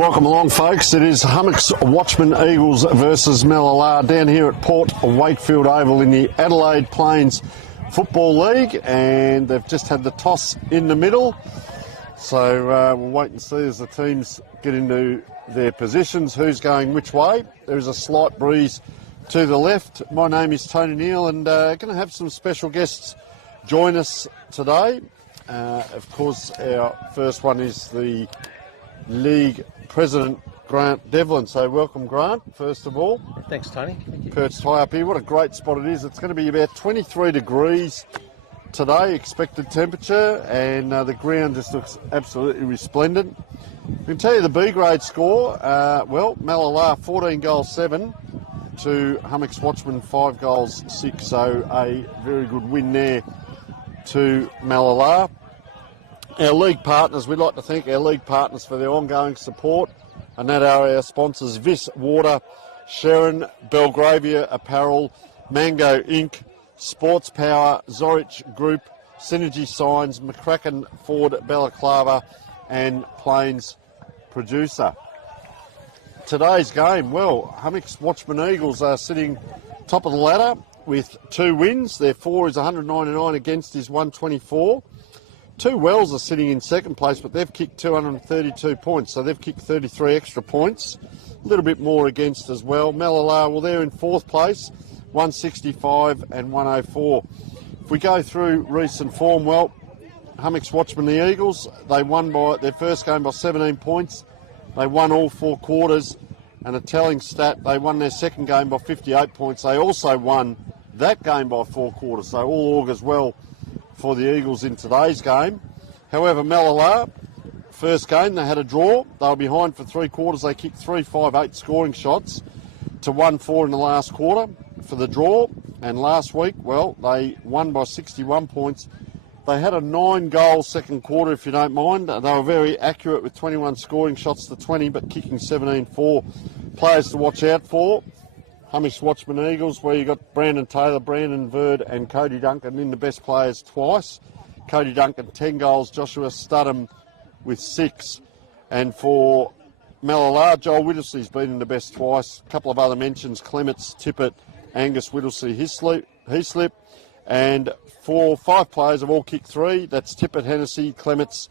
Welcome along, folks. It is Hummocks Watchman Eagles versus Mallala down here at Port Wakefield Oval in the Adelaide Plains Football League, and they've just had the toss in the middle. So we'll wait and see as the teams get into their positions, who's going which way. There is a slight breeze to the left. My name is Tony Neal, and going to have some special guests join us today. Of course, our first one is the League President, Grant Devlin. So welcome, Grant, first of all. Thanks, Tony. Thank you. Perched high up here. What a great spot it is. It's going to be about 23 degrees today, expected temperature, and the ground just looks absolutely resplendent. I can tell you the B grade score. Mallala 14 goals 7 to Hummocks Watchman 5 goals 6. So a very good win there to Mallala. Our league partners, we'd like to thank our league partners for their ongoing support, and that are our sponsors: Vis Water, Sharon, Belgravia Apparel, Mango Inc., Sports Power, Zorich Group, Synergy Signs, McCracken Ford Balaclava, and Plains Producer. Today's game, Hummocks Watchman Eagles are sitting top of the ladder with 2 wins. Their 4 is 199 against is 124. 2 Wells are sitting in second place, but they've kicked 232 points, so they've kicked 33 extra points. A little bit more against as well. Mallala, they're in fourth place, 165 and 104. If we go through recent form, Hummocks Watchman, the Eagles, they won by their first game by 17 points. They won all 4 quarters, and a telling stat, they won their second game by 58 points. They also won that game by 4 quarters, so all augurs well for the Eagles in today's game. However, Mallala, first game, they had a draw. They were behind for 3 quarters. They kicked 3-5-8 scoring shots to 1-4 in the last quarter for the draw. And last week, they won by 61 points. They had a 9-goal second quarter, if you don't mind. They were very accurate with 21 scoring shots to 20, but kicking 17-4. Players to watch out for: Hummocks Watchman Eagles, where you got Brandon Taylor, Brandon Verd and Cody Duncan in the best players twice. Cody Duncan 10 goals, Joshua Studham with 6. And for Mallala, Joel Whittlesey's been in the best twice. A couple of other mentions: Clements, Tippett, Angus Whittlesey, Heaslip. And 5 players have all kicked 3. That's Tippett, Hennessy, Clements,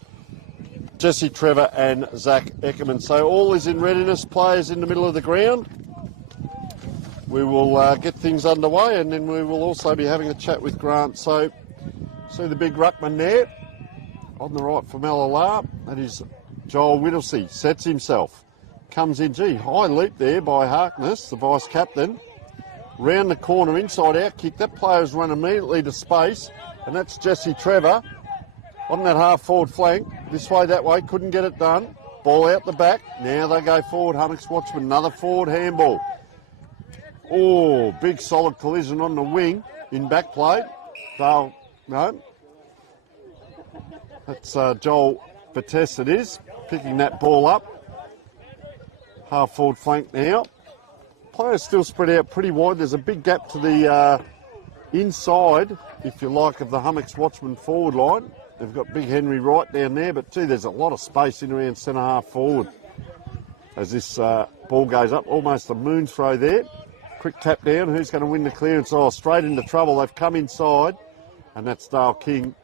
Jesse Trevor and Zach Eckerman. So all is in readiness, players in the middle of the ground. We will get things underway, and then we will also be having a chat with Grant. So, see the big ruckman there on the right for Mallala. That is Joel Whittlesey. Sets himself. Comes in. High leap there by Harkness, the vice-captain. Round the corner, inside out kick. That player's run immediately to space, and that's Jesse Trevor on that half-forward flank. This way, that way. Couldn't get it done. Ball out the back. Now they go forward. Hummocks Watchman. Another forward handball. Oh, big solid collision on the wing in back play. No. That's Joel Bates, it is, picking that ball up. Half forward flank now. Players still spread out pretty wide. There's a big gap to the inside, if you like, of the Hummocks Watchman forward line. They've got Big Henry right down there, but there's a lot of space in around centre half forward. As this ball goes up, almost a moon throw there. Quick tap down. Who's going to win the clearance? Straight into trouble. They've come inside, and that's Dale King.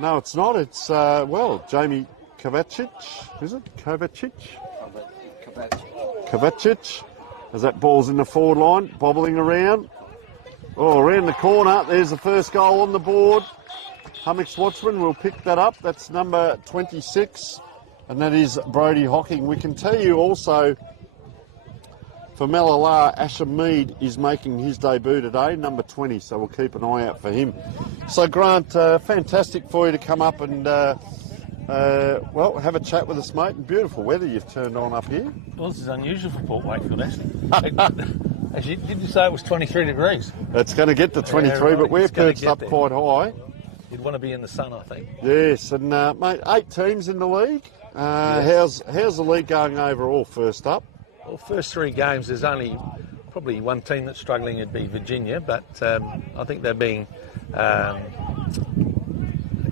No, it's not. It's, Jamie Kovacic. Is it? Kovacic? Kovacic. As that ball's in the forward line, bobbling around. Around the corner. There's the first goal on the board. Hummocks Watchman will pick that up. That's number 26, and that is Brodie Hocking. We can tell you also, for Mallala, Asher Mead is making his debut today, number 20, so we'll keep an eye out for him. So, Grant, fantastic for you to come up and, have a chat with us, mate. And beautiful weather you've turned on up here. Well, this is unusual for Port Wakefield, actually. Actually, did you say it was 23 degrees? It's going to get to 23, but we're perched up quite high. You'd want to be in the sun, I think. Yes, and, mate, 8 teams in the league. Yes. How's the league going overall, first up? Well, first 3 games, there's only probably one team that's struggling. It'd be Virginia, but I think they're being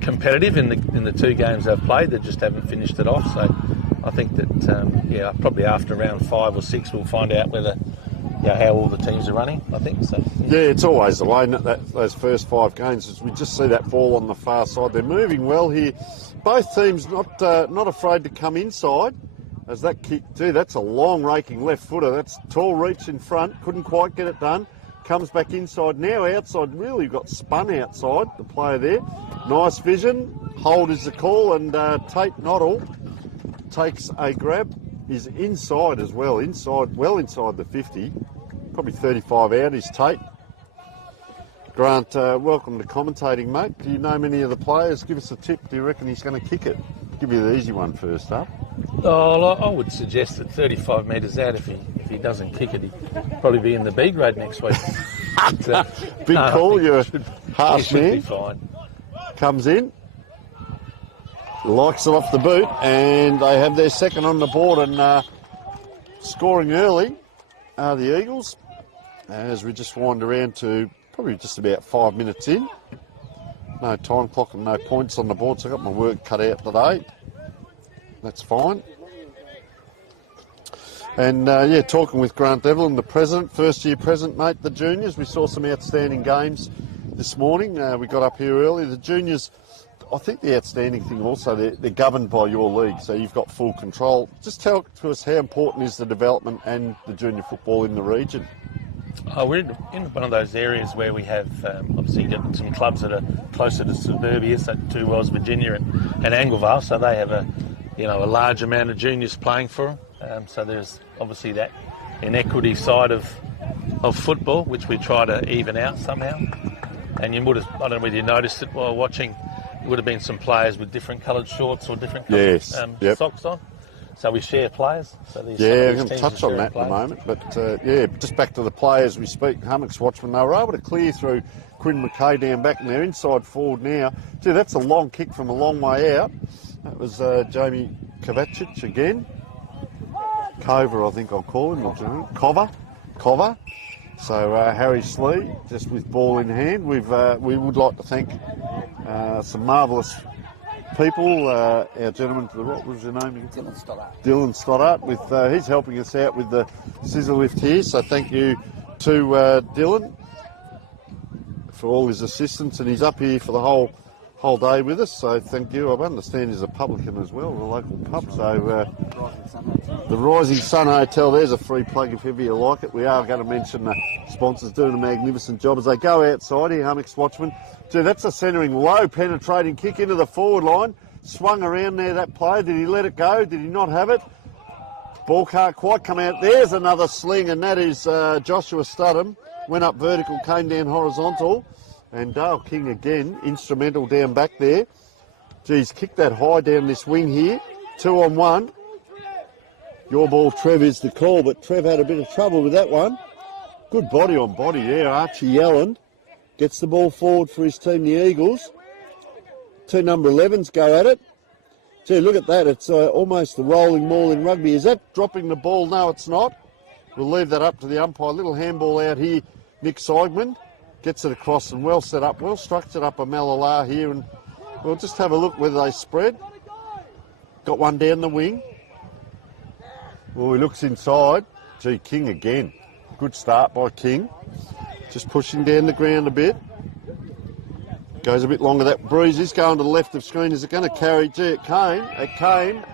competitive in the 2 games they've played. They just haven't finished it off. So I think that probably after round 5 or 6 we'll find out whether how all the teams are running. I think so. Yeah, it's always the way. Isn't it? Those first 5 games, we just see that ball on the far side. They're moving well here. Both teams not afraid to come inside. As that kick, too, that's a long raking left footer. That's tall reach in front. Couldn't quite get it done. Comes back inside. Now outside, really got spun outside, the player there. Nice vision. Hold is the call, and Tate Noddle takes a grab. Is inside as well. Well inside the 50. Probably 35 out is Tate. Grant, welcome to commentating, mate. Do you know many of the players? Give us a tip. Do you reckon he's going to kick it? Give you the easy one first up. Oh, I would suggest that 35 metres out, if he doesn't kick it, he'd probably be in the B grade next week. Big call, you're half he should man. Be fine. Comes in, likes it off the boot, and they have their second on the board, and scoring early are the Eagles, as we just wind around to probably just about 5 minutes in. No time clock and no points on the board, so I got my work cut out today. That's fine. And talking with Grant Devlin, the president, first year president, mate, the juniors. We saw some outstanding games this morning. We got up here early. The juniors, I think the outstanding thing also, they're governed by your league, so you've got full control. Just tell to us how important is the development and the junior football in the region? We're in one of those areas where we have obviously got some clubs that are closer to suburbia, so Two Wells, Virginia, and Anglevale, so they have a large amount of juniors playing for them. So there's obviously that inequity side of football, which we try to even out somehow. And you would have, I don't know whether you noticed it while watching, there would have been some players with different coloured shorts or different coloured socks on. So we share players. So I'm going to touch on that in a moment. But just back to the players we speak. Hummocks, Watchman, they were able to clear through Quinn McKay down back, and they're inside forward now. Gee, that's a long kick from a long way out. That was Jamie Kovacic again. Cover, I think I'll call him, not Jamie. Cover. So Harry Slee, just with ball in hand. We would like to thank some marvellous people. Our gentleman to the right, what was your name again? Dylan Stoddart. With he's helping us out with the scissor lift here. So thank you to Dylan for all his assistance, and he's up here for the whole day with us. So thank you. I understand he's a publican as well, in a local pub. So the Rising Sun Hotel. There's a free plug if ever you like it. We are going to mention the sponsors doing a magnificent job as they go outside here. Hummocks Watchman. Gee, that's a centering low penetrating kick into the forward line. Swung around there, that player. Did he let it go? Did he not have it? Ball can't quite come out. There's another sling, and that is Joshua Studham. Went up vertical, came down horizontal. And Dale King again, instrumental down back there. Geez, kicked that high down this wing here. 2 on 1. Your ball, Trev, is the call, but Trev had a bit of trouble with that one. Good body on body there. Archie Yelland gets the ball forward for his team, the Eagles. 2 number 11s go at it. Gee, look at that. It's almost the rolling maul in rugby. Is that dropping the ball? No, it's not. We'll leave that up to the umpire. Little handball out here. Nick Seigman gets it across and well set up, well structured up a Mallala here. And we'll just have a look whether they spread. Got one down the wing. Well, he looks inside. Gee, King again. Good start by King. Just pushing down the ground a bit. Goes a bit longer. That breeze is going to the left of screen. Is it going to carry? Gee, it came.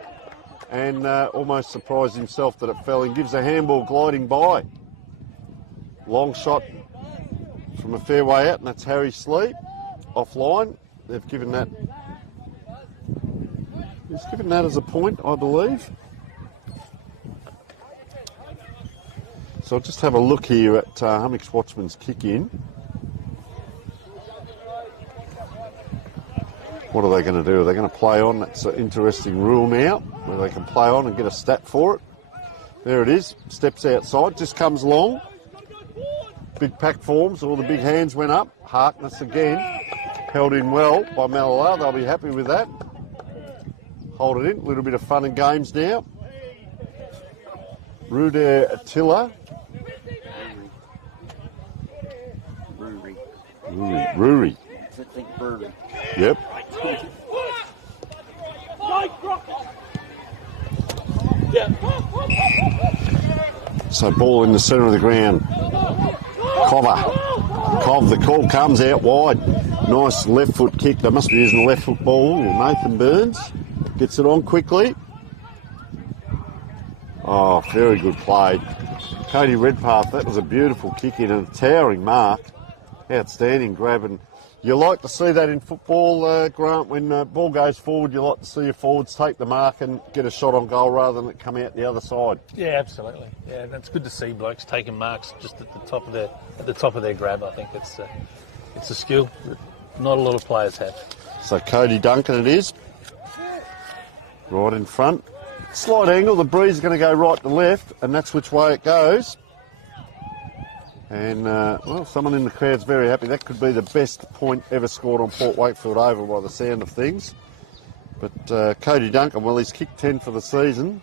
And almost surprised himself that it fell and gives a handball gliding by. Long shot from a fair way out, and that's Harry Slee. Offline. They've given that. He's given that as a point, I believe. So I'll just have a look here at Hummocks Watchman's kick in. What are they going to do? Are they going to play on? That's an interesting rule now, where they can play on and get a stat for it. There it is. Steps outside, just comes long. Big pack forms, all the big hands went up. Harkness again, held in well by Mallala. They'll be happy with that. Hold it in. A little bit of fun and games now. Ruder Attila. Ruri. Yep. So ball in the centre of the ground. Cov, the call comes out wide. Nice left foot kick. They must be using a left foot ball. Nathan Burns gets it on quickly. Oh, very good play. Cody Redpath, that was a beautiful kick in and a towering mark. Outstanding grab. And you like to see that in football, Grant, when the ball goes forward, you like to see your forwards take the mark and get a shot on goal rather than it come out the other side. Yeah, absolutely. Yeah, that's good to see blokes taking marks just at the top of their grab. I think it's a skill that not a lot of players have. So Cody Duncan it is. Right in front. Slight angle, the breeze is going to go right to left, and that's which way it goes. And, well, someone in the crowd's very happy. That could be the best point ever scored on Port Wakefield Oval by the sound of things. But Cody Duncan, well, he's kicked 10 for the season.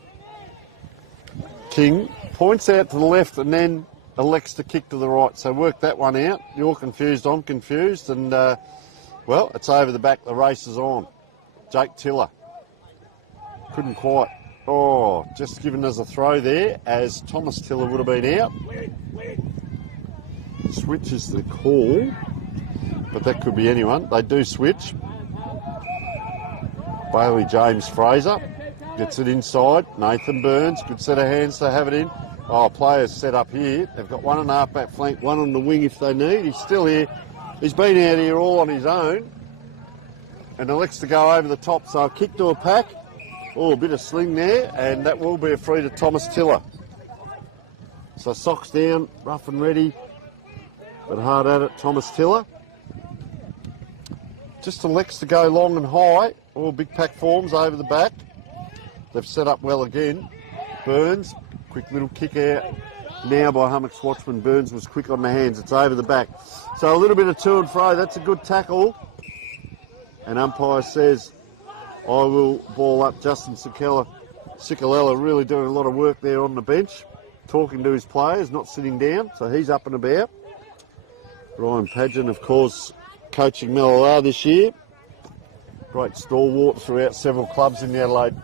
King points out to the left and then elects to kick to the right. So work that one out. You're confused, I'm confused. And, well, it's over the back. The race is on. Jake Tiller. Couldn't quite. Oh, just given us a throw there as Thomas Tiller would have been out. Switch is the call, but that could be anyone. They do switch. Bailey James Fraser gets it inside. Nathan Burns, good set of hands to have it in. Oh, players set up here. They've got one on the half-back flank, one on the wing if they need. He's still here. He's been out here all on his own and elects to go over the top. So a kick to a pack. Oh, a bit of sling there, and that will be a free to Thomas Tiller. So socks down, rough and ready. But hard at it, Thomas Tiller. Just elects to go long and high. All big pack forms over the back. They've set up well again. Burns, quick little kick out. Now by Hummocks Watchman. Burns was quick on the hands. It's over the back. So a little bit of to and fro. That's a good tackle. And umpire says, I will ball up. Justin Cicalella really doing a lot of work there on the bench. Talking to his players, not sitting down. So he's up and about. Ryan Pageant, of course, coaching Mallala this year. Great stalwart throughout several clubs in the Adelaide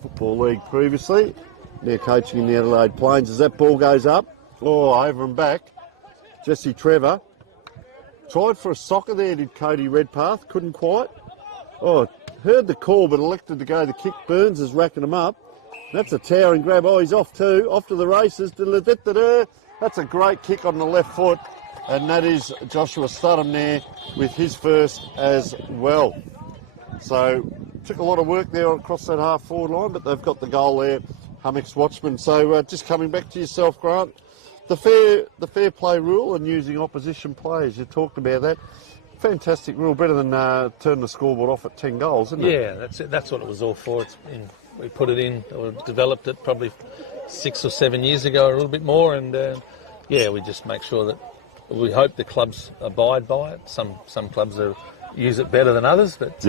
Football League previously. Now coaching in the Adelaide Plains. As that ball goes up, oh, over and back, Jesse Trevor. Tried for a soccer there, did Cody Redpath. Couldn't quite. Oh, heard the call, but elected to go the kick. Burns is racking him up. That's a towering grab. Oh, he's off too. Off to the races. That's a great kick on the left foot. And that is Joshua Studham there with his first as well. So, took a lot of work there across that half-forward line, but they've got the goal there, Hummocks Watchman. So, just coming back to yourself, Grant, the fair play rule and using opposition players, you talked about that. Fantastic rule, better than turning the scoreboard off at 10 goals, isn't it? Yeah, that's what it was all for. We put it in, or developed it probably 6 or 7 years ago, or a little bit more, and we just make sure that we hope the clubs abide by it. Some clubs use it better than others, but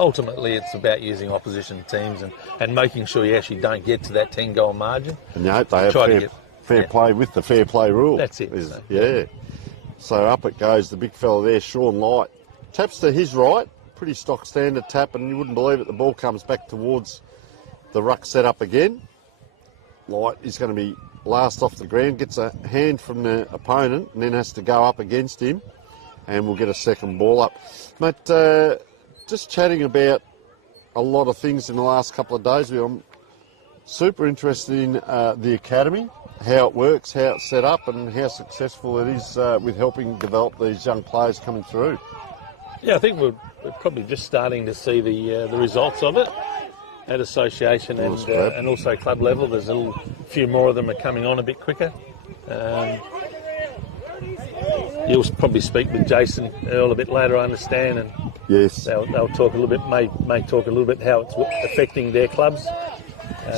ultimately it's about using opposition teams and making sure you actually don't get to that 10-goal margin. And you hope they have fair play with the fair play rule. That's it. So up it goes, the big fella there, Sean Light. Taps to his right, pretty stock standard tap, and you wouldn't believe it, the ball comes back towards the ruck set up again. Light is going to be last off the ground, gets a hand from the opponent and then has to go up against him, and we'll get a second ball up. But just chatting about a lot of things in the last couple of days, I'm super interested in the academy, how it works, how it's set up and how successful it is with helping develop these young players coming through. Yeah, I think we're probably just starting to see the results of it at association and also club level. There's a few more of them are coming on a bit quicker. You'll probably speak with Jason Earl a bit later, I understand, and yes, they'll talk a little bit, may talk a little bit how it's affecting their clubs.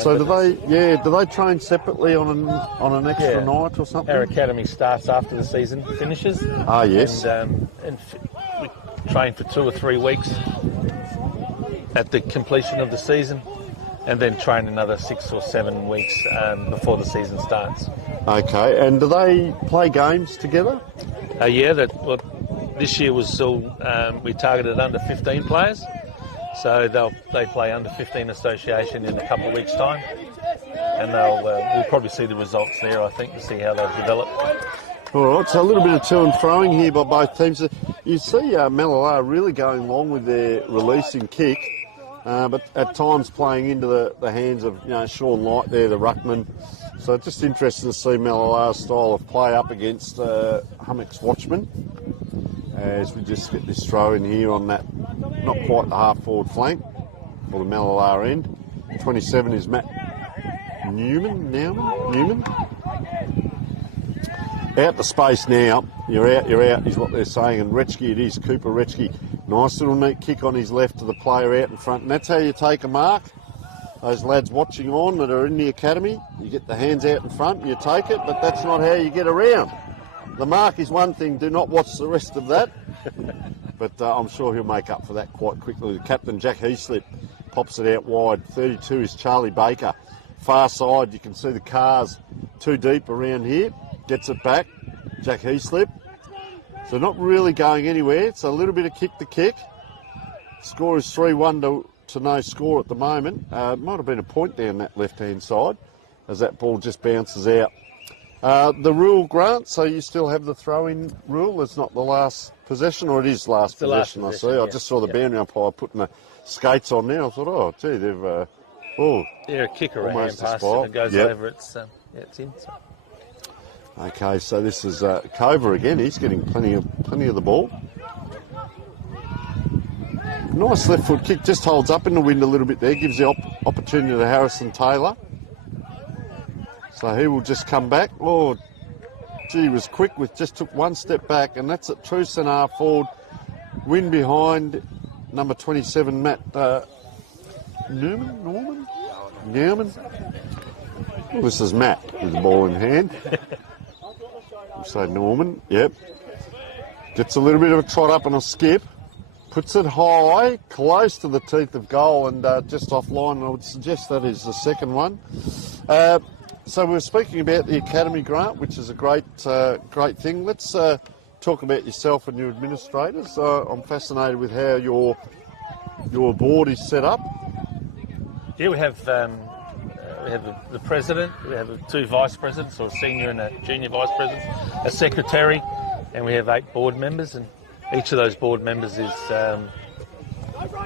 So do they train separately on an extra night or something? Our academy starts after the season finishes. Ah, yes. And we train for 2 or 3 weeks at the completion of the season, and then train another 6 or 7 weeks before the season starts. Okay, and do they play games together? This year was still, we targeted under 15 players, so they play under 15 association in a couple of weeks' time, and we'll probably see the results there, I think, to see how they've developed. All right, so a little bit of to and throwing here by both teams. You see Mallala really going long with their releasing kick, but at times playing into the hands of Sean Light there, the ruckman. So just interesting to see Mallala's style of play up against Hummocks Watchman, as we just get this throw in here on that, not quite the half-forward flank for the Mallala end. 27 is Matt Newman. Out the space now. You're out is what they're saying. And Retschke it is, Cooper Retschke. Nice little neat kick on his left to the player out in front. And that's how you take a mark. Those lads watching on that are in the academy, you get the hands out in front, you take it, but that's not how you get around. The mark is one thing, do not watch the rest of that. But I'm sure he'll make up for that quite quickly. The captain, Jack Heaslip, pops it out wide. 32 is Charlie Baker. Far side, you can see the cars too deep around here. Gets it back, Jack Heaslip. So not really going anywhere. It's a little bit of kick to kick. Score is 3-1 to no score at the moment. Might have been a point down that left-hand side as that ball just bounces out. The rule, Grant, so you still have the throw-in rule. It's not the last possession, or it is last possession, I see. Yeah. I just saw the boundary umpire putting the skates on there. I thought, oh, gee, they've... They're a kick or a hand pass and it goes over. It's in. So. Okay, so this is Cover again. He's getting plenty of the ball. Nice left foot kick, just holds up in the wind a little bit there, gives the opportunity to Harrison Taylor. So he will just come back. Oh, gee, he was quick just took one step back, and that's at true centre half forward. Win behind number 27, Matt Newman. Well, this is Matt with the ball in hand. So Norman, yep. Gets a little bit of a trot up and a skip. Puts it high, close to the teeth of goal and just offline. I would suggest that is the second one. So we were speaking about the Academy, Grant, which is a great thing. Let's talk about yourself and your administrators. I'm fascinated with how your board is set up. Yeah, we have the president, we have the two vice presidents, or a senior and a junior vice president, a secretary, and we have 8 board members, and each of those board members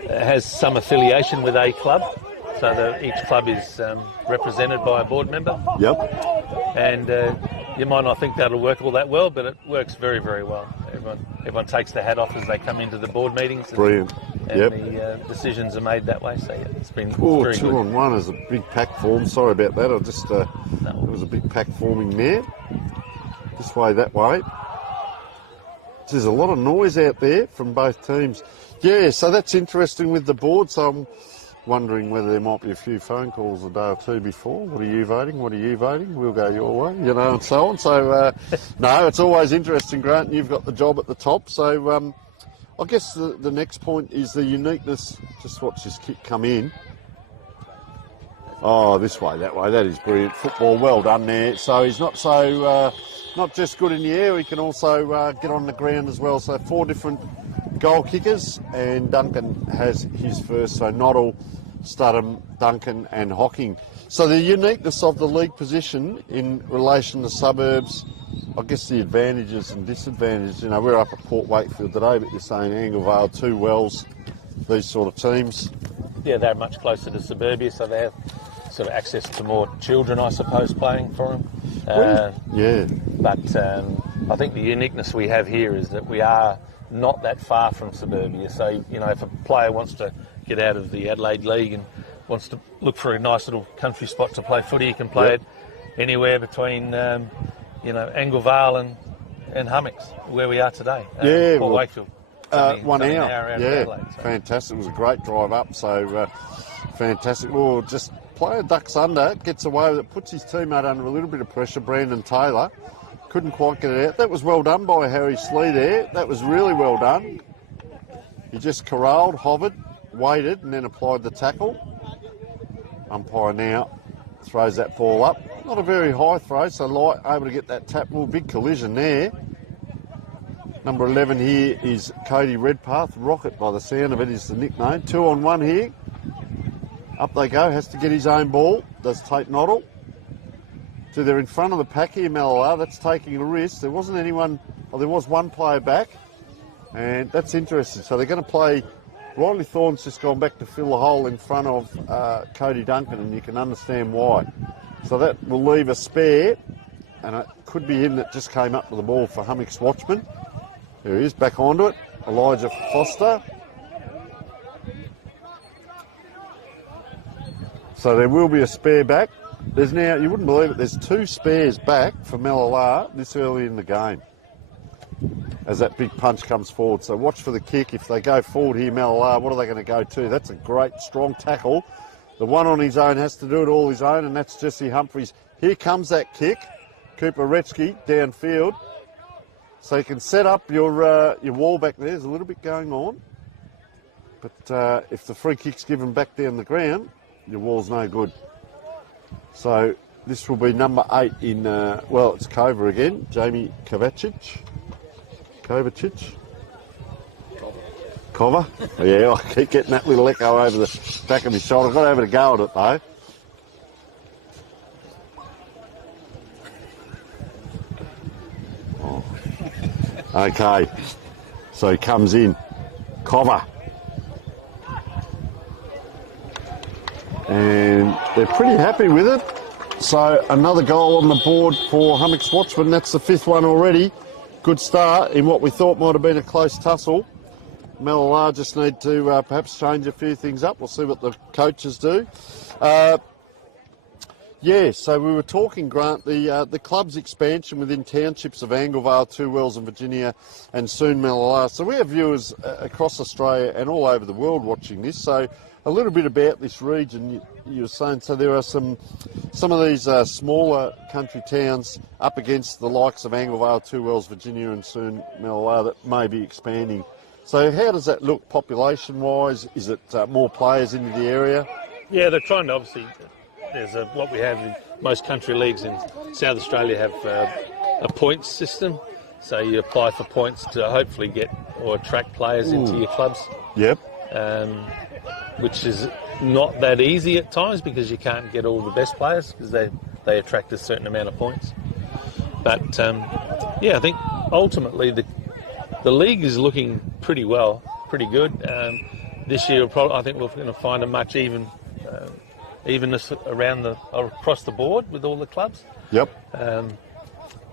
has some affiliation with a club, so each club is represented by a board member. Yep. And you might not think that'll work all that well, but it works very, very well. Everyone takes their hat off as they come into the board meetings. Brilliant. And the decisions are made that way, so yeah, it's been very 2 good. on 1 is a big pack form. Sorry about that. There was a big pack forming there. This way, that way. There's a lot of noise out there from both teams. Yeah, so that's interesting with the board. So I'm wondering whether there might be a few phone calls a day or two before. What are you voting? What are you voting? We'll go your way, and so on. So, no, it's always interesting, Grant. You've got the job at the top. So, I guess the next point is the uniqueness. Just watch this kick come in. Oh, this way, that way. That is brilliant. Football, well done there. So he's not just good in the air, he can also get on the ground as well. So 4 different goal kickers, and Duncan has his first. So Noddle, Studham, Duncan and Hocking. So the uniqueness of the league position in relation to suburbs, I guess the advantages and disadvantages. We're up at Port Wakefield today, but you're saying Anglevale, 2 Wells, these sort of teams. Yeah, they're much closer to suburbia, so they have sort of access to more children, I suppose, playing for them. Yeah. But I think the uniqueness we have here is that we are not that far from suburbia. So, if a player wants to get out of the Adelaide League and wants to look for a nice little country spot to play footy, he can play it anywhere between, Anglevale and Hummocks, where we are today. Port Wakefield. 1 hour. Out of Adelaide, so. Fantastic. It was a great drive up, so fantastic. Well, just player ducks under, gets away with it, puts his teammate under a little bit of pressure, Brandon Taylor. Couldn't quite get it out. That was well done by Harry Slee there. That was really well done. He just corralled, hovered, waited, and then applied the tackle. Umpire now throws that ball up. Not a very high throw, so Light able to get that tap. Well, big collision there. Number 11 here is Cody Redpath. Rocket, by the sound of it, is the nickname. 2 on 1 here. Up they go. Has to get his own ball. Does Tate Noddle. So they're in front of the pack here, Mallala. That's taking a risk. There wasn't anyone, well, there was one player back, and that's interesting. So they're going to play, Riley Thorne's just gone back to fill the hole in front of Cody Duncan, and you can understand why. So that will leave a spare, and it could be him that just came up with the ball for Hummocks Watchman. There he is, back onto it. Elijah Foster. So there will be a spare back. There's now, you wouldn't believe it, there's 2 spares back for Mallala this early in the game as that big punch comes forward. So watch for the kick. If they go forward here, Mallala, what are they going to go to? That's a great, strong tackle. The one on his own has to do it all his own, and that's Jesse Humphries. Here comes that kick. Cooper Retzke downfield. So you can set up your wall back there. There's a little bit going on. But if the free kick's given back down the ground, your wall's no good. So this will be number 8 in, well, it's Cova again, Jamie Kovacic. Cova? Yeah, I keep getting that little echo over the back of my shoulder. I've got to have a go at it though. Oh. Okay, so he comes in. Cova. And they're pretty happy with it. So another goal on the board for Hummocks Watchman. That's the 5th one already. Good start in what we thought might have been a close tussle. Mallala just need to perhaps change a few things up. We'll see what the coaches do. Yeah, so we were talking, Grant, the club's expansion within townships of Anglevale, Two Wells and Virginia, and soon Mallala. So we have viewers across Australia and all over the world watching this. So a little bit about this region, you were saying, so there are some of these smaller country towns up against the likes of Anglevale, Two Wells, Virginia, and soon Mallala that may be expanding. So how does that look population-wise? Is it more players into the area? Yeah, they're trying to, obviously, there's what we have in most country leagues in South Australia have a points system. So you apply for points to hopefully get or attract players into your clubs. Yep. Which is not that easy at times because you can't get all the best players because they attract a certain amount of points. But yeah, I think ultimately the league is looking pretty well, pretty good. This year, I think we're going to find a much evenness across the board with all the clubs. Yep.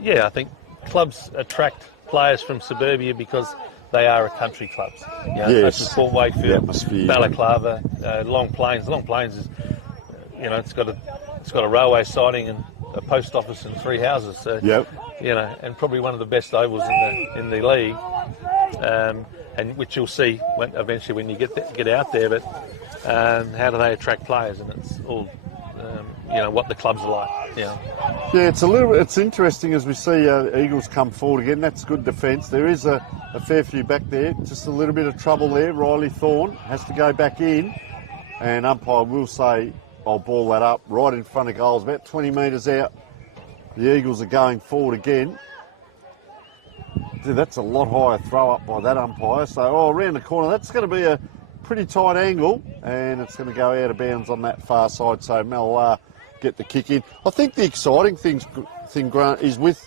Yeah, I think clubs attract players from suburbia because they are a country clubs. You know, yes. Such as Port Wakefield, Balaclava, Long Plains. Long Plains is, you know, it's got a railway siding and a post office and 3 houses. So, yep. You know, and probably one of the best ovals in the league, and which you'll see eventually when you get out there. But how do they attract players? And it's all, you know, what the clubs are like. Yeah. Yeah, it's interesting as we see Eagles come forward again. That's good defence. There is a fair few back there. Just a little bit of trouble there. Riley Thorne has to go back in, and umpire will say, I'll ball that up right in front of goals, about 20 metres out. The Eagles are going forward again. Dude, that's a lot higher throw up by that umpire. So, around the corner, that's going to be a pretty tight angle, and it's going to go out of bounds on that far side. So Mallala get the kick in. I think the exciting thing, Grant, is with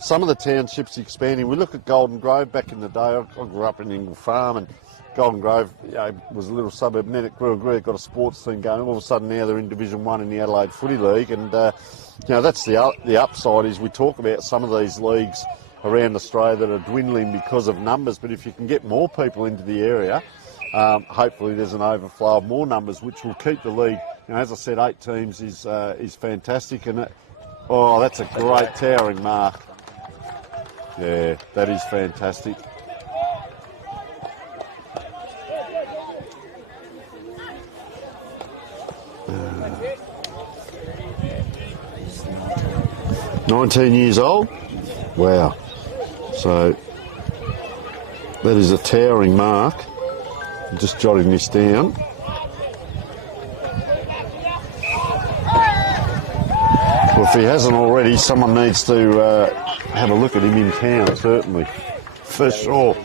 some of the townships expanding. We look at Golden Grove back in the day. I grew up in Ingle Farm, and Golden Grove, you know, was a little suburb, and then it grew, got a sports team going. All of a sudden now they're in Division 1 in the Adelaide Footy League, and you know, that's the upside is we talk about some of these leagues around Australia that are dwindling because of numbers, but if you can get more people into the area, hopefully there's an overflow of more numbers, which will keep the league. You know, as I said, 8 teams is fantastic, and that's a great towering mark. Yeah, that is fantastic. Uh, 19 years old? Wow. So that is a towering mark. I'm just jotting this down. Well, if he hasn't already, someone needs to have a look at him in town, certainly. For sure.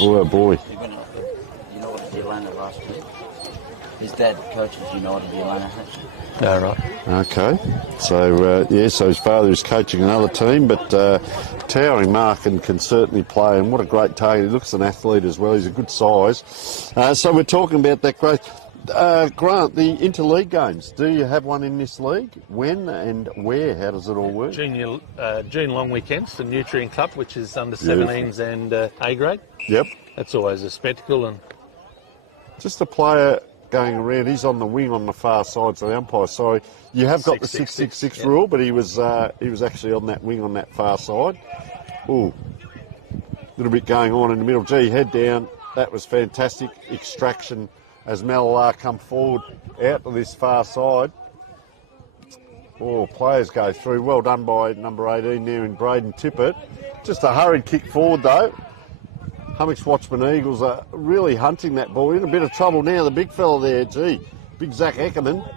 Oh, boy. You know what he landed last week? His dad coaches United Ulana. Oh, right. Okay. So, so his father is coaching another team, but towering mark and can certainly play. And what a great target. He looks an athlete as well. He's a good size. So we're talking about that growth. Grant, the interleague games, do you have one in this league? When and where? How does it all work? June long weekends, the Nutrient Cup, which is under 17s and A grade. Yep. That's always a spectacle. And just a player going around, he's on the wing on the far side, so the umpire, sorry. You have got the 666 rule, but he was actually on that wing on that far side. Ooh, little bit going on in the middle. Gee, head down. That was fantastic. Extraction as Mallala come forward out to this far side. Oh, players go through. Well done by number 18 there in Braden Tippett. Just a hurried kick forward though. Hummocks Watchman Eagles are really hunting that ball. In a bit of trouble now, the big fella there, gee. Big Zach Eckerman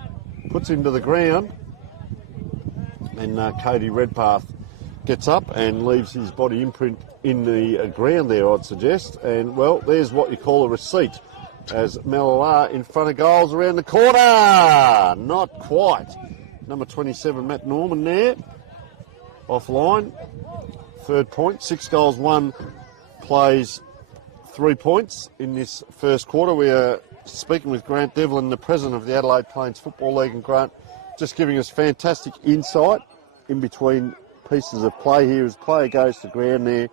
puts him to the ground. And Cody Redpath gets up and leaves his body imprint in the ground there, I'd suggest. And, well, there's what you call a receipt. As Mallala in front of goals around the corner. Not quite. Number 27, Matt Norman there. Offline. Third point. 6 goals, 1 plays 3 points in this first quarter. We are speaking with Grant Devlin, the president of the Adelaide Plains Football League, and Grant just giving us fantastic insight in between pieces of play here as player goes to ground there,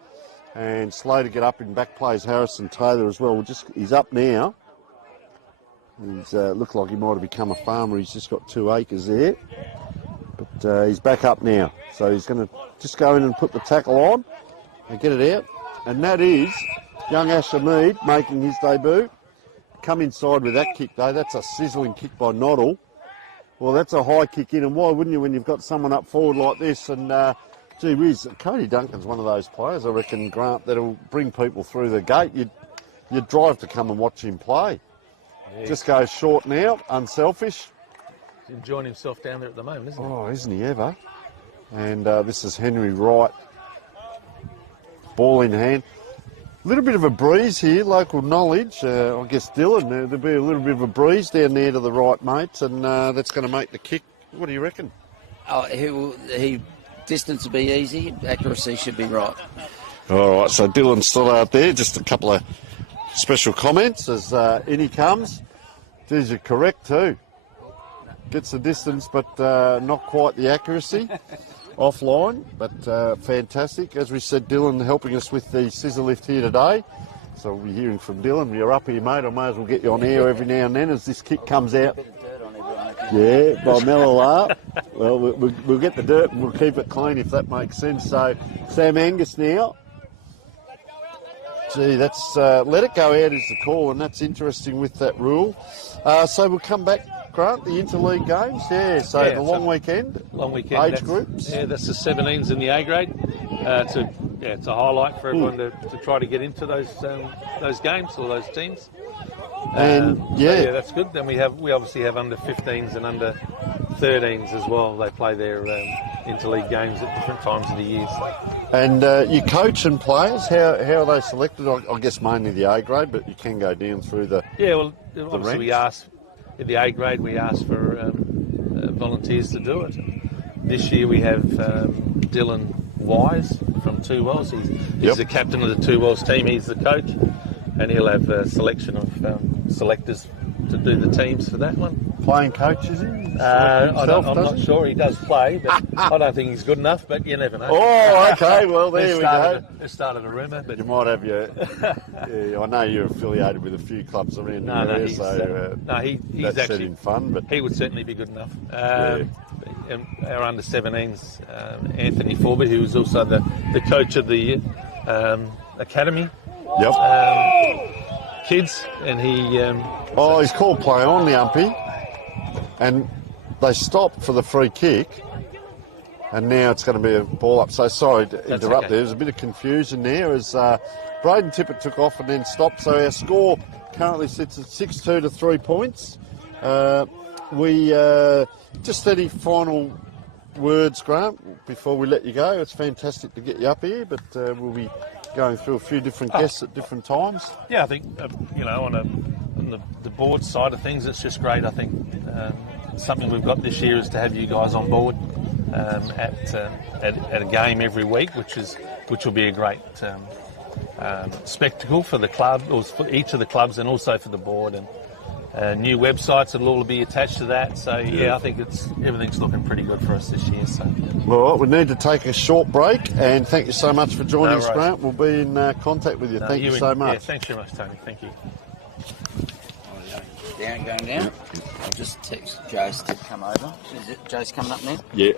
and slow to get up in back plays Harrison Taylor as well. He's up now. He's looked like he might have become a farmer. He's just got 2 acres there, but he's back up now. So he's going to just go in and put the tackle on and get it out. And that is young Asher Mead making his debut. Come inside with that kick though. That's a sizzling kick by Noddle. Well, that's a high kick in, and why wouldn't you when you've got someone up forward like this? And gee whiz, Cody Duncan's one of those players, I reckon, Grant, that'll bring people through the gate. You'd drive to come and watch him play. Yeah. Just goes short now, unselfish. He's enjoying himself down there at the moment, isn't he? Oh, isn't he ever? And this is Henry Wright. Ball in hand. A little bit of a breeze here, local knowledge. I guess Dylan, there'll be a little bit of a breeze down there to the right, mates, and that's going to make the kick. What do you reckon? Oh, distance will be easy, accuracy should be right. All right, so Dylan's still out there. Just a couple of special comments as in he comes. Geez, you're correct too. Gets the distance, but not quite the accuracy. Offline, but fantastic. As we said, Dylan helping us with the scissor lift here today. So we'll be hearing from Dylan. You're up here, mate. I may as well get you on air every now and then as this kick comes out. Yeah, by Mallala. Well, we'll get the dirt and we'll keep it clean if that makes sense. So Sam Angus now. Gee, that's let it go out is the call, and that's interesting with that rule. So we'll come back, Grant, the interleague games. Yeah, so the long weekend. Long weekend. Age groups. Yeah, that's the 17s in the A grade. It's a highlight for everyone to try to get into those games or those teams. And so that's good. Then we obviously have under 15s and under 13s as well. They play their interleague games at different times of the year. So. And you coach and players, how are they selected? I guess mainly the A grade, but you can go down through the obviously we ask in the A grade, we ask for volunteers to do it. This year we have Dylan Wise from Two Wells. He's the captain of the Two Wells team. He's the coach, and he'll have a selection of selectors to do the teams for that one. Playing coach, is he? I'm not sure. He does play, but I don't think he's good enough, but you never know. Oh, okay. Well, there we go. It started a rumour. But you might have your... I know you're affiliated with a few clubs around the area, he's that's actually in fun. But he would certainly be good enough. And our under-17s, Anthony Forbett, who was also the coach of the academy. Kids, and he... he's called play on the umpy. And they stopped for the free kick, and now it's going to be a ball up. So sorry to interrupt there. There's a bit of confusion there as Braden Tippett took off and then stopped. So our score currently sits at 6-2 to 3 points. We just any final words, Grant, before we let you go. It's fantastic to get you up here, but we'll be going through a few different guests at different times. Yeah, I think, I want to on the board side of things, it's just great. I think something we've got this year is to have you guys on board at a game every week, which will be a great spectacle for the club, or for each of the clubs, and also for the board. And new websites will all be attached to that. So I think everything's looking pretty good for us this year. So. All right, we need to take a short break, and thank you so much for joining us, worries. Grant. We'll be in contact with you. Thank you so much. Yeah, thanks very much, Tony. Thank you. Going down. I'll just text Jace to come over. Is it Jace coming up now? Yeah.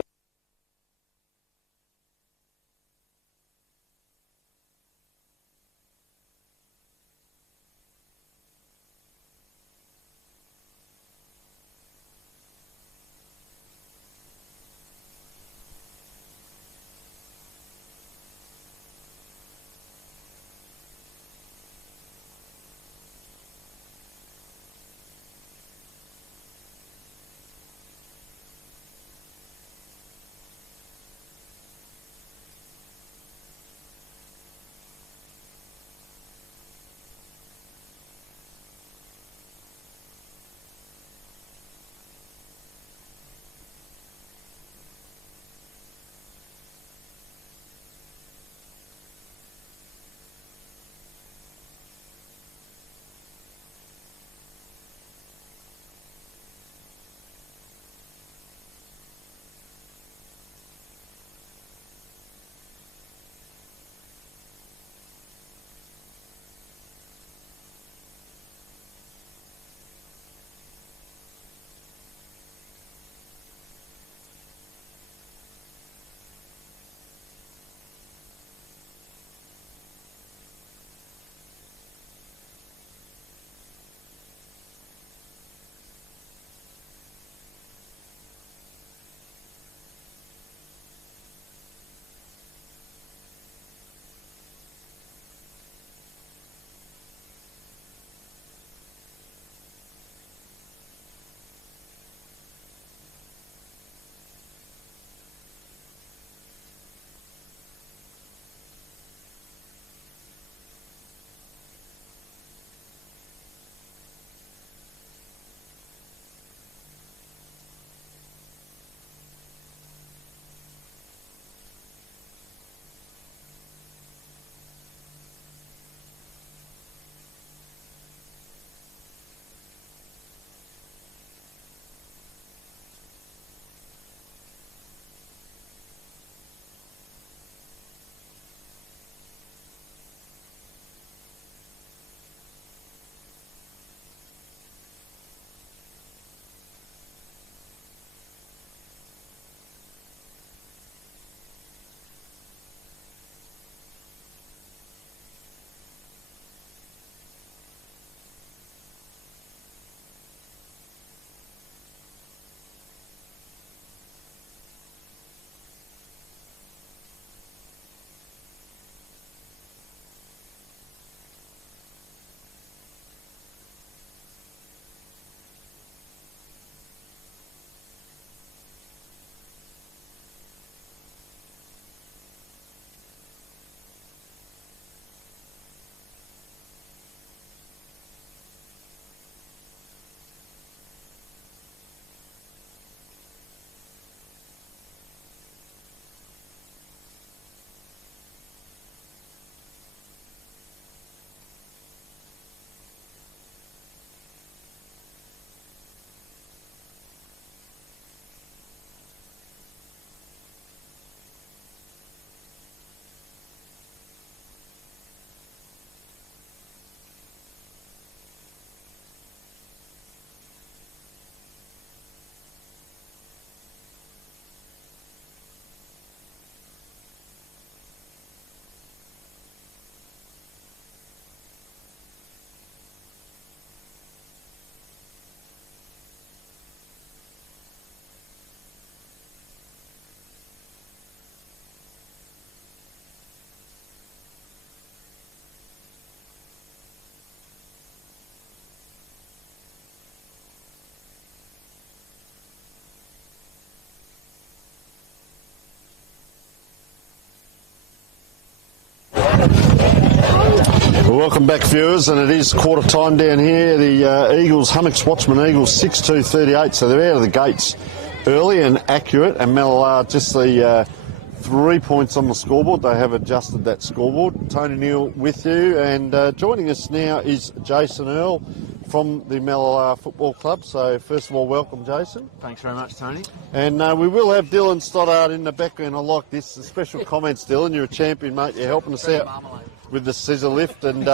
Well, welcome back, viewers, and it is quarter time down here. The Eagles, Hummocks, Watchman Eagles, 6-2-38, so they're out of the gates early and accurate, and Mallala just the 3 points on the scoreboard. They have adjusted that scoreboard. Tony Neal with you, and joining us now is Jason Earl from the Mallala Football Club. So first of all, welcome, Jason. Thanks very much, Tony. And we will have Dylan Stoddart in the background. I like this. The special comments, Dylan. You're a champion, mate. You're helping us out with the scissor lift. And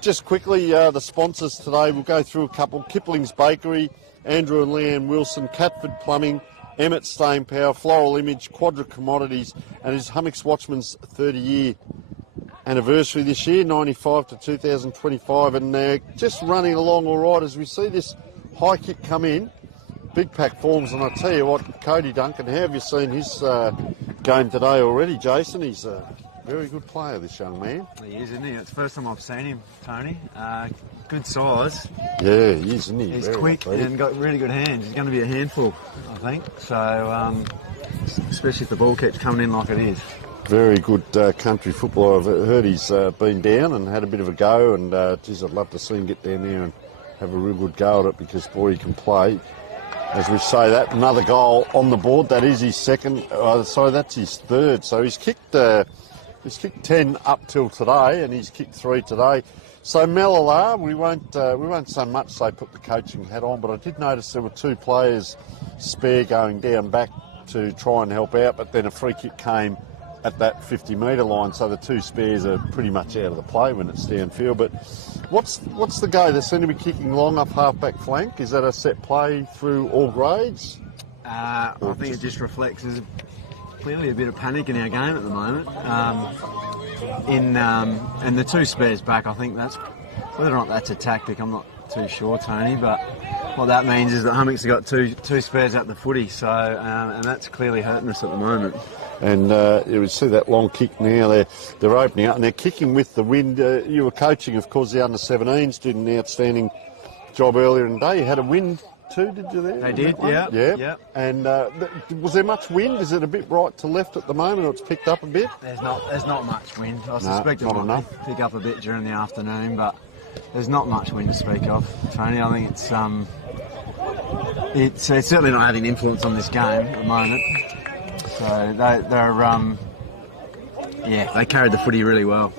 just quickly, the sponsors today, we'll go through a couple. Kipling's Bakery, Andrew and Leanne Wilson, Catford Plumbing, Emmett Stain Power, Floral Image, Quadra Commodities, and his Hummocks Watchman's 30-year anniversary this year, 95 to 2025, and they're just running along all right as we see this high kick come in. Big pack forms, and I tell you what, Cody Duncan, how have you seen his game today already, Jason? He's a very good player, this young man. He is, isn't he? It's the first time I've seen him, Tony. Good size. Yeah, he is, isn't he? He's very quick athletic. and got really good hands. He's going to be a handful, I think. So, especially if the ball keeps coming in like it is. Very good country footballer. I've heard he's been down and had a bit of a go, and geez, I'd love to see him get down there and have a real good go at it, because boy, he can play. As we say that, another goal on the board. That is his second. Sorry, that's his third. So he's kicked 10 up till today, and he's kicked 3 today. So Mallala, we won't say much. Say put the coaching hat on, but I did notice there were 2 players spare going down back to try and help out, but then a free kick came at that 50-metre line, so the 2 spares are pretty much out of the play when it's downfield. But what's the go? They seem to be kicking long up half-back flank. Is that a set play through all grades? I think it just reflects there's clearly a bit of panic in our game at the moment. And the 2 spares back, I think that's, whether or not that's a tactic, I'm not too sure, Tony, but what that means is that Hummocks have got two spares at the footy, so and that's clearly hurting us at the moment. And you see that long kick now. They're opening up and they're kicking with the wind. You were coaching, of course, the under-17s did an outstanding job earlier in the day. You had a wind too, did you there? They did, yeah. Yeah. And was there much wind? Is it a bit right to left at the moment, or it's picked up a bit? There's not much wind. I suspect it might pick up a bit during the afternoon, but there's not much wind to speak of, Tony. I think it's certainly not having influence on this game at the moment. So they carried the footy really well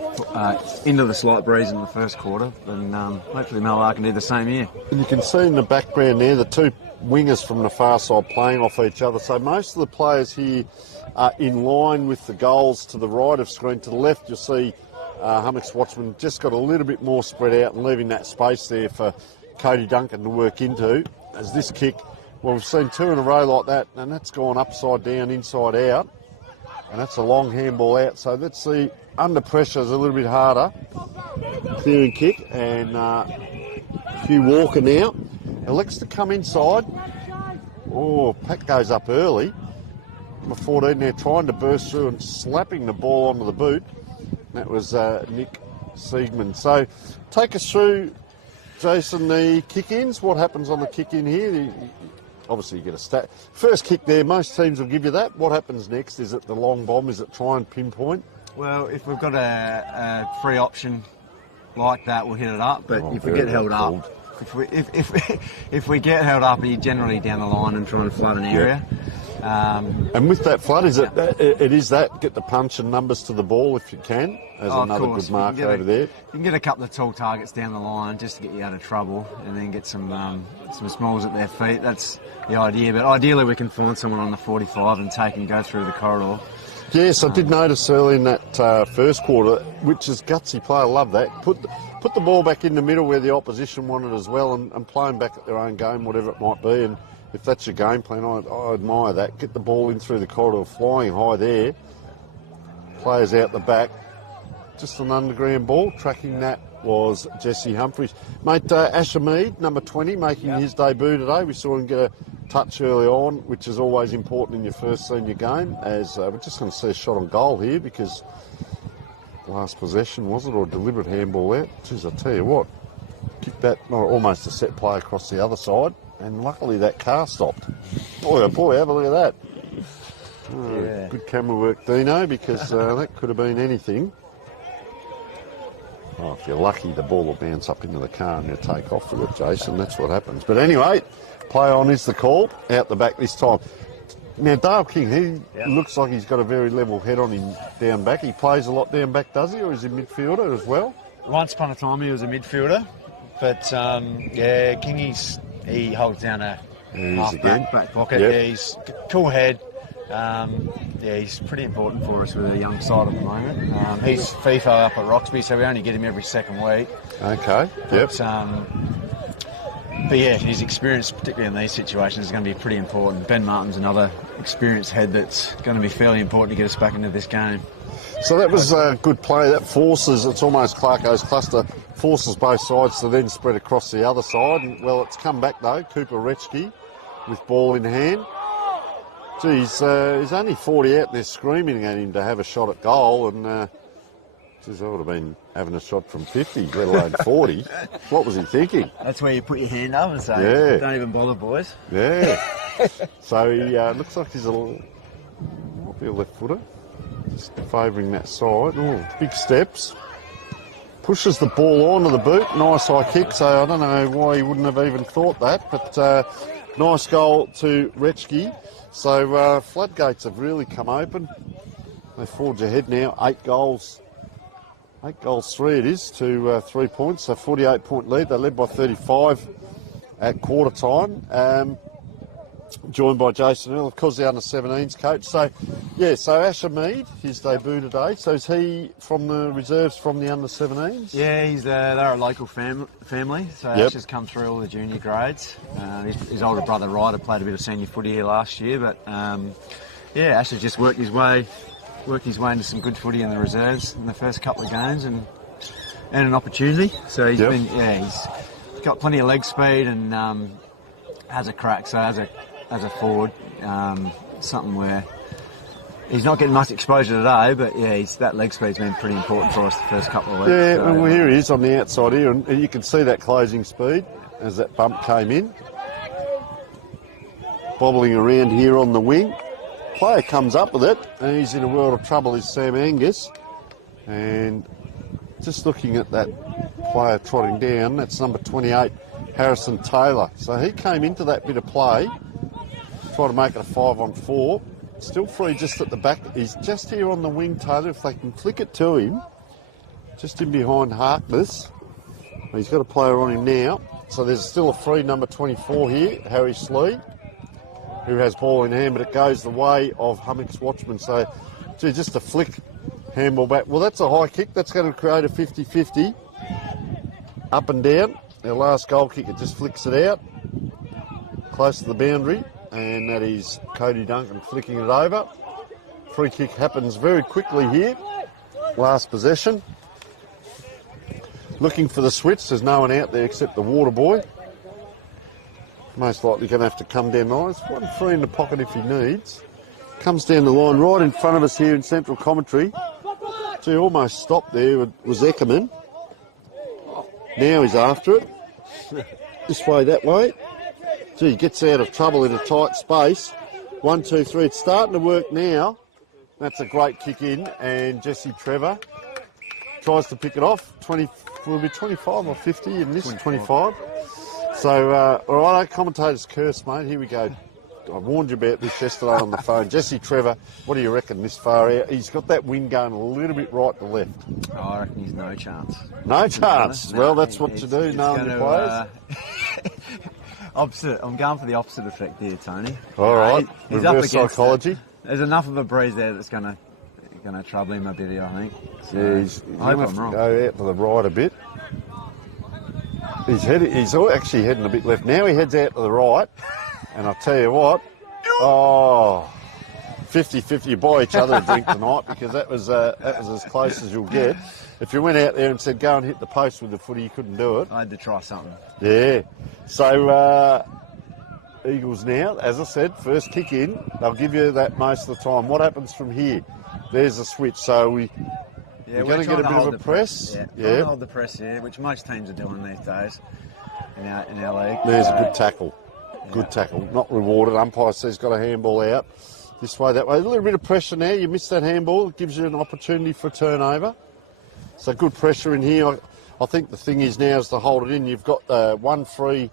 into the slight breeze in the first quarter, and hopefully Mallala can do the same here. And you can see in the background there the 2 wingers from the far side playing off each other. So most of the players here are in line with the goals to the right of screen. To the left, you'll see Hummocks Watchman just got a little bit more spread out and leaving that space there for Cody Duncan to work into. As this kick, well, we've seen 2 in a row like that, and that's gone upside down, inside out, and that's a long handball out. So let's see, under pressure is a little bit harder. Clearing kick, and Hugh Walker now elects to come inside. Oh, Pat goes up early. Number 14 there trying to burst through and slapping the ball onto the boot. That was Nick Siegman. So take us through, Jason, the kick-ins. What happens on the kick-in here? Obviously, you get a stat. First kick there, most teams will give you that. What happens next? Is it the long bomb? Is it try and pinpoint? Well, if we've got a free option like that, we'll hit it up. But if we get held up, if we get held up, you're generally down the line and trying to flood an area. And with that flood, is it is that get the punch and numbers to the ball if you can, as another good mark over there. You can get a couple of tall targets down the line just to get you out of trouble, and then get some smalls at their feet. That's the idea. But ideally, we can find someone on the 45 and take and go through the corridor. Yes, I did notice early in that first quarter, which is gutsy play. I love that. Put the ball back in the middle where the opposition wanted as well, and play them back at their own game, whatever it might be. And if that's your game plan, I admire that. Get the ball in through the corridor, flying high there. Players out the back. Just an underground ball. Tracking that was Jesse Humphries. Mate, Asher Mead, number 20, making his debut today. We saw him get a touch early on, which is always important in your first senior game. As we're just going to see a shot on goal here, because last possession, was it, or deliberate handball out? Jeez, I tell you what, kicked that, almost a set play across the other side. And luckily that car stopped. Boy, have a look at that. Good camera work, Dino, because that could have been anything. Oh, If you're lucky, the ball will bounce up into the car and you'll take off with it, Jason. That's what happens. But anyway, play on is the call. Out the back this time. Now, Dale King, he looks like he's got a very level head on him down back. He plays a lot down back, does he? Or is he midfielder as well? Once upon a time he was a midfielder. But, Kingy's, he holds down a half-back back pocket. Yep. Yeah, he's cool head. He's pretty important for us with a young side at the moment. He's FIFO up at Roxby, so we only get him every second week. Okay, yep. But yeah, his experience, particularly in these situations, is going to be pretty important. Ben Martin's another experienced head that's going to be fairly important to get us back into this game. So that was a good play. That forces, it's almost Clarko's cluster, forces both sides to then spread across the other side. And, well, it's come back though, Cooper Retschke with ball in hand. Geez, he's only 40 out there screaming at him to have a shot at goal, and geez, I would have been having a shot from 50, let alone 40. What was he thinking? That's where you put your hand up and say, don't even bother, boys. Yeah. So he looks like he's might be a left footer, just favouring that side. Oh, big steps. Pushes the ball onto the boot. Nice high kick, so I don't know why he wouldn't have even thought that, but nice goal to Retschke. So floodgates have really come open. They forge ahead now, 8 goals. 8 goals 3 it is to 3 points, so 48-point lead. They led by 35 at quarter time. Joined by Jason Earl, of course, the under-17s coach. So, so Asher Mead, his debut today. So is he from the reserves from the under-17s? Yeah, they're a local family. So Asher's come through all the junior grades. His older brother Ryder played a bit of senior footy here last year, but Asher's just worked his way into some good footy in the reserves in the first couple of games and an opportunity. So he's he's got plenty of leg speed and has a crack. So as a forward, something where he's not getting much exposure today, but that leg speed's been pretty important for us the first couple of weeks. Yeah, so, well, here he is on the outside here, and you can see that closing speed as that bump came in. Bobbling around here on the wing. Player comes up with it, and he's in a world of trouble, is Sam Angus. And just looking at that player trotting down, that's number 28, Harrison Taylor. So he came into that bit of play, tried to make it a 5-on-4. Still free just at the back. He's just here on the wing, Taylor. If they can flick it to him, just in behind Harkness. He's got a player on him now. So there's still a free number 24 here, Harry Slee, who has ball in hand, but it goes the way of Hummocks Watchman. So, just a flick, handball back. Well, that's a high kick. That's going to create a 50-50. Up and down. Our last goal kick, it just flicks it out. Close to the boundary. And that is Cody Duncan flicking it over. Free kick happens very quickly here. Last possession. Looking for the switch. There's no one out there except the water boy. Most likely going to have to come down the line. It's 1 free in the pocket if he needs. Comes down the line right in front of us here in central commentary. Almost stopped there was Eckerman. Now he's after it. This way, that way. He gets out of trouble in a tight space. 1, 2, 3. It's starting to work now. That's a great kick in, and Jesse Trevor tries to pick it off. Will be 25 or 50 in this 25. So, all right, commentator's curse, mate. Here we go. I warned you about this yesterday on the phone. Jesse Trevor, what do you reckon this far out? He's got that wind going a little bit right to left. Oh, I reckon he's no chance. No chance? Well, that's what you do, knowing your players. Opposite. I'm going for the opposite effect here, Tony. All right. He's up Reverse against psychology. There's enough of a breeze there that's going to trouble him a bit here, I think. So, Yeah, he's I hope going I'm to wrong. go out to the right a bit. He's actually heading a bit left. Now he heads out to the right, and I'll tell you what, 50-50 buy each other a drink tonight, because that was as close as you'll get. If you went out there and said, go and hit the post with the footy, you couldn't do it. I had to try something. Yeah. So, Eagles now, as I said, first kick in. They'll give you that most of the time. What happens from here? There's a switch. So we're going to get a bit of a press. Yeah, trying to hold the press here, which most teams are doing these days in our league. There's a good tackle. Good tackle. Not rewarded. Umpire says got a handball out. This way, that way. A little bit of pressure now. You missed that handball. It gives you an opportunity for a turnover. So good pressure in here. I think the thing is now is to hold it in. You've got 1 free,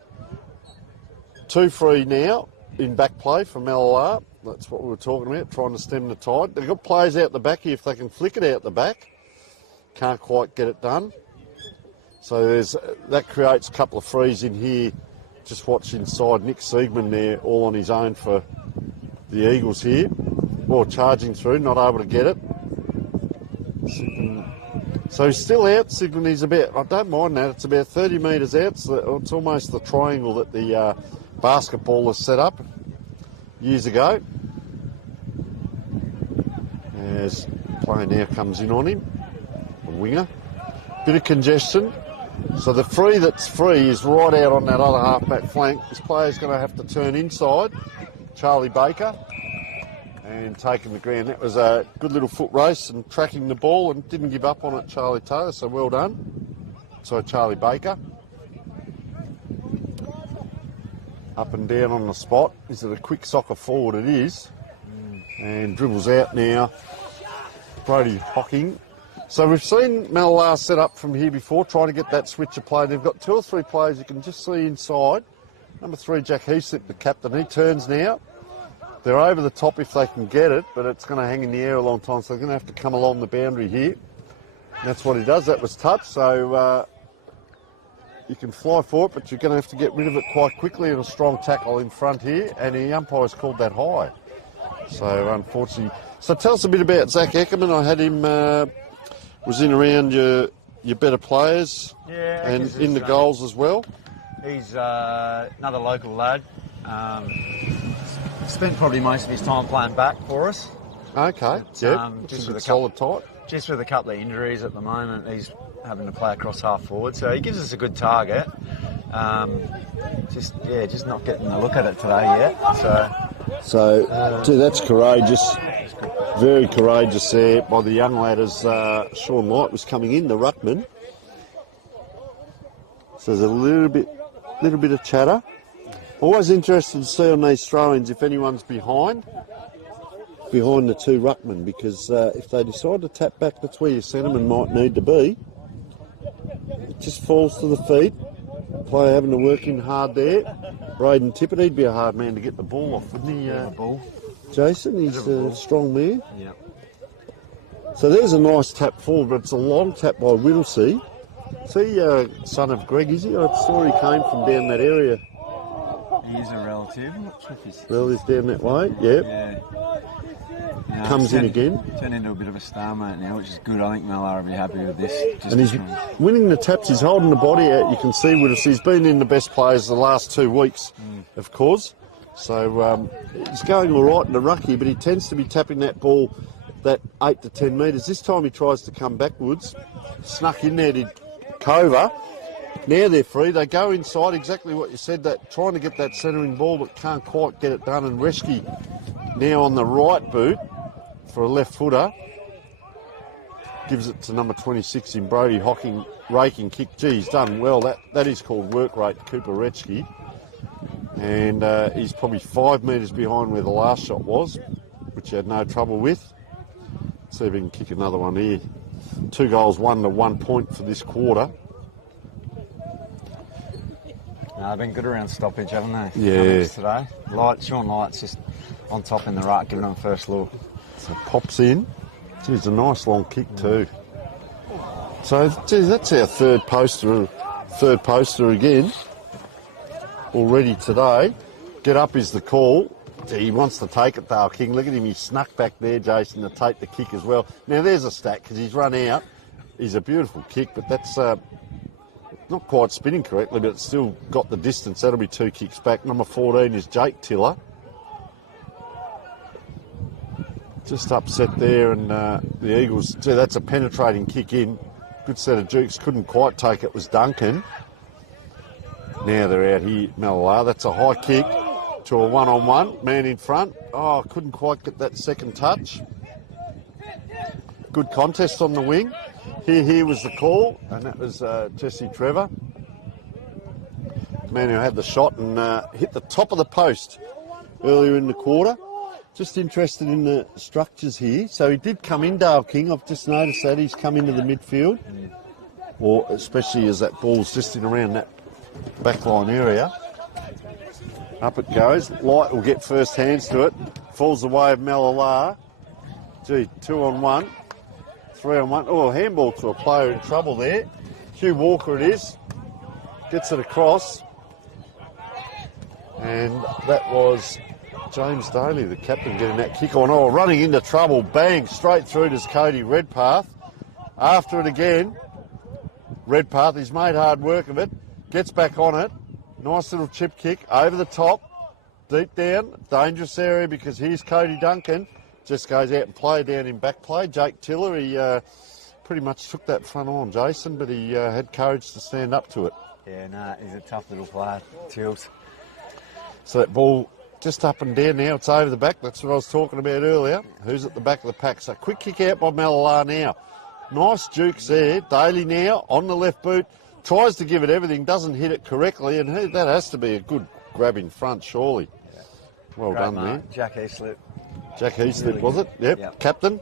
2 free now in back play from Mallala. That's what we were talking about, trying to stem the tide. They've got players out the back here. If they can flick it out the back, can't quite get it done. So that creates a couple of frees in here. Just watch inside Nick Siegman there, all on his own for the Eagles here. Ball charging through, not able to get it. So he's still out, Siegman. He's about, I don't mind that, it's about 30 metres out. So it's almost the triangle that the basketballers set up years ago. As play now comes in on him, a winger. Bit of congestion. So the free that's free is right out on that other half-back flank. This player's going to have to turn inside. Charlie Baker. And taking the ground. That was a good little foot race and tracking the ball and didn't give up on it, Charlie Taylor, so well done. So Charlie Baker. Up and down on the spot. Is it a quick soccer forward? It is. And dribbles out now. Brody Hocking. So we've seen Mallala set up from here before, trying to get that switch of play. They've got 2 or 3 players you can just see inside. Number 3, Jack Heaslip, the captain. He turns now. They're over the top if they can get it, but it's going to hang in the air a long time, so they're going to have to come along the boundary here. And that's what he does. That was touch, so you can fly for it, but you're going to have to get rid of it quite quickly, and a strong tackle in front here, and the umpire's called that high. So unfortunately. So tell us a bit about Zach Eckerman. I had him, was in around your better players, and in the goals as well. He's another local lad. Spent probably most of his time playing back for us. Okay, just with a solid tight. Just with a couple of injuries at the moment, he's having to play across half forward, so he gives us a good target. Just not getting a look at it today yet. So that's courageous. Very courageous there by the young lad as Sean Light was coming in, the ruckman. So there's a little bit of chatter. Always interested to see on these throw-ins if anyone's behind the 2 ruckmen, because if they decide to tap back, that's where your centreman might need to be. It just falls to the feet. Player having to work in hard there. Braden Tippett, he'd be a hard man to get the ball off, wouldn't he? The ball. Jason, he's a strong man. Yep. So there's a nice tap forward, but it's a long tap by Whittlesey. See, son of Greg, is he? I saw he came from down that area. He is a relative. I'm not sure if he's... Relatives down that way, yep. Yeah. Comes in again. Turned into a bit of a stalemate now, which is good. I think Mallala will be happy with this. And he's winning the taps. He's holding the body out. You can see Whittlesey. He's been in the best players the last 2 weeks, of course. So he's going all right in the ruck here, but he tends to be tapping that ball that 8 to 10 metres. This time he tries to come backwards. Snuck in there, did Cover. Now they're free. They go inside, exactly what you said, that trying to get that centering ball, but can't quite get it done. And Reschke now on the right boot for a left footer. Gives it to number 26 in Brody Hocking, raking kick. Gee, he's done well. That is called work rate, Cooper Reschke. And he's probably 5 metres behind where the last shot was, which he had no trouble with. Let's see if he can kick another one here. 2 goals, 1 to 1 point for this quarter. They've been good around stoppage, haven't they? Yeah. Today. Sean Light's just on top in the ruck, giving them first look. So pops in. Geez, a nice long kick too. So, geez, that's our third poster again. Already today. Get up is the call. Gee, he wants to take it, Dale King. Look at him, he snuck back there, Jason, to take the kick as well. Now there's a stat, because he's run out. He's a beautiful kick, but that's not quite spinning correctly, but it's still got the distance. That'll be 2 kicks back. Number 14 is Jake Tiller. Just upset there, and the Eagles, gee, that's a penetrating kick in. Good set of jukes, couldn't quite take it, was Duncan. Now they're out here, Mallala. That's a high kick to a one-on-one. Man in front. Oh, couldn't quite get that second touch. Good contest on the wing. Here was the call, and that was Jesse Trevor. The man who had the shot and hit the top of the post earlier in the quarter. Just interested in the structures here. So he did come in, Dale King. I've just noticed that he's come into the midfield. or especially as that ball's just in around that backline area. Up it goes. Light will get first hands to it. Falls away of Mallala. Gee, 2 on 1. 3 on 1. Oh, handball to a player in trouble there. Hugh Walker it is. Gets it across. And that was James Daly, the captain, getting that kick on. Oh, running into trouble. Bang, straight through to Cody Redpath. After it again. Redpath, he's made hard work of it. Gets back on it. Nice little chip kick over the top. Deep down. Dangerous area because here's Cody Duncan. Just goes out and play down in back play. Jake Tiller, he pretty much took that front on, Jason, but he had courage to stand up to it. Yeah, no, he's a tough little player, Tills. So that ball just up and down now. It's over the back. That's what I was talking about earlier. Who's at the back of the pack? So quick kick out by Mallala now. Nice jukes there. Daly now on the left boot. Tries to give it everything. Doesn't hit it correctly. And that has to be a good grab in front, surely. Yeah. Well Great done mark. there. Jack Eastlipp. Jack Eastlipp, Really was good. it? Yep. Captain.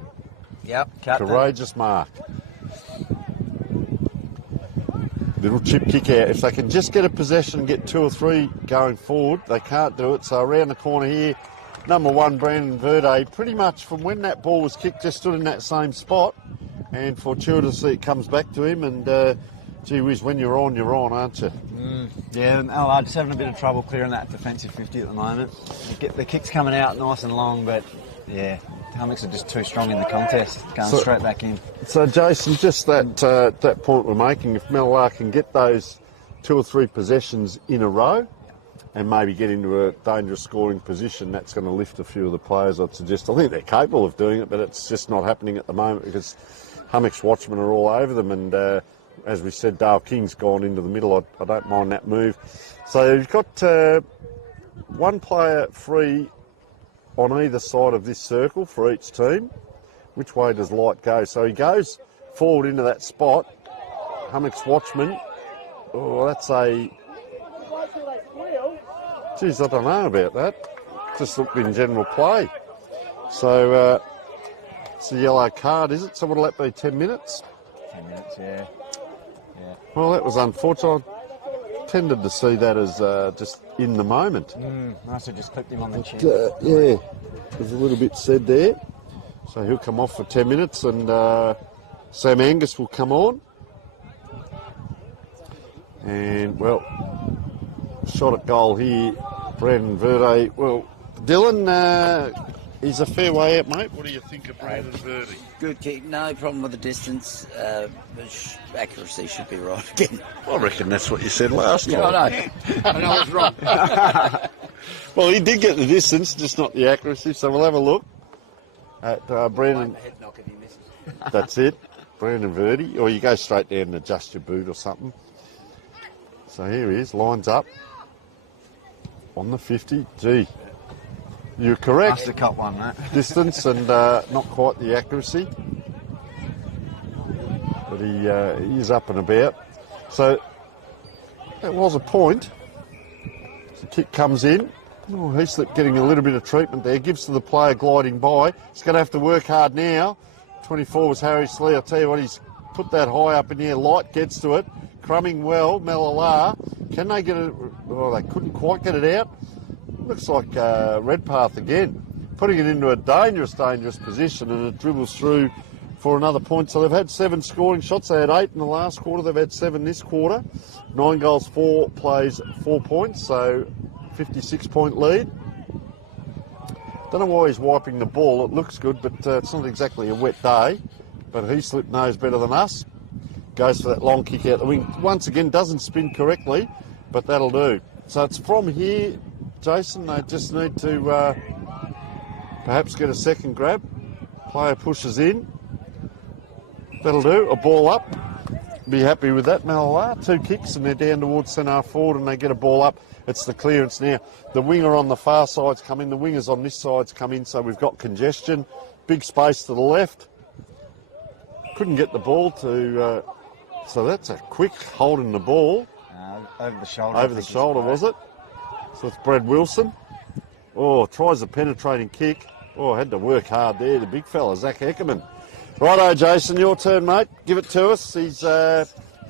Yep, captain. Courageous mark. Little chip kick out. If they can just get a possession and get 2 or 3 going forward, they can't do it. So around the corner here, number 1, Brandon Verde, pretty much from when that ball was kicked, just stood in that same spot. And fortuitously it comes back to him. And gee whiz, when you're on, aren't you? Yeah, Mallala just having a bit of trouble clearing that defensive 50 at the moment. The kick's coming out nice and long, but yeah, Hummocks are just too strong in the contest, going straight back in. So, Jason, just that point we're making, if Mallala can get those 2 or 3 possessions in a row and maybe get into a dangerous scoring position, that's going to lift a few of the players, I'd suggest. I think they're capable of doing it, but it's just not happening at the moment because Hummocks Watchman are all over them, and as we said, Dale King's gone into the middle. I don't mind that move. So you've got 1 player free on either side of this circle for each team. Which way does Light go? So he goes forward into that spot. Hummocks Watchman. Oh, that's a... Geez, I don't know about that. Just looked in general play. So it's a yellow card, is it? So what'll that be, 10 minutes? 10 minutes, yeah. Well, that was unfortunate. I tended to see that as just in the moment. Nice to just clipped him on the chin. Yeah, there's a little bit said there. So he'll come off for 10 minutes and Sam Angus will come on. And, well, shot at goal here, Brandon Verde. Well, Dylan, he's a fair way out, mate. What do you think of Brandon Verde? Good kick, no problem with the distance. Accuracy should be right again. I reckon that's what you said last time. Yeah, I know. I know I was wrong. Well, he did get the distance, just not the accuracy. So we'll have a look at Brandon. Head knock if he misses. That's it, Brandon Verde. Or you go straight down and adjust your boot or something. So here he is, lines up on the 50. Gee, you're correct. Must have cut one, mate. Distance and not quite the accuracy. But he is up and about. So that was a point. The kick comes in. Oh, Heaslip getting a little bit of treatment there. Gives to the player gliding by. He's going to have to work hard now. 24 was Harry Slee. I'll tell you what, he's put that high up in here. Light gets to it. Crumbing well. Mallala. Can they get it? Oh, they couldn't quite get it out. Looks like Redpath again. Putting it into a dangerous position, and it dribbles through for another point. So they've had 7 scoring shots. They had 8 in the last quarter. They've had 7 this quarter. 9 goals, 4 plays, 4 points. So 56-point lead. Don't know why he's wiping the ball. It looks good, but it's not exactly a wet day. But Heaslip knows better than us. Goes for that long kick out the wing. Once again, doesn't spin correctly, but that'll do. So it's from here, Jason. They just need to perhaps get a second grab. Player pushes in. That'll do. A ball up. Be happy with that. Mallala, 2 kicks and they're down towards centre forward and they get a ball up. It's the clearance now. The winger on the far side's come in. The wingers on this side's come in, so we've got congestion. Big space to the left. Couldn't get the ball to... so that's a quick holding the ball. Over the shoulder. Over the shoulder, was it? So it's Brad Wilson. Oh, tries a penetrating kick. Oh, had to work hard there, the big fella, Zach Eckerman. Righto, Jason, your turn, mate. Give it to us. He's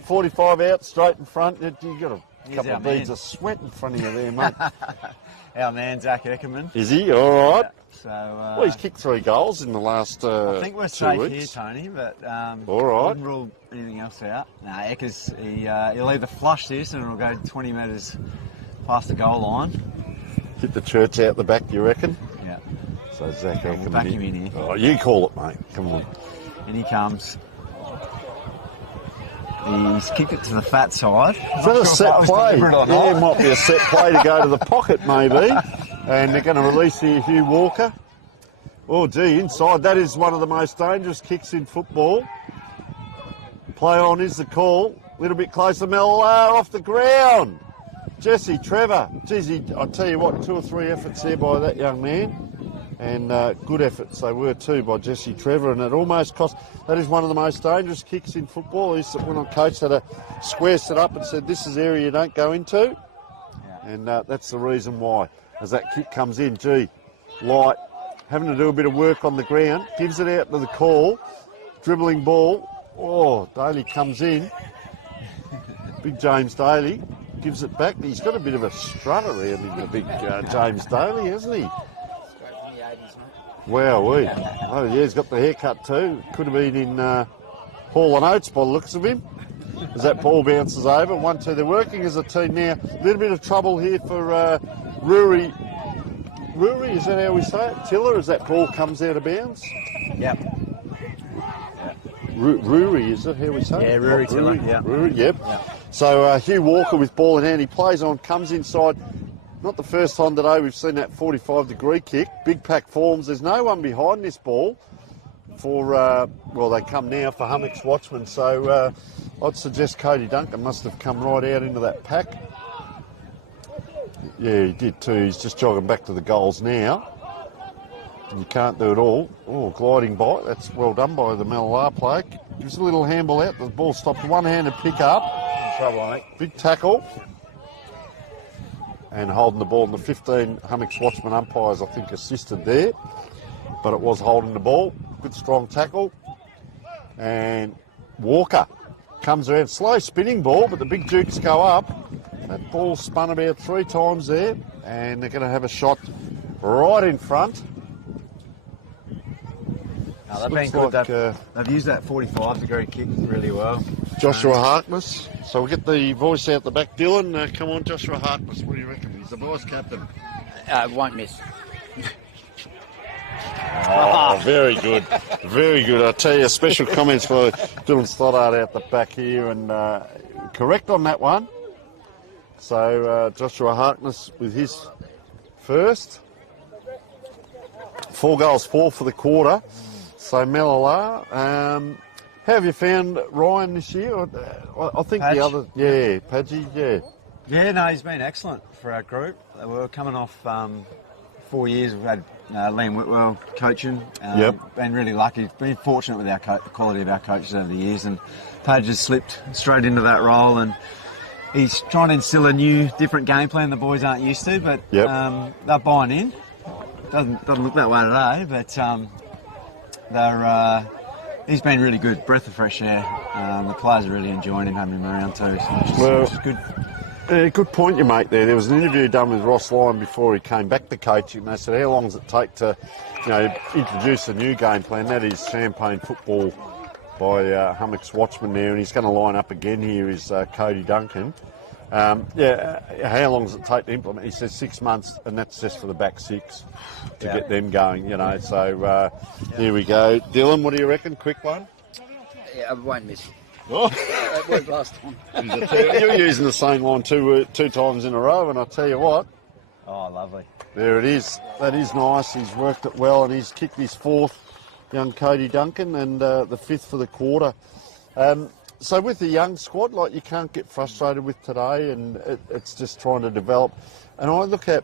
45 out, straight in front. You got a Here's couple our of beads man. of sweat in front of you there, mate. Our man, Zach Eckerman. Is he? All right. So, Well, he's kicked 3 goals in the last I think we're 2 safe weeks. here, Tony, but All right. wouldn't rule anything else out. No, Eckers, he'll either flush this and it'll go 20 metres past the goal line. Hit the church out the back, you reckon? Yeah. So Zach We'll Ackerman. back him in here. Oh, you call it, mate. Come on. And he comes. He's kicked it to the fat side. Is that a set play? Yeah, it might be a set play to go to the pocket, maybe. And they're going to release here Hugh Walker. Oh, gee, inside. That is one of the most dangerous kicks in football. Play on is the call. A little bit closer. Mallala off the ground. Jesse Trevor. Geez, I'll tell you what, 2 or 3 efforts there by that young man. And good efforts they were too by Jesse Trevor. And it almost cost... That is one of the most dangerous kicks in football. When I coached, had a square set up and said, this is the area you don't go into. And that's the reason why. As that kick comes in, gee, light, having to do a bit of work on the ground, gives it out to the call, dribbling ball. Oh, Daly comes in. Big James Daly gives it back. He's got a bit of a strut around him, the big James Daly, hasn't he? Wow, oh yeah, he's got the haircut too. Could have been in Hall and Oates by the looks of him. As that ball bounces over, 1-2. They're working as a team now. A little bit of trouble here for Ruri. Ruri, is that how we say it? Tiller, as that ball comes out of bounds? Yep. Ruri, is that how we say it? Yeah, Ruri Tiller, yeah. Ruri, yep. So Hugh Walker with ball in hand. He plays on, comes inside. Not the first time today we've seen that 45-degree kick. Big pack forms. There's no one behind this ball for, well, they come now for Hummocks Watchman. So I'd suggest Cody Duncan must have come right out into that pack. Yeah, he did too. He's just jogging back to the goals now. And you can't do it all. Oh, gliding bite. That's well done by the Mallala player. Gives a little handball out. The ball stopped. One-handed pick up. Trouble, I think. Big tackle. And holding the ball. And the 15 Hummocks Watchman umpires, I think, assisted there. But it was holding the ball. Good strong tackle. And Walker comes around. Slow spinning ball, but the big dukes go up. That ball spun about 3 times there. And they're going to have a shot right in front. No, they've been good. They've used that 45-degree kick really well. Joshua Harkness. So we'll get the voice out the back. Dylan, come on, Joshua Harkness. What do you reckon? He's the vice captain. Won't miss. Oh, very good. Very good. I tell you, special comments for Dylan Stoddart out the back here. And correct on that one. So Joshua Harkness with his first. 4 goals, 4 for the quarter. So Mallala, how have you found Ryan this year? I think Padge. the other, yeah, Padgy, yeah. Yeah, no, he's been excellent for our group. We're coming off 4 years. We've had Liam Whitwell coaching. Yep. Been really lucky. Been fortunate with our the quality of our coaches over the years. And Padge has slipped straight into that role. And he's trying to instill a new, different game plan the boys aren't used to. But they're buying in. Doesn't look that way today, but he's been really good. Breath of fresh air. The players are really enjoying him, having him around too. So which is good. Good point you make there. There was an interview done with Ross Lyon before he came back to coaching. They said, how long does it take to, introduce a new game plan? That is champagne football by Hummocks Watchman there, and he's going to line up again here is Cody Duncan. How long does it take to implement? He says 6 months, and that's just for the back 6 to get them going, So here we go. Dylan, what do you reckon? Quick one? Yeah, I won't miss. Oh. That worked last time. You're using the same line two times in a row, and I'll tell you what. Oh, lovely. There it is. That is nice. He's worked it well, and he's kicked his 4th, young Cody Duncan, and the 5th for the quarter. So with the young squad, you can't get frustrated with today, and it's just trying to develop. And I look at,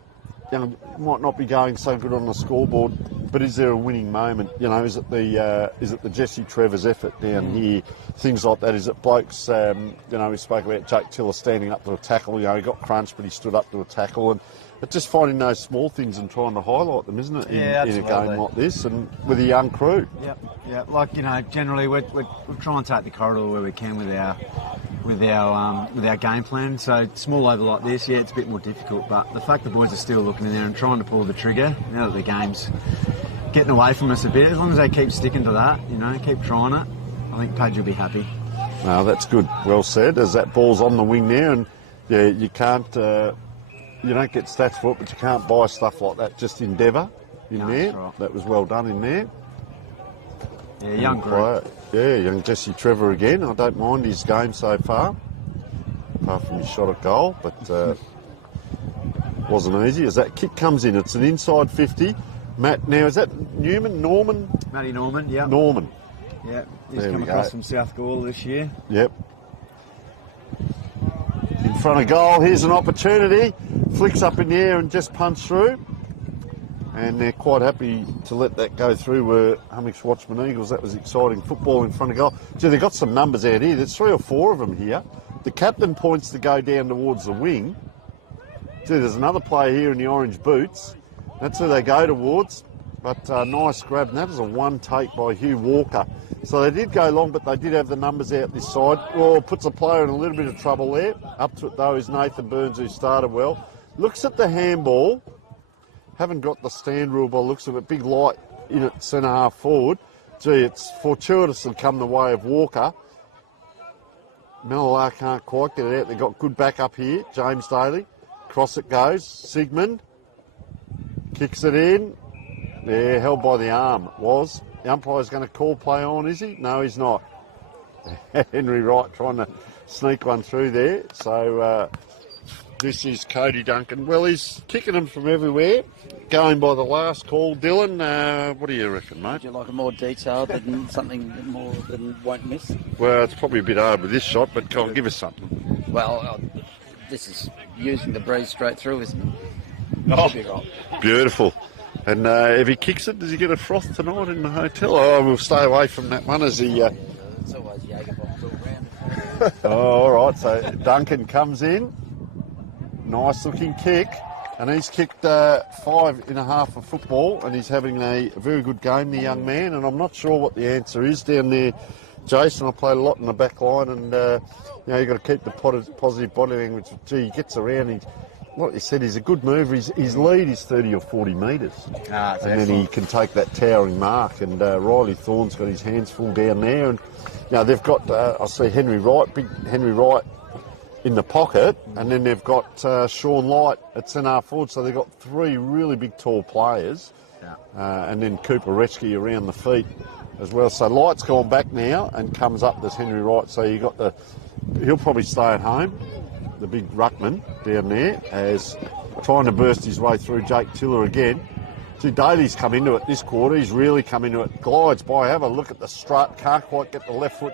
might not be going so good on the scoreboard, but is there a winning moment? Is it the Jesse Trevor's effort down here? Things like that. Is it blokes? We spoke about Jake Tiller standing up to a tackle. He got crunched, but he stood up to a tackle, and it's just finding those small things and trying to highlight them, isn't it? In a game like this, and with a young crew. Yep. Generally we're trying to take the corridor where we can with with our game plan. So small over like this, yeah, it's a bit more difficult. But the fact the boys are still looking in there and trying to pull the trigger now that the game's getting away from us a bit, as long as they keep sticking to that, keep trying it, I think Page will be happy. No, that's good. Well said. As that ball's on the wing there, and yeah, you can't, you don't get stats for it, but you can't buy stuff like that. Just endeavour in there. Right. That was well done in there. Yeah, young group. Yeah, young Jesse Trevor again. I don't mind his game so far, apart from his shot at goal, but wasn't easy. As that kick comes in, it's an inside 50. Matt, now is that Norman? Matty Norman, yeah. Norman. Yeah, he's There come we across go. from South Gawler this year. Yep. In front of goal, here's an opportunity. Flicks up in the air and just punch through. And they're quite happy to let that go through. Were Hummocks Watchman Eagles. That was exciting football in front of goal. Gee, they've got some numbers out here. There's 3 or 4 of them here. The captain points to go down towards the wing. Gee, there's another player here in the orange boots. That's where they go towards. But nice grab. And that was a one take by Hugh Walker. So they did go long, but they did have the numbers out this side. Well, puts a player in a little bit of trouble there. Up to it, though, is Nathan Burns, who started well. Looks at the handball. Haven't got the stand rule by the looks of it. Big light in at centre half forward. Gee, it's fortuitously come the way of Walker. Mallala can't quite get it out. They've got good backup here. James Daly. Cross it goes. Sigmund. Kicks it in. Yeah, held by the arm. It was. The umpire's going to call play on, is he? No, he's not. Henry Wright trying to sneak one through there. So this is Cody Duncan. Well, he's kicking them from everywhere. Going by the last call. Dylan, what do you reckon, mate? Would you like a more detailed than something more than won't miss? Well, it's probably a bit hard with this shot, but come on, give us something. Well, this is using the breeze straight through, isn't it? Oh, Should be right. beautiful. And if he kicks it, does he get a froth tonight in the hotel? Oh, we'll stay away from that one as he... It's always Jaeger bombs all round. Oh, all right, so Duncan comes in. Nice looking kick. And he's kicked 5.5 of football, and he's having a very good game, the young man. And I'm not sure what the answer is down there, Jason. I played a lot in the back line, and you've got to keep the positive body language. Gee, he gets around. Like you said, he's a good mover. His lead is 30 or 40 metres. And then he can take that towering mark. And Riley Thorne's got his hands full down there. And they've got, I see Henry Wright, big Henry Wright in the pocket. And then they've got Sean Light at centre forward. So they've got 3 really big, tall players. And then Cooper Retschke around the feet as well. So Light's gone back now and comes up as Henry Wright. So you got he'll probably stay at home. The big ruckman down there as trying to burst his way through Jake Tiller again. See, Daly's come into it this quarter. He's really come into it. Glides by. Have a look at the strut. Can't quite get the left foot.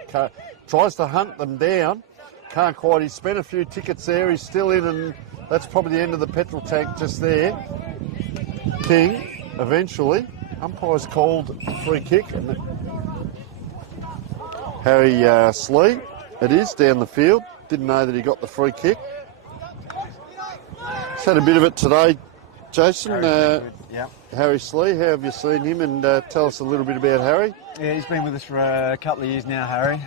Tries to hunt them down. Can't quite. He's spent a few tickets there. He's still in, and that's probably the end of the petrol tank just there. King, eventually. Umpire's called free kick. And Harry Slee, it is, down the field. Didn't know that he got the free kick. He's had a bit of it today, Jason. Harry Slee, how have you seen him? And tell us a little bit about Harry. Yeah, he's been with us for a couple of years now, Harry.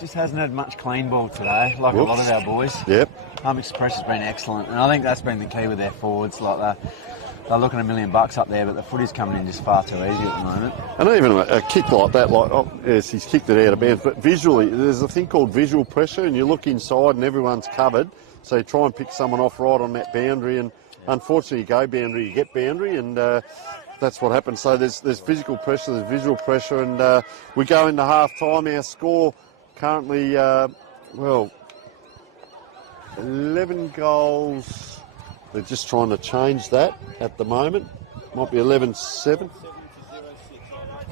Just hasn't had much clean ball today, like a lot of our boys. Yep. Hummocks' pressure's been excellent, and I think that's been the key with their forwards. Like they're looking $1 million up there, but the footy's coming in just far too easy at the moment. And even a kick like that, yes, he's kicked it out of bounds, but visually, there's a thing called visual pressure, and you look inside and everyone's covered, so you try and pick someone off right on that boundary, and unfortunately you go boundary, you get boundary, and that's what happens. So there's physical pressure, there's visual pressure, and we go into half-time. Our score currently, 11 goals. They're just trying to change that at the moment. Might be 11-7,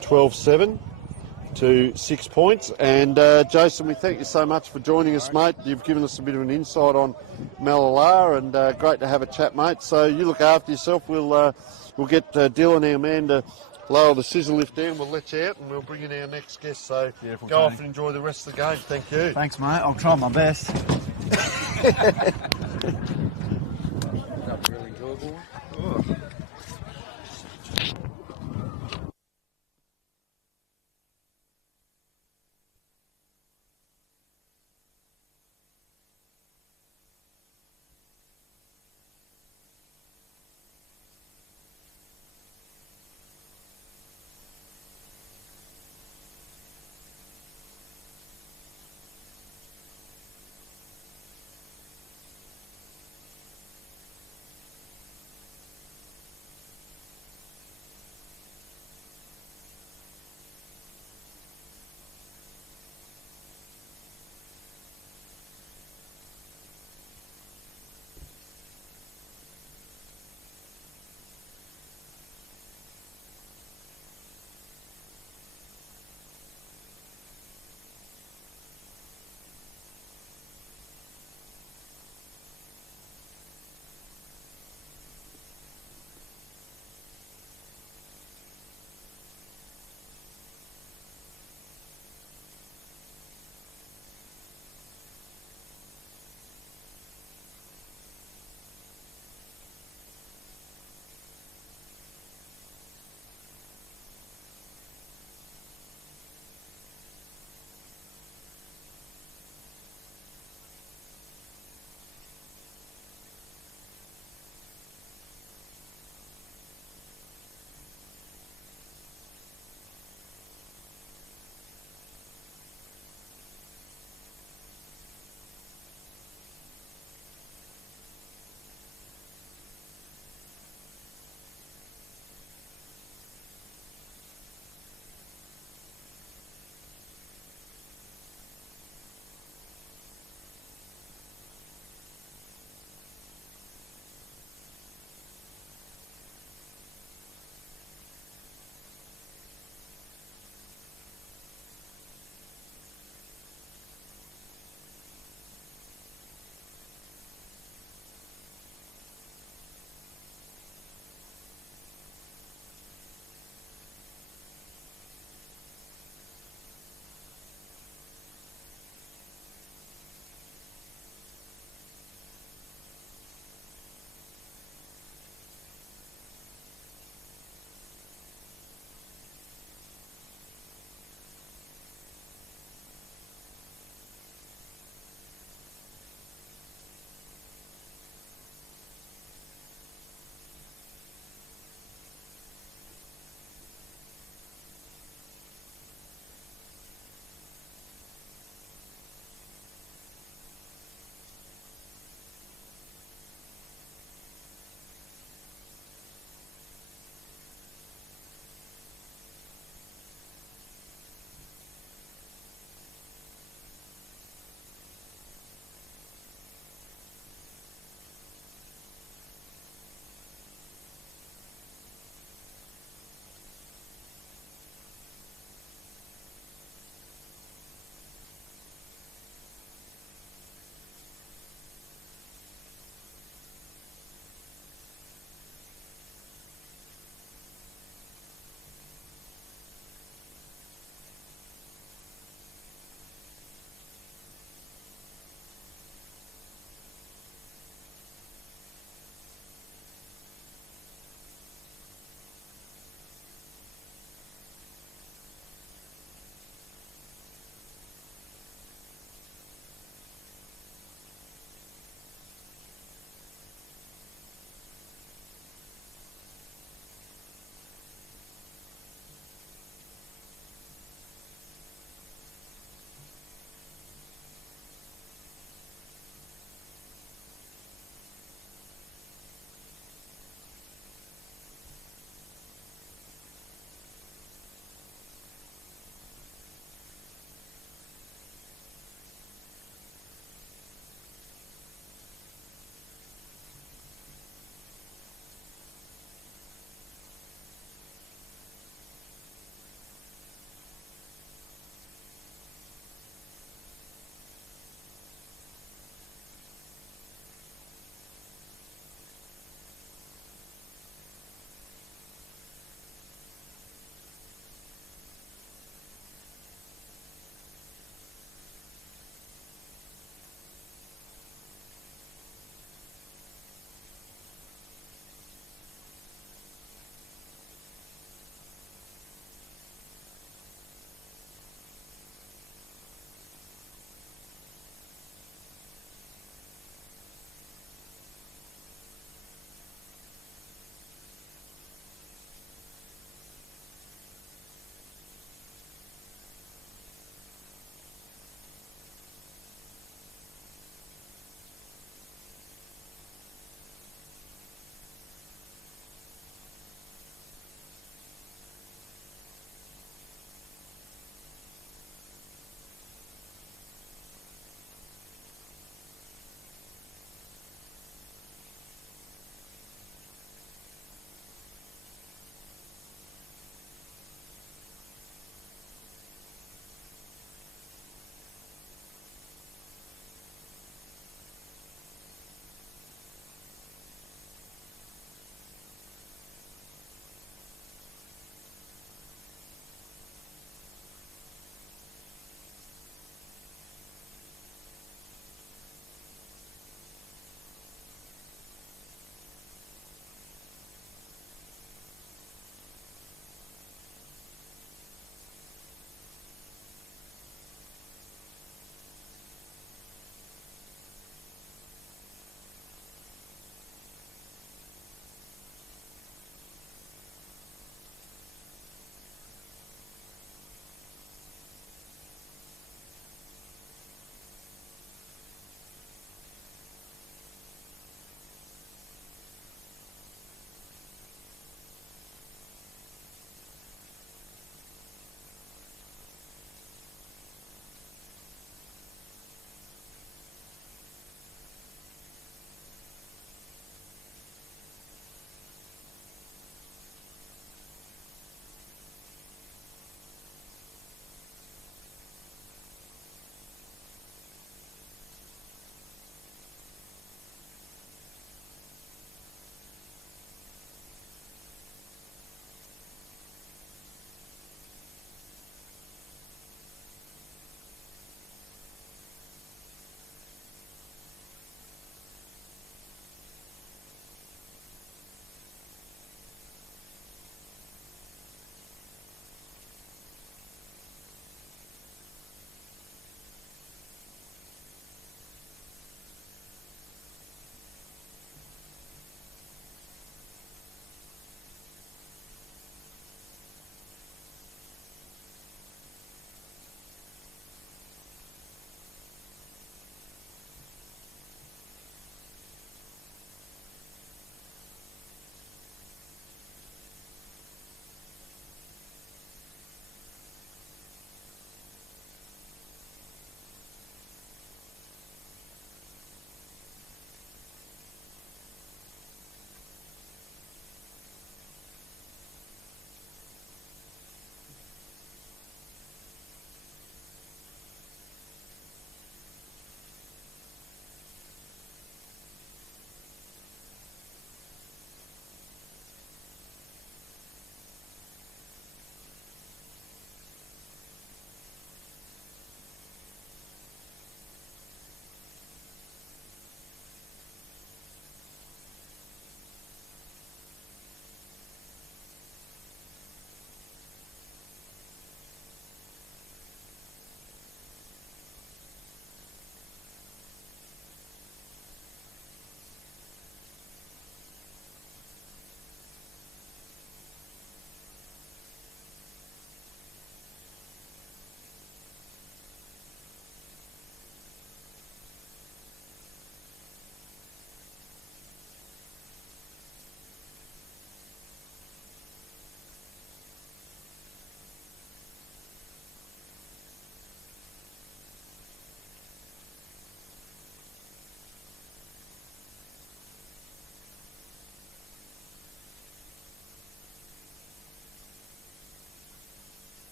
12-7 to 6 points. And Jason, we thank you so much for joining us, mate. You've given us a bit of an insight on Mallala, and great to have a chat, mate. So you look after yourself. We'll get Dylan, our man, to lower the scissor lift down. We'll let you out, and we'll bring in our next guest. So beautiful, go off and enjoy the rest of the game. Thank you. Thanks, mate. I'll try my best. Really enjoyable.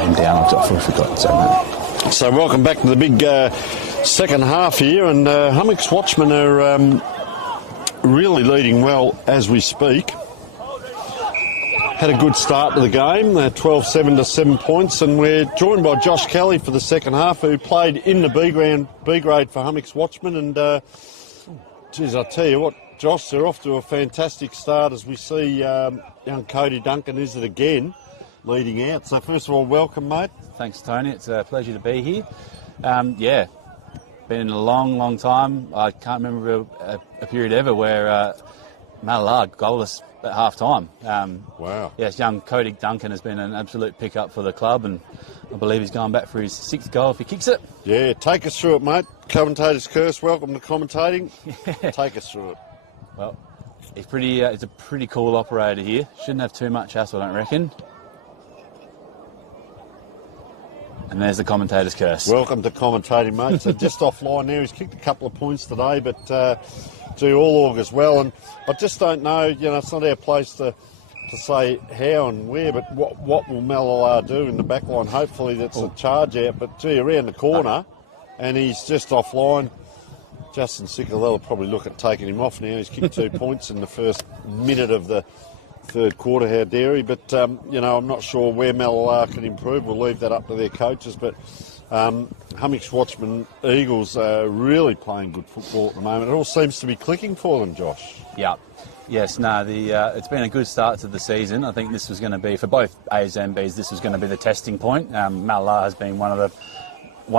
name down. I forgot. So welcome back to the big second half here, and Hummocks Watchmen are really leading well as we speak. Had a good start to the game, 12-7 to 7 points, and we're joined by Josh Kelly for the second half, who played in the B grade for Hummocks Watchmen. And geez, I tell you what, Josh, they're off to a fantastic start as we see young Cody Duncan is it again leading out. So first of all, welcome, mate. Thanks, Tony. It's a pleasure to be here. Been a long time. I can't remember a period ever where Mallala goalless at half time. Wow. Yes, young Cody Duncan has been an absolute pick-up for the club, and I believe he's going back for his 6th goal if he kicks it. Yeah, take us through it, mate. Commentator's curse, welcome to commentating. Take us through it. Well, he's a pretty cool operator here. Shouldn't have too much hassle, I don't reckon. And there's the commentator's curse. Welcome to commentating, mate. So just offline there, he's kicked a couple of points today, but all augurs well. And I just don't know, it's not our place to say how and where, but what will Mallala do in the back line? Hopefully that's a charge out, but around the corner, and he's just offline. Justin Sickle will probably look at taking him off now. He's kicked 2 points in the first minute of the third quarter, how dare he? But, I'm not sure where Mallala can improve. We'll leave that up to their coaches. But Hummocks Watchmen Eagles are really playing good football at the moment. It all seems to be clicking for them, Josh. Yeah. Yes, it's been a good start to the season. I think this was going to be, for both A's and B's, this was going to be the testing point. Mallala has been one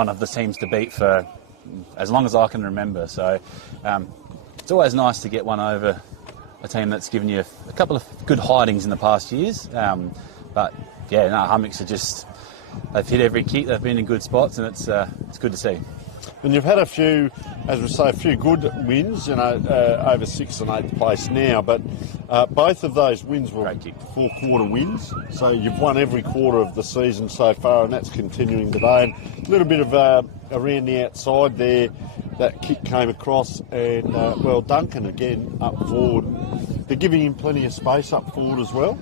of the teams to beat for as long as I can remember. So it's always nice to get one over a team that's given you a couple of good hidings in the past years. Hummocks they've hit every kick, they've been in good spots, and it's good to see. And you've had a few good wins, over 6th and 8th place now, but both of those wins were full quarter wins. So you've won every quarter of the season so far, and that's continuing today. And a little bit of around the outside there, that kick came across, and Duncan again up forward. They're giving him plenty of space up forward as well.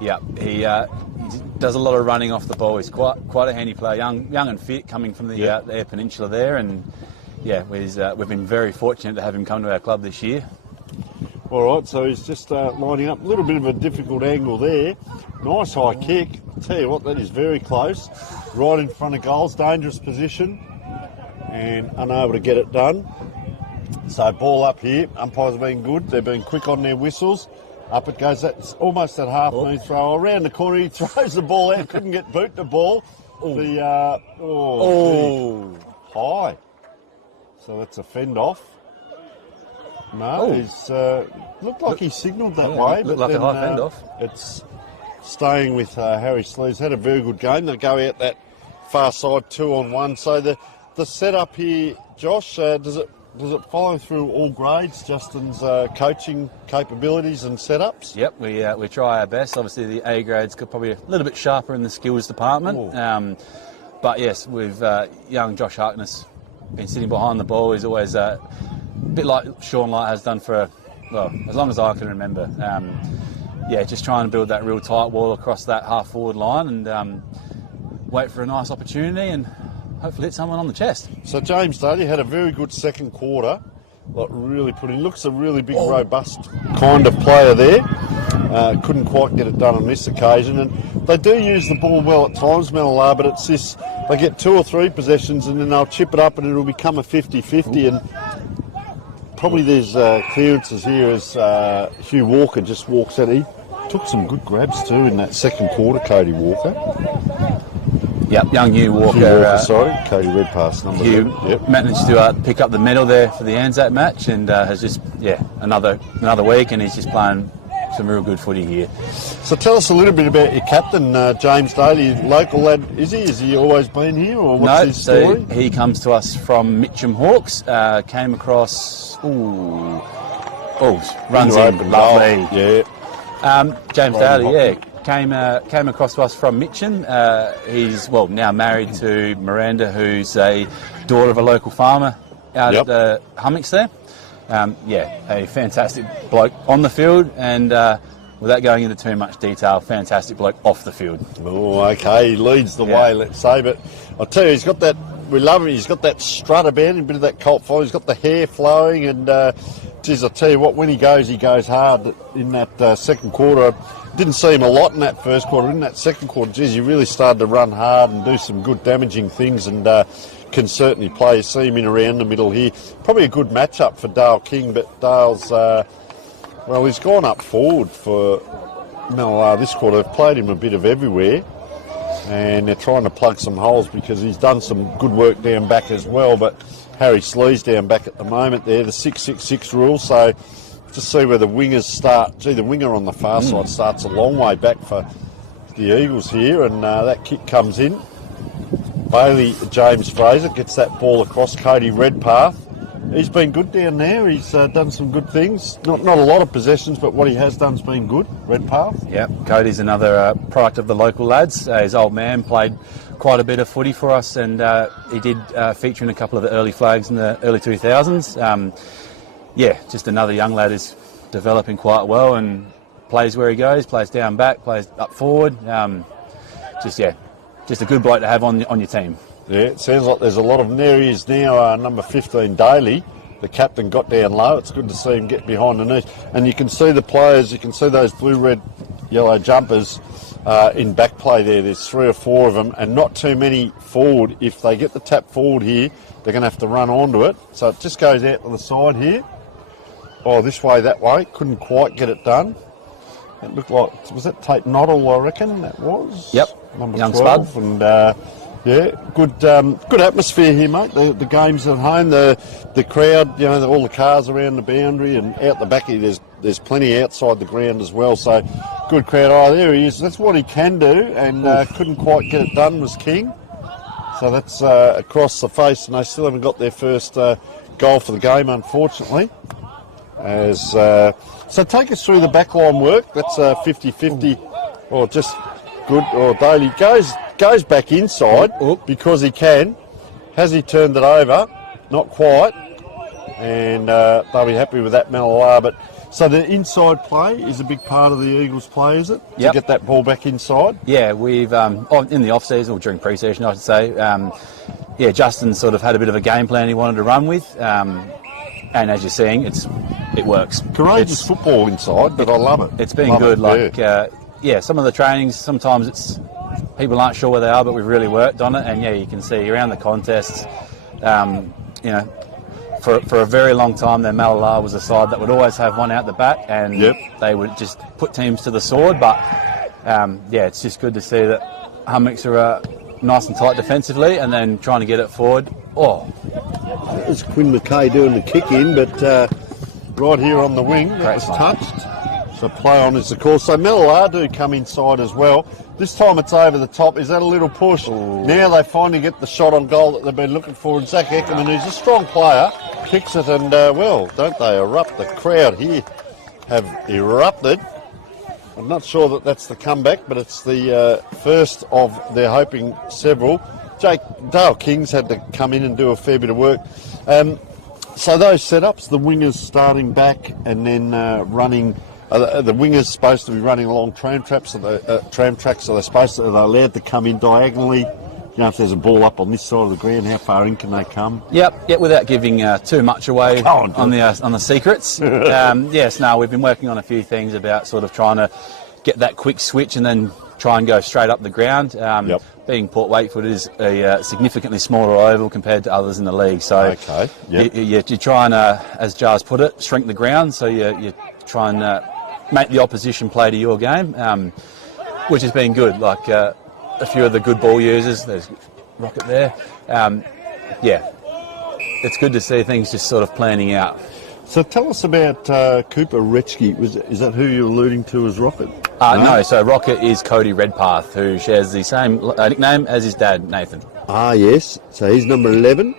Yeah, he does a lot of running off the ball. He's quite a handy player, young and fit, coming from the Eyre Peninsula there, and we've been very fortunate to have him come to our club this year. All right, so he's just lining up. A little bit of a difficult angle there. Nice high kick. I tell you what, that is very close. Right in front of goals, dangerous position, and unable to get it done. So ball up here. Umpires have been good. They've been quick on their whistles. Up it goes. That's almost that half-moon throw. Around the corner, he throws the ball out. Couldn't get boot the ball. High. So that's a fend off. No, he's looked like he signalled that way. Looked like a high fend off. It's staying with Harry Sleeves. Had a very good game. They go out that far side 2-on-1. So the setup here, Josh, does it follow through all grades, Justin's coaching capabilities and setups? Yep, we try our best. Obviously, the A grade's probably a little bit sharper in the skills department. But yes, with young Josh Harkness been sitting behind the ball, he's always a bit like Sean Light has done for as long as I can remember. Just trying to build that real tight wall across that half-forward line and wait for a nice opportunity and hopefully hit someone on the chest. So James Daly had a very good second quarter. Looks a really big, robust kind of player there. Couldn't quite get it done on this occasion. And they do use the ball well at times, Mallala, but it's this, they get 2 or 3 possessions and then they'll chip it up and it'll become a 50-50. And probably there's clearances here as Hugh Walker just walks out. He took some good grabs too in that second quarter, Cody Walker. Yep, young Hugh Walker. Cody Redpass number Hugh 2. Yep. Managed to pick up the medal there for the Anzac match and has just, another week and he's just playing some real good footy here. So tell us a little bit about your captain, James Daly. Local lad, is he? Has he always been here or what's his story? So he comes to us from Mitcham Hawks, came across, runs in, lovely. Yeah. James Daly, came across to us from Mitcham. He's now married to Miranda, who's a daughter of a local farmer out at the Hummocks there. A fantastic bloke on the field and without going into too much detail, fantastic bloke off the field. Oh, okay, he leads the way, let's say, but I'll tell you, he's got that, we love him, he's got that strut about him, a bit of that Colt follow, he's got the hair flowing, and geez, I'll tell you what, when he goes hard in that second quarter. Didn't see him a lot in that first quarter. In that second quarter, geez, he really started to run hard and do some good damaging things, and can certainly play. You see him in around the middle here. Probably a good matchup for Dale King, but Dale's, well, he's gone up forward for Mallala this quarter. They've played him a bit of everywhere, and they're trying to plug some holes because he's done some good work down back as well, but Harry Slee's down back at the moment there, the 6-6-6 rule, so just see where the wingers start. Gee, the winger on the far side starts a long way back for the Eagles here, and that kick comes in. Bailey James Fraser gets that ball across. Cody Redpath, he's been good down there. He's done some good things. Not a lot of possessions, but what he has done's been good. Redpath. Yeah, Cody's another product of the local lads. His old man played quite a bit of footy for us, and he did feature in a couple of the early flags in the early 2000s. Yeah, just another young lad who's developing quite well and plays where he goes, plays down back, plays up forward. Just a good bloke to have on your team. Yeah, it sounds like there's a lot of them. There he is now, number 15, Daly. The captain got down low. It's good to see him get behind the knees. And you can see the players, you can see those blue, red, yellow jumpers in back play there. There's 3 or 4 of them, and not too many forward. If they get the tap forward here, they're going to have to run onto it. So it just goes out to the side here. Oh, this way, that way. Couldn't quite get it done. It looked like, was that Tate Noddle, I reckon that was? Yep. Number Young 12. spud. And, yeah, good atmosphere here, mate. The game's at home. The crowd, you know, all the cars around the boundary, and out the back here, there's plenty outside the ground as well. So, good crowd. Oh, there he is. That's what he can do, and couldn't quite get it done was King. So that's across the face, and they still haven't got their first goal for the game, unfortunately. So take us through the backline work. That's 50-50, or just good. Or Daly goes back inside because he can. Has he turned it over? Not quite. And they'll be happy with that, Mallala. But so the inside play is a big part of the Eagles' play, is it? Yep. To get that ball back inside. Yeah, we've in the off season or during pre-season, I should say. Justin sort of had a bit of a game plan he wanted to run with. And as you're seeing, it works. Courageous football inside, but I love it. It's been good. Some of the trainings, sometimes people aren't sure where they are, but we've really worked on it. And you can see around the contests, for a very long time, their Mallala was a side that would always have one out the back, and they would just put teams to the sword. But it's just good to see that Hummocks are nice and tight defensively, and then trying to get it forward. There's Quinn McKay doing the kick in, but right here on the wing, that was touched. So play on is the call. So Mallala do come inside as well. This time it's over the top. Is that a little push? Ooh. Now they finally get the shot on goal that they've been looking for. And Zach Eckerman, who's a strong player, kicks it, and don't they erupt? The crowd here have erupted. I'm not sure that that's the comeback, but it's the first of, they're hoping, several. Dale King's had to come in and do a fair bit of work. So those setups, the wingers starting back and then running. The wingers supposed to be running along tram tracks, so they're allowed to come in diagonally. You know, if there's a ball up on this side of the ground, how far in can they come? Yep, without giving too much away on the secrets. We've been working on a few things about sort of trying to get that quick switch and then try and go straight up the ground. Being Port Wakefield is a significantly smaller oval compared to others in the league. So you try and, as Jars put it, shrink the ground. So you try and make the opposition play to your game, which has been good. Like a few of the good ball users, there's Rocket there. It's good to see things just sort of planning out. So tell us about Cooper Retschke. Is that who you're alluding to as Rocket? No, so Rocket is Cody Redpath, who shares the same nickname as his dad, Nathan. Yes. So he's number 11.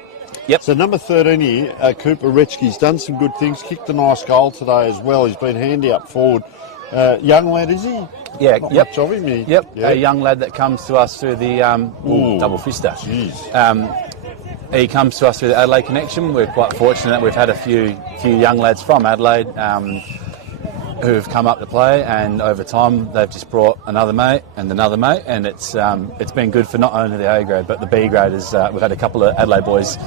Yep. So number 13 here, Cooper Retschke's done some good things, kicked a nice goal today as well. He's been handy up forward. Young lad, is he? Yeah. Not much of him. A young lad that comes to us through the double fister. He comes to us through the Adelaide connection. We're quite fortunate. We've had a few young lads from Adelaide who've come up to play, and over time they've just brought another mate, and it's been good for not only the A grade but the B grade. We've had a couple of Adelaide boys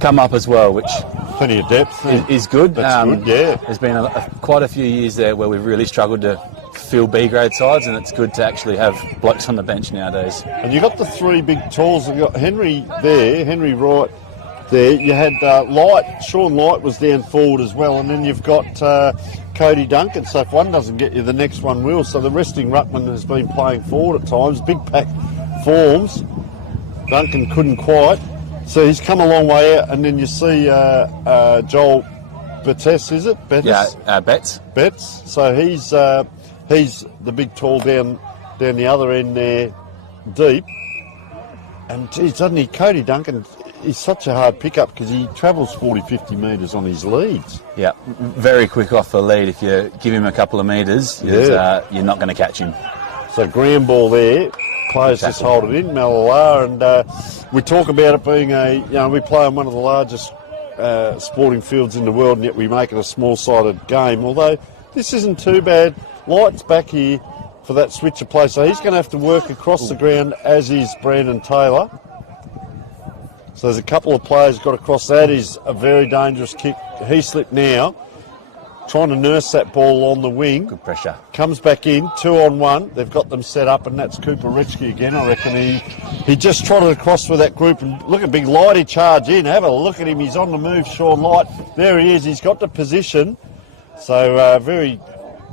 come up as well, which Plenty of depth. is good. That's good, yeah. There's been quite a few years there where we've really struggled to fill B grade sides, and it's good to actually have blokes on the bench nowadays. And you got the three big talls. You got Henry there, Henry Wright there. You had Light, Sean Light was down forward as well, and then you've got Cody Duncan. So if one doesn't get you, the next one will. So the resting ruckman has been playing forward at times. Big pack forms. Duncan couldn't quite. So he's come a long way out, and then you see Joel Bettes, is it? Bettes? Yeah, Betts. Betts. So he's the big tall down the other end there, deep. And geez, doesn't he? Cody Duncan, he's such a hard pickup because he travels 40, 50 metres on his leads. Yeah, very quick off the lead. If you give him a couple of metres, you're not going to catch him. So ground ball there. Players just hold it in, Mallala, and we talk about it being we play on one of the largest sporting fields in the world, and yet we make it a small-sided game. Although this isn't too bad. Light's back here for that switch of play, so he's going to have to work across the ground, as is Brandon Taylor. So there's a couple of players got across. That is a very dangerous kick. He slipped now, trying to nurse that ball on the wing. Good pressure. Comes back in, 2-on-1. They've got them set up, and that's Cooper Retsky again, I reckon. He just trotted across with that group, and look at Big Lighty charge in. Have a look at him. He's on the move, Sean Light. There he is. He's got the position. So very,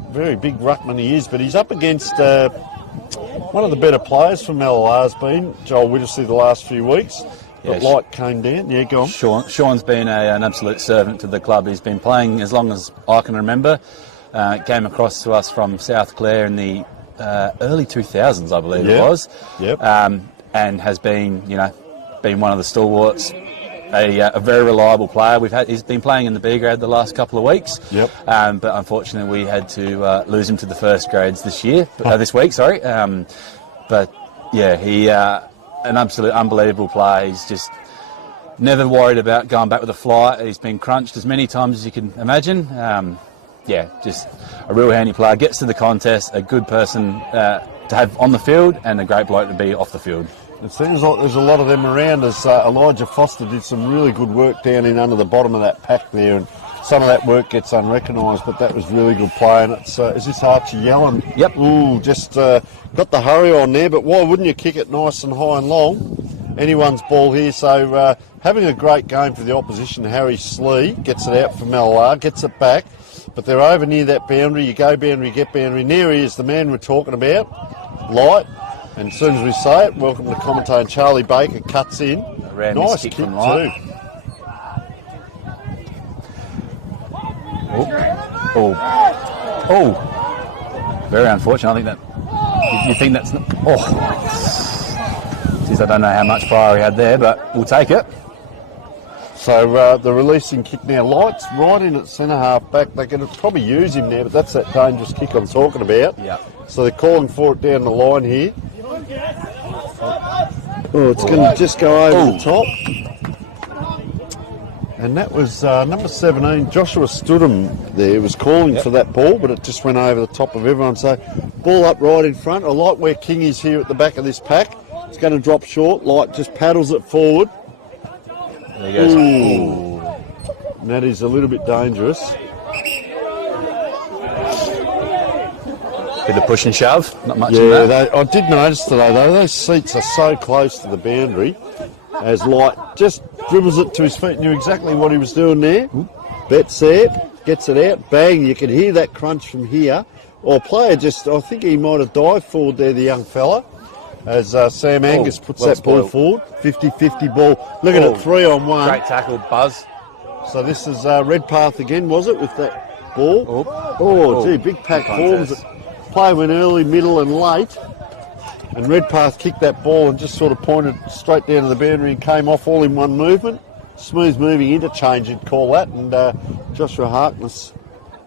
very big ruckman he is, but he's up against one of the better players from Mallala has been Joel Whittlesey the last few weeks. But Light came down. Yeah, go on. Sean's been an absolute servant to the club. He's been playing as long as I can remember. Came across to us from South Clare in the early 2000s, I believe it was. Yep. And has been, been one of the stalwarts. A very reliable player. He's been playing in the B grade the last couple of weeks. Yep. But unfortunately, we had to lose him to the first grades this week. Sorry. But yeah, he. An absolute unbelievable player. He's just never worried about going back with a flight. He's been crunched as many times as you can imagine. Just a real handy player. Gets to the contest, a good person to have on the field, and a great bloke to be off the field. It seems like there's a lot of them around. As Elijah Foster did some really good work down in under the bottom of that pack there, and some of that work gets unrecognised, but that was really good play. And it's is this Archie Yellen? Yep. Ooh, just got the hurry on there, but why wouldn't you kick it nice and high and long? Anyone's ball here, so having a great game for the opposition. Harry Slee gets it out for Mallala, gets it back, but they're over near that boundary. You go boundary, you get boundary. And there he is, the man we're talking about, Light. And as soon as we say it, welcome to commentator Charlie Baker cuts in. Nice kick from Light. Too. Oh, very unfortunate. I think that you think that's. Geez, I don't know how much fire he had there, but we'll take it. So the releasing kick now. Light's right in at centre half back. They can probably use him there, but that's that dangerous kick I'm talking about. Yeah. So they're calling for it down the line here. Oh, it's going to just go over the top. And that was number 17, Joshua Studham there, was calling for that ball, but it just went over the top of everyone. So ball up right in front. I like where King is here at the back of this pack. It's going to drop short. Light just paddles it forward. There he goes. Ooh. And that is a little bit dangerous. Bit of push and shove, not much in that. I did notice today, though, those seats are so close to the boundary, as Light just dribbles it to his feet. Knew exactly what he was doing there. Betts there, gets it out, bang, you can hear that crunch from here. Or player just, I think he might have dived forward there, the young fella, as Sam Angus puts that ball forward. 50-50 ball. Look at it, 3-on-1. Great tackle, Buzz. So this is Redpath again, was it, with that ball? Gee, big pack forms. Play went early, middle and late. And Redpath kicked that ball and just sort of pointed straight down to the boundary and came off all in one movement. Smooth moving interchange, you'd call that. And Joshua Harkness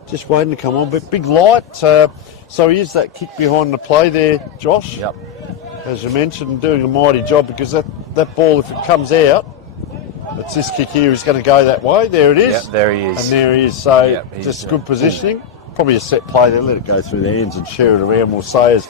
just waiting to come on. But big Light. So he is that kick behind the play there, Josh. Yep. As you mentioned, doing a mighty job, because that ball, if it comes out, it's this kick here is going to go that way. There it is. Yep, there he is. And there he is. So yep, just good positioning. probably a set play there. Let it go through the hands and share it around. We'll say as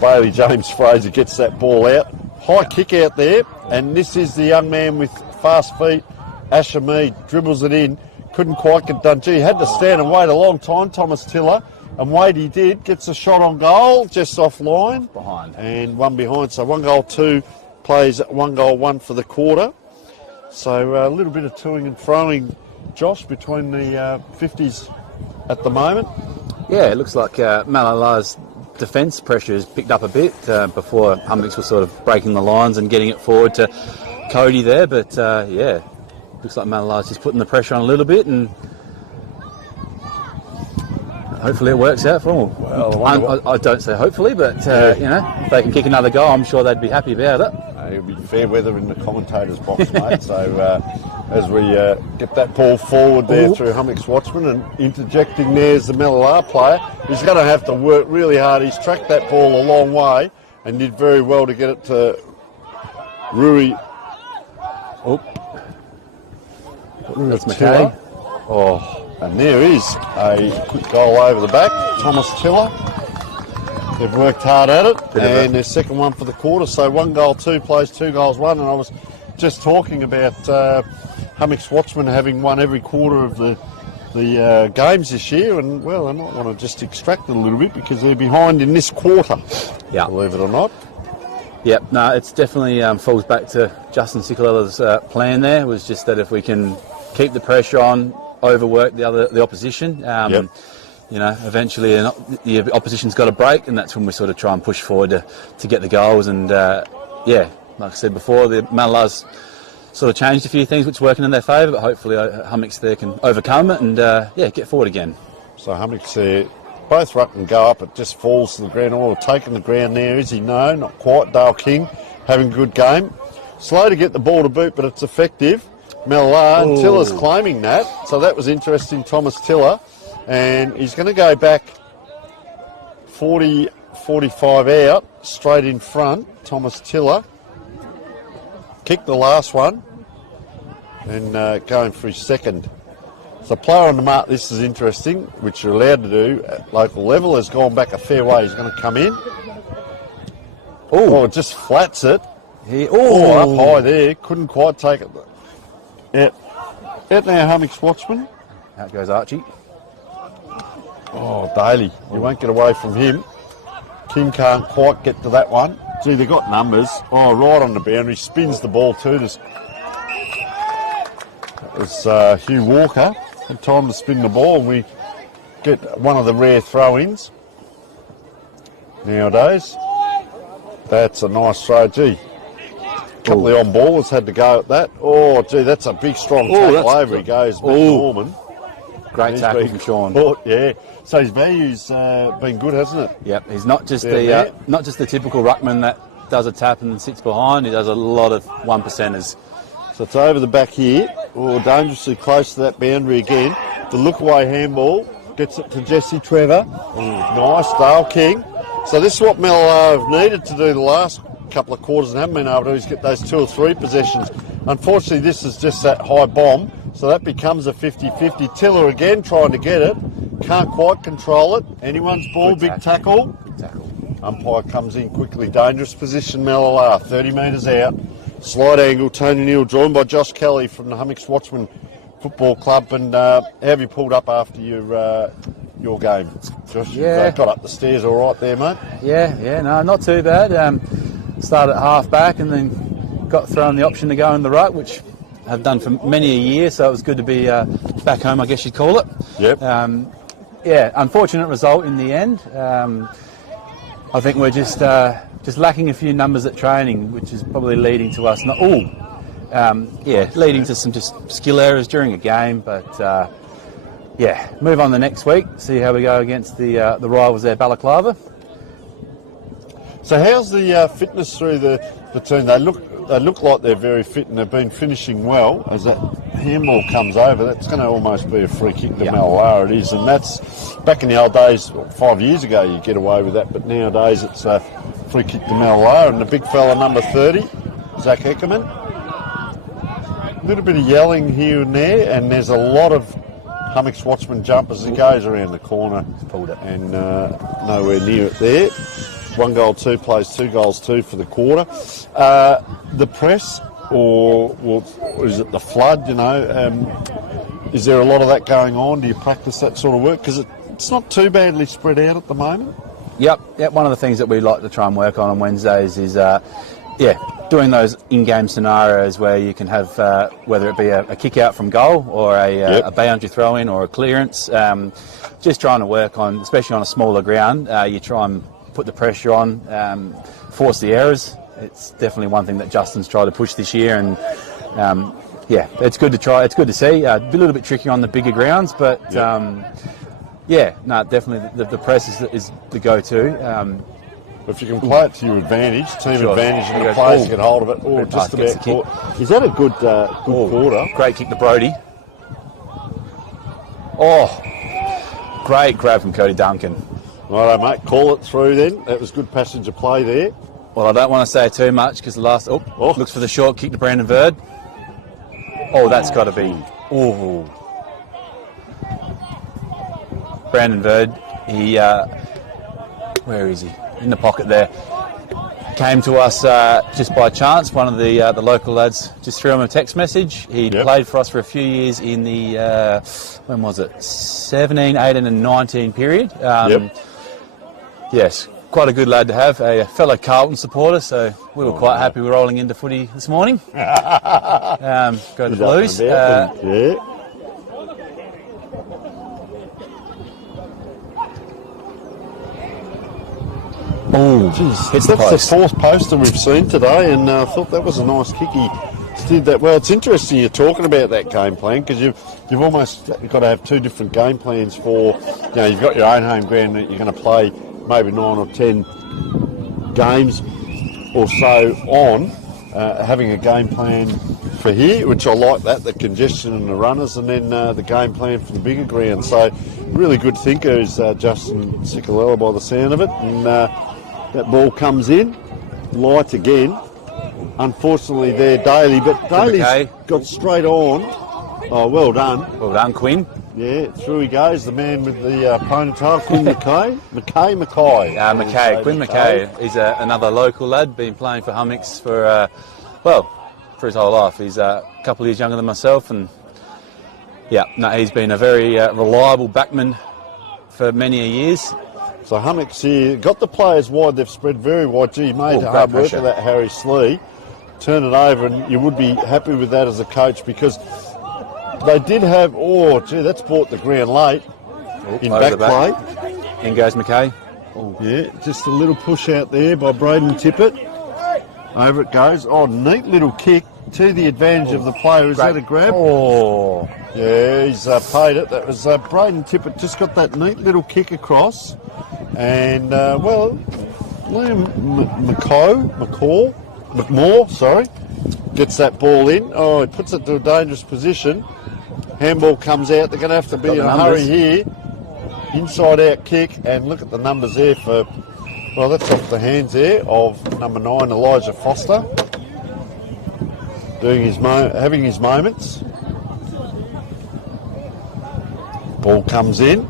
Bailey James Fraser gets that ball out. High kick out there, and this is the young man with fast feet. Asher Mead dribbles it in. Couldn't quite get done. Gee, had to stand and wait a long time, Thomas Tiller. And wait he did. Gets a shot on goal, just off line. Behind. And one behind. So 1 goal, 2 plays 1 goal, 1 for the quarter. So a little bit of toing and froing, Josh, between the 50s at the moment. Yeah, it looks like Mallala's defence pressure has picked up a bit before Hummocks was sort of breaking the lines and getting it forward to Cody there. But yeah, looks like Mallala's just putting the pressure on a little bit, and hopefully it works out for them. Well, I don't say hopefully, but you know, if they can kick another goal, I'm sure they'd be happy about it. It'll be fair weather in the commentators' box, mate. So as we get that ball forward there through Hummocks Watchman, and interjecting there's the Mallala player. He's going to have to work really hard. He's tracked that ball a long way and did very well to get it to Rui. That's McKay. Oh, and there is a quick goal over the back. Thomas Tiller. They've worked hard at it, and their second one for the quarter. So 1 goal, 2 plays, 2 goals, 1. And I was just talking about Hummocks Watchmen having won every quarter of the games this year, and well, they might want to just extract it a little bit because they're behind in this quarter. Yeah, believe it or not. Yep, no, it's definitely falls back to Justin Sicola's plan. There was just that if we can keep the pressure on, overwork the opposition. You know, eventually the opposition's got a break, and that's when we sort of try and push forward to get the goals. And yeah, like I said before, the Mallala's sort of changed a few things which are working in their favour, but hopefully Hummocks there can overcome it and yeah, get forward again. So Hummocks both ruck and go up, it just falls to the ground. Or taking the ground there, is he? No, not quite. Dale King having a good game. Slow to get the ball to boot, but it's effective. Mallala, and Tiller's claiming that, so that was interesting. Thomas Tiller. And he's going to go back 40, 45 out, straight in front. Thomas Tiller kicked the last one and going for his second. So player on the mark, this is interesting, which you're allowed to do at local level, has gone back a fair way. He's going to come in. Oh, it just flats it. Up high there. Couldn't quite take it. Yeah. Out now, Hummocks Watchman. Out goes Archie. Oh, Daly, you won't get away from him. King can't quite get to that one. Gee, they've got numbers. Oh, right on the boundary, spins the ball too. It was Hugh Walker. Had time to spin the ball, and we get one of the rare throw-ins nowadays. That's a nice throw. Gee, a couple of on-ballers had to go at that. Oh, gee, that's a big, strong tackle. Over he goes, Matt Norman. Great tackle from Sean. Caught, yeah. So his value's been good, hasn't it? Yep. He's not just the typical ruckman that does a tap and then sits behind. He does a lot of 1%ers. So it's over the back here. Oh, dangerously close to that boundary again. The look-away handball gets it to Jesse Trevor. Nice, Dale King. So this is what Mallala have needed to do the last couple of quarters and haven't been able to do, is get those 2 or 3 possessions. Unfortunately, this is just that high bomb. So that becomes a 50-50. Tiller again trying to get it. Can't quite control it. Anyone's ball, big tackle. Big tackle. Umpire comes in quickly. Dangerous position, Mallala. 30 metres out. Slide angle, Tony Neal, drawn by Josh Kelly from the Hummocks Watchman Football Club. And how have you pulled up after your game, Josh? Yeah. You've got up the stairs all right there, mate? Yeah, no, not too bad. Started at half back and then got thrown the option to go in the ruck, which I've done for many a year, so it was good to be back home, I guess you'd call it. Yep. Yeah, unfortunate result in the end. I think we're just lacking a few numbers at training, which is probably leading to us leading to some just skill errors during a game. But yeah, move on the next week, see how we go against the rivals there, Balaclava. So how's the fitness through the team? They look like they're very fit and they've been finishing well. As that handball comes over, that's going to almost be a free kick to Mallala, it is. And that's, back in the old days, 5 years ago, you get away with that, but nowadays it's a free kick to Mallala. And the big fella, number 30, Zach Eckerman. A little bit of yelling here and there, and there's a lot of Hummocks Watchman jump as he goes around the corner. Pulled it. And nowhere near it there. 1 goal, 2 plays, 2 goals, 2 for the quarter. The press, or is it the flood, is there a lot of that going on? Do you practice that sort of work? Because it's not too badly spread out at the moment. Yep. One of the things that we like to try and work on Wednesdays is, doing those in-game scenarios where you can have, whether it be a kick out from goal or a boundary throw-in or a clearance, just trying to work on, especially on a smaller ground, you try and put the pressure on, force the errors. It's definitely one thing that Justin's tried to push this year, and it's good to try. It's good to see. A little bit tricky on the bigger grounds, but definitely the press is the go-to. If you can play it to your advantage, team Sure. advantage, and the players get hold of it, just gets about the kick. caught. Is that a good quarter? Great kick to Brodie. Oh, great grab from Cody Duncan. Righto, mate. Call it through then. That was good passenger play there. Well, I don't want to say too much because the last... looks for the short kick to Brandon Verd. Oh, that's got to be... Oh. Brandon Verd, he... where is he? In the pocket there. Came to us just by chance. One of the local lads just threw him a text message. He played for us for a few years in the... when was it? 17, 18 and 19 period. Yes. Quite a good lad to have, a fellow Carlton supporter, so we were quite happy we're rolling into footy this morning. Go the Blues. Oh, geez. Hits That's the post. the fourth poster we've seen today, and I thought that was a nice kick. He did that well. It's interesting you're talking about that game plan, because you've almost got to have two different game plans for, you've got your own home ground that you're going to play maybe 9 or 10 games or so on, having a game plan for here, which I like that, the congestion and the runners, and then the game plan for the bigger ground. So really good thinker is Justin Ciccolella by the sound of it, and that ball comes in, light again. Unfortunately there, Daly, but Daly's got straight on. Oh, well done. Well done, Quinn. Yeah, through he goes, the man with the ponytail, Quinn Mackay. Quinn Mackay. He's another local lad, been playing for Hummocks for his whole life. He's a couple of years younger than myself, and he's been a very reliable backman for many years. So Hummocks here got the players wide, they've spread very wide. Gee, made hard work of that Harry Slee. Turn it over, and you would be happy with that as a coach, because they did have, that's brought the ground late in back play. In goes Mackay. Yeah, just a little push out there by Braden Tippett. Over it goes. Oh, neat little kick to the advantage of the player. Is that a grab? Oh. Yeah, he's paid it. That was Braden Tippett just got that neat little kick across. And, Liam McMore, gets that ball in. Oh, he puts it to a dangerous position. Handball comes out. They're going to have to be in a hurry here. Inside out kick, and look at the numbers there for, that's off the hands there of number 9, Elijah Foster, doing having his moments. Ball comes in.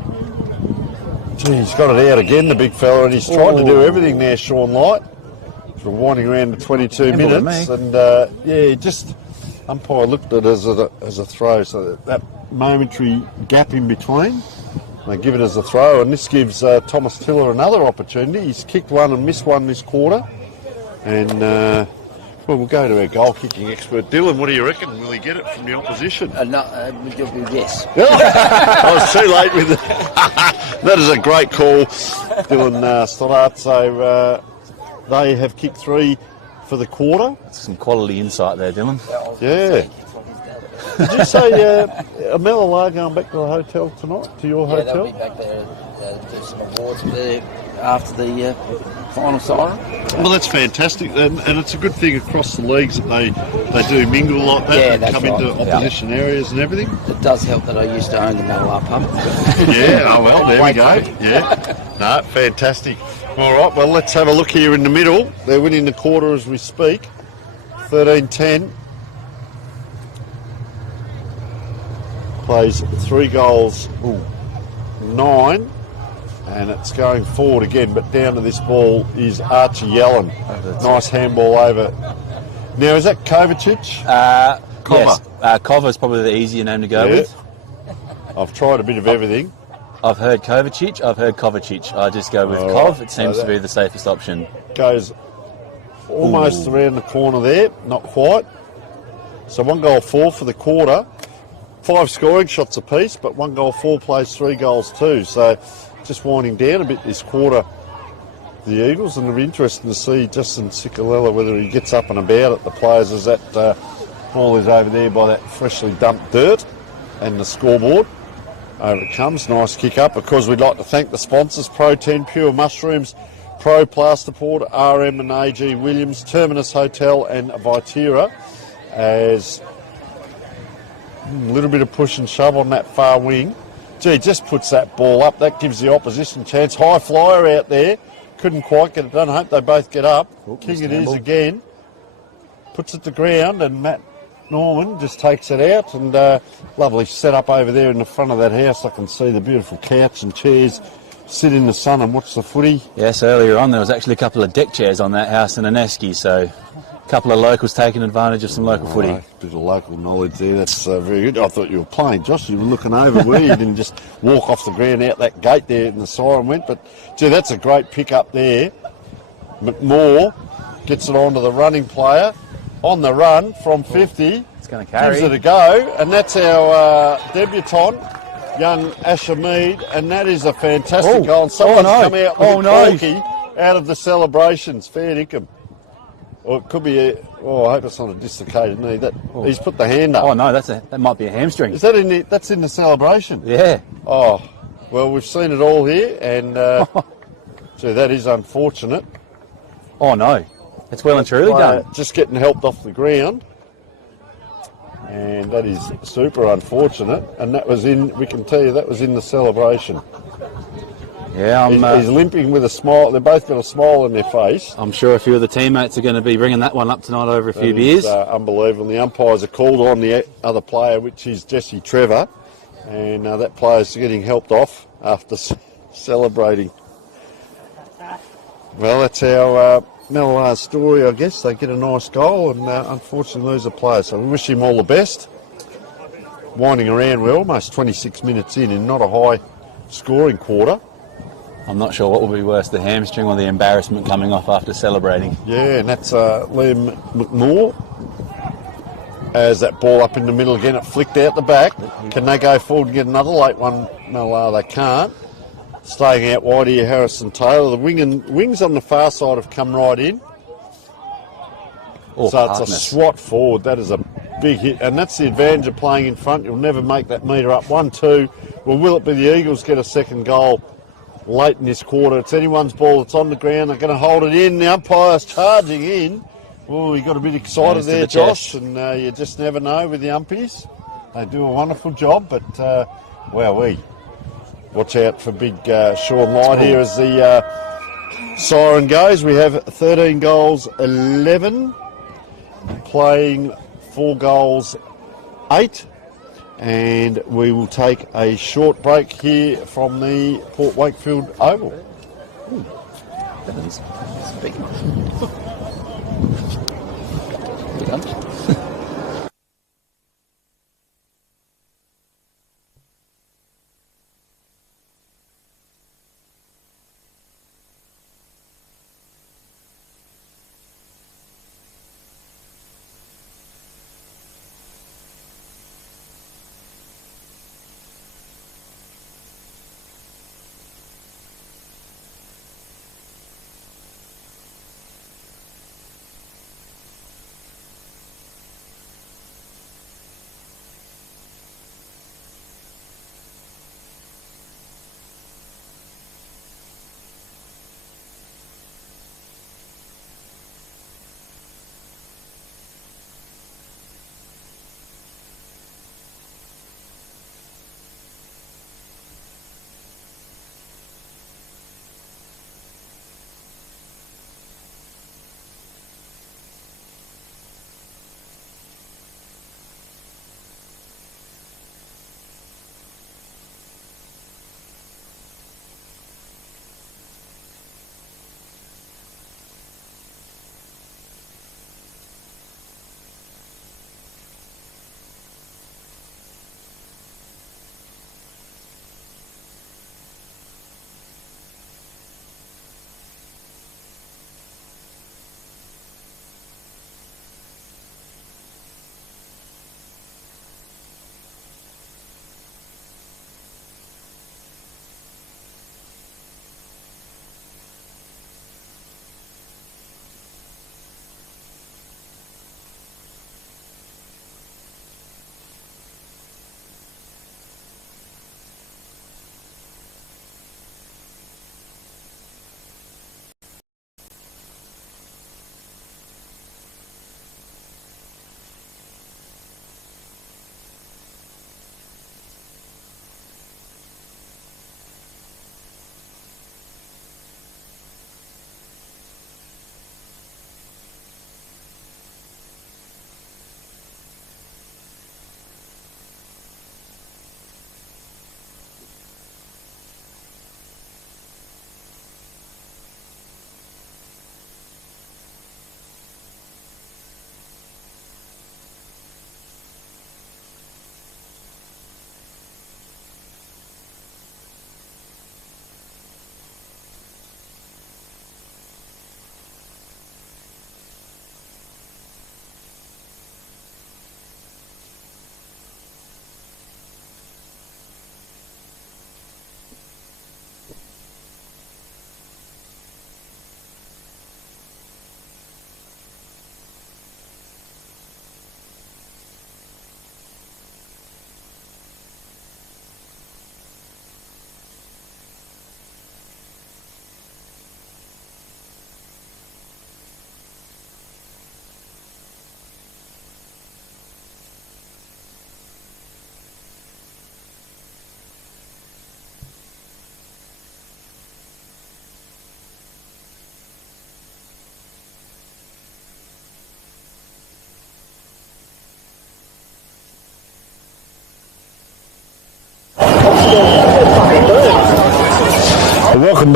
Gee, he's got it out again, the big fella, and he's trying to do everything there, Sean Light. We're winding around to 22 minutes, and umpire looked at it as a throw, so that momentary gap in between, they give it as a throw, and this gives Thomas Tiller another opportunity. He's kicked one and missed one this quarter, and we'll go to our goal kicking expert, Dylan. What do you reckon? Will he get it from the opposition? Yes. I was too late with it. That is a great call, Dylan Stoddart. So they have kicked 3 for the quarter. That's some quality insight there, Dylan. Yeah. Did you say Mallala going back to the hotel tonight, to your hotel? They'll be back there do some awards after the final siren. Well, that's fantastic, and it's a good thing across the leagues that they do mingle like that, Yeah, and that's come right. into opposition areas and everything. It does help that I used to own the Mallala pub. Yeah, there we go. Yeah, no, fantastic. All right, well, let's have a look here in the middle. They're winning the quarter as we speak, 13-10. plays 3 goals, 9, and it's going forward again, but down to this ball is Archie Yellen. Nice handball over. Now, is that Kovacic? Yes, Cover's probably the easier name to go with. I've tried a bit of everything. I've heard Kovacic, I've heard Kovacic. I just go with Kov. It seems to be the safest option. Goes almost around the corner there, not quite. So 1 goal 4 for the quarter. 5 scoring shots apiece, but 1 goal 4 plays 3 goals 2. So just winding down a bit this quarter, the Eagles, and it'll be interesting to see Justin Cicolella whether he gets up and about at the players as that ball is over there by that freshly dumped dirt and the scoreboard. Over it comes, nice kick up. Of course, we'd like to thank the sponsors, Pro 10 Pure Mushrooms, Pro Plasterboard, RM and AG Williams, Terminus Hotel and Vitera, as a little bit of push and shove on that far wing. Gee, just puts that ball up. That gives the opposition chance. High flyer out there. Couldn't quite get it done. I hope they both get up. King it is again. Puts it to ground, and Matt Norman just takes it out, and lovely setup over there in the front of that house. I can see the beautiful couch and chairs, sit in the sun and watch the footy. Yes, earlier on there was actually a couple of deck chairs on that house in Aneski, so a couple of locals taking advantage of some local footy. Bit of local knowledge there, that's very good. I thought you were playing, Josh. You were looking over where you didn't just walk off the ground out that gate there and the siren went, but gee, that's a great pick up there. McMoore gets it onto the running player. On the run from 50, it's going to carry. Gives it a go, and that's our debutant, young Asher Mead, and that is a fantastic goal. And someone's come out with a out of the celebrations. Fair income. Or it could be I hope it's not a dislocated knee. He's put the hand up. Oh no, that might be a hamstring. Is that that's in the celebration? Yeah. Oh, well, we've seen it all here, and gee, that is unfortunate. Oh no. It's well and truly done. Just getting helped off the ground, and that is super unfortunate. And that was we can tell you that was in the celebration. Yeah, he's limping with a smile. They've both got a smile on their face. I'm sure a few of the teammates are going to be bringing that one up tonight over a few beers. Unbelievable. The umpires are called on the other player, which is Jesse Trevor, and that player's getting helped off after celebrating. Well, that's our Mallala's story, I guess. They get a nice goal and unfortunately lose a player. So we wish him all the best. Winding around, we're almost 26 minutes in and not a high scoring quarter. I'm not sure what will be worse, the hamstring or the embarrassment coming off after celebrating. Yeah, and that's Liam McMoore. As that ball up in the middle again, it flicked out the back. Can they go forward and get another late one? Mallala, they can't. Staying out wide here, Harrison Taylor. The wings on the far side have come right in. So it's a swat forward. That is a big hit. And that's the advantage of playing in front. You'll never make that metre up. 1-2. Well, will it be the Eagles get a second goal late in this quarter? It's anyone's ball. It's on the ground. They're going to hold it in. The umpire's charging in. Oh, you got a bit excited there, Josh. And you just never know with the umpires. They do a wonderful job. But, wowee. Watch out for big Sean Light here as the siren goes. We have 13 goals, 11, playing 4 goals, 8. And we will take a short break here from the Port Wakefield Oval. That is big.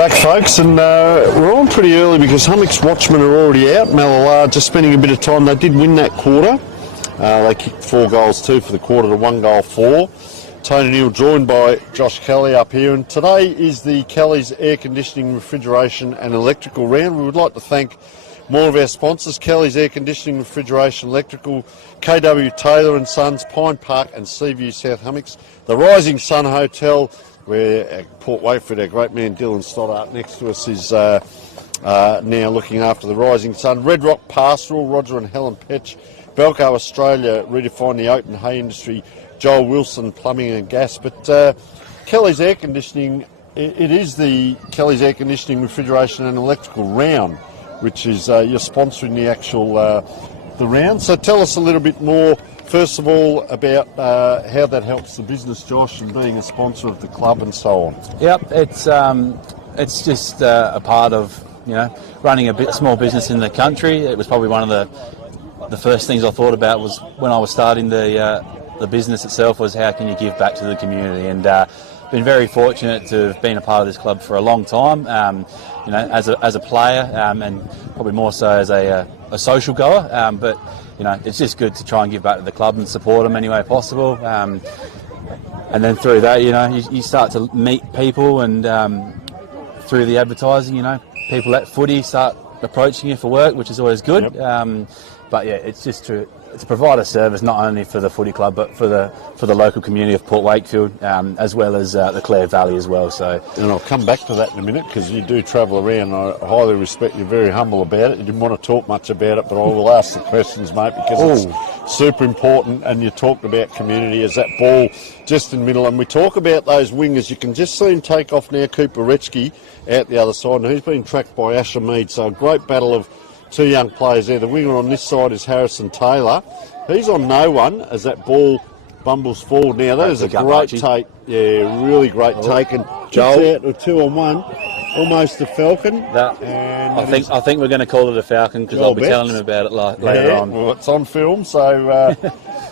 back, folks, and we're on pretty early because Hummocks Watchman are already out. Mallala just spending a bit of time. They did win that quarter. They kicked 4 goals, 2 for the quarter to 1 goal 4. Tony Neal joined by Josh Kelly up here, and today is the Kelly's Air Conditioning, Refrigeration and Electrical round. We would like to thank more of our sponsors: Kelly's Air Conditioning, Refrigeration, Electrical, KW Taylor and Sons, Pine Park and Seaview South Hummocks, the Rising Sun Hotel, where at Port Waitford, our great man Dylan Stoddart next to us is now looking after the Rising Sun. Red Rock Pastoral, Roger and Helen Petch. Belco Australia, redefine the open hay industry. Joel Wilson, Plumbing and Gas. But Kelly's Air Conditioning, it is the Kelly's Air Conditioning, Refrigeration and Electrical round, which is you're sponsoring the actual the round. So tell us a little bit more, first of all, about how that helps the business, Josh, and being a sponsor of the club and so on. Yep, it's just a part of running a small business in the country. It was probably one of the first things I thought about was when I was starting the business itself was how can you give back to the community, and been very fortunate to have been a part of this club for a long time. As a player, and probably more so as a social goer. But it's just good to try and give back to the club and support them any way possible. And then through that, you start to meet people, and through the advertising, people at footy start approaching you for work, which is always good. Yep. But yeah, it's just to provide a service not only for the footy club but for the local community of Port Wakefield, as well as the Clare Valley as well. So, and I'll come back to that in a minute because you do travel around. I highly respect you. Very humble about it. You didn't want to talk much about it, but I will ask the questions, mate, because it's super important. And you talked about community as that ball just in the middle, and we talk about those wingers. You can just see him take off now. Cooper Retschke out the other side, and he's been tracked by Asher Mead. So a great battle of 2 young players there. The winger on this side is Harrison Taylor. He's on no one as that ball bumbles forward. Now that is a great take. Yeah, really great take. And Joel out to 2-on-1, almost a falcon. I think we're going to call it a falcon because I'll be telling him about it later on. Well, it's on film, so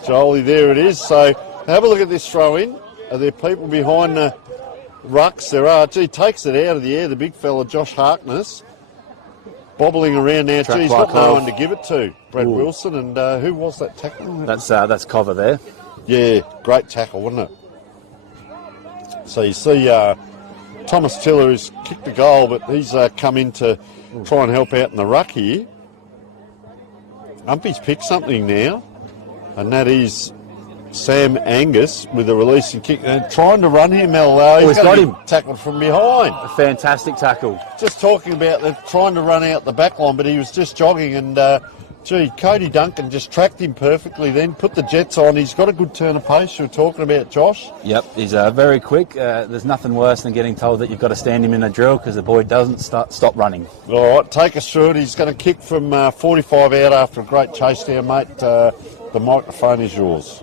Jolie, there it is. So have a look at this throw in. Are there people behind the rucks? There are. Gee, takes it out of the air. The big fella, Josh Harkness, bobbling around now. Gee, he's got no one to give it to. Brad Wilson, and who was that tackle? That's Cover there. Yeah, great tackle, wasn't it? So you see Thomas Tiller, who's kicked the goal, but he's come in to try and help out in the ruck here. Umpy's picked something now, and that is Sam Angus with a releasing kick, trying to run him. He's got him tackled from behind. A fantastic tackle. Just talking about trying to run out the back line, but he was just jogging, and Cody Duncan just tracked him perfectly then, put the jets on. He's got a good turn of pace you were talking about, Josh. Yep, he's very quick. There's nothing worse than getting told that you've got to stand him in a drill because the boy doesn't stop running. All right, take us through it. He's going to kick from 45 out after a great chase down, mate. The microphone is yours.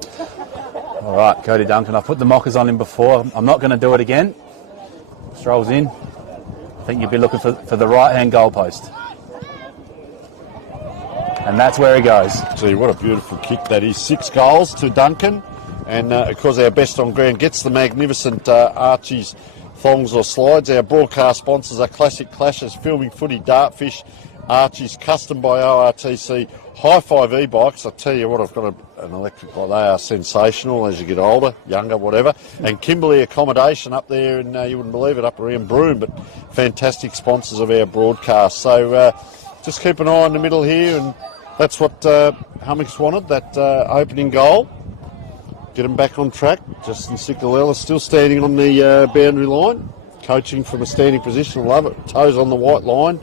All right, Cody Duncan. I've put the mockers on him before. I'm not going to do it again. Strolls in. I think you'd be looking for the right-hand goalpost. And that's where he goes. Gee, what a beautiful kick that is. 6 goals to Duncan. And of course, our best on ground gets the magnificent Archie's thongs or slides. Our broadcast sponsors are Classic Clashes, Filming Footy, Dartfish, Archie's, custom by ORTC, High Five e-bikes. I tell you what, I've got an electric bike. They are sensational as you get older, younger, whatever. And Kimberley Accommodation up there, and you wouldn't believe it, up around Broome, but fantastic sponsors of our broadcast. So just keep an eye on the middle here, and that's what Hummocks wanted, that opening goal. Get them back on track. Justin Sikalella still standing on the boundary line, coaching from a standing position. Love it. Toes on the white line.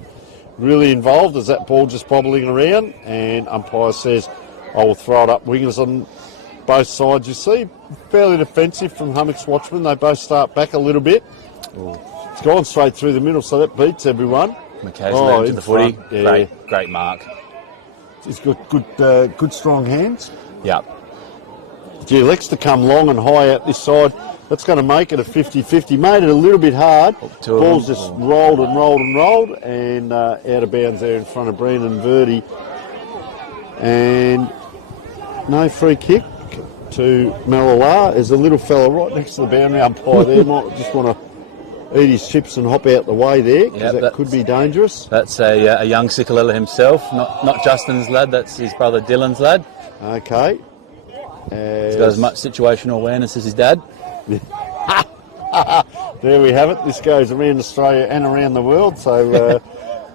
Really involved as that ball just bobbling around, and umpire says, I will throw it up. Wingers on both sides, you see. Fairly defensive from Hummocks Watchman. They both start back a little bit. It's gone straight through the middle, so that beats everyone. McKay's into the footy. Yeah. Great mark. He's got good strong hands. Yep. Gee, likes to come long and high out this side. That's going to make it a 50-50. Made it a little bit hard. Ball's just rolled and rolled and rolled, and out of bounds there in front of Brandon Verdi. And no free kick to Mallala. There's a little fella right next to the boundary umpire there. Might just want to eat his chips and hop out the way there, because Yep, that could be dangerous. That's a young Sikalilla himself, not Justin's lad, that's his brother Dylan's lad. Okay. He's got as much situational awareness as his dad. There we have it. This goes around Australia and around the world, so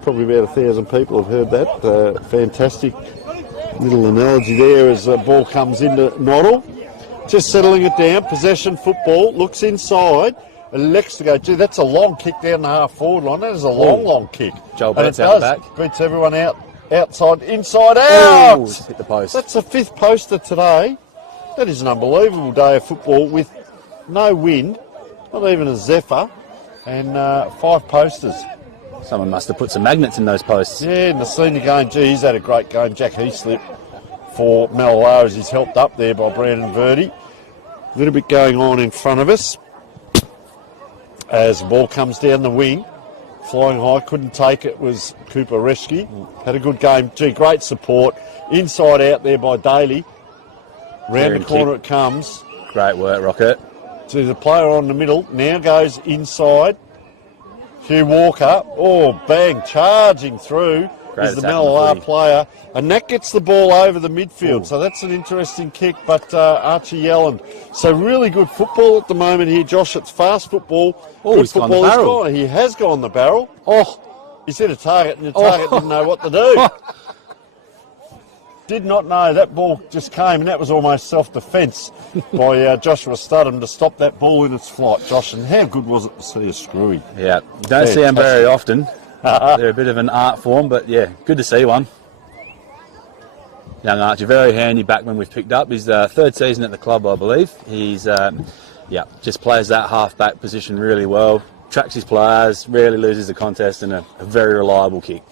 probably about 1,000 people have heard that. Fantastic little analogy there as the ball comes into Noddle. Just settling it down, possession football, looks inside, elects to go. Gee, that's a long kick down the half-forward line. That is a long kick. Joel And Betts it out the does. back. Beats everyone out, outside, inside, out! Ooh, hit the post. That's the 5th poster today. That is an unbelievable day of football with no wind, not even a zephyr, and 5 posters. Someone must have put some magnets in those posts. Yeah, and the senior game, gee, he's had a great game. Jack Heaslip for Mallala as he's helped up there by Brandon Verdi. A little bit going on in front of us as the ball comes down the wing. Flying high, couldn't take it, was Cooper Reschke. Had a good game. Gee, great support. Inside out there by Daly. Round the corner it comes. Great work, Rocket. So the player on the middle now goes inside. Hugh Walker, bang, charging through is the Mallala player. And that gets the ball over the midfield. So that's an interesting kick, but Archie Yelland. So really good football at the moment here, Josh. It's fast football. Good He's football. gone the barrel. He has gone the barrel. He's hit a target, and the target didn't know what to do. Did not know that ball just came, and that was almost self-defence by Joshua Studham to stop that ball in its flight, Josh. And how good was it to see a screwy? Yeah, you don't see them very often. They're a bit of an art form, but yeah, good to see one. Young Archie, very handy backman we've picked up. His 3rd season at the club, I believe. He's just plays that half-back position really well. Tracks his players, rarely loses a contest, and a very reliable kick.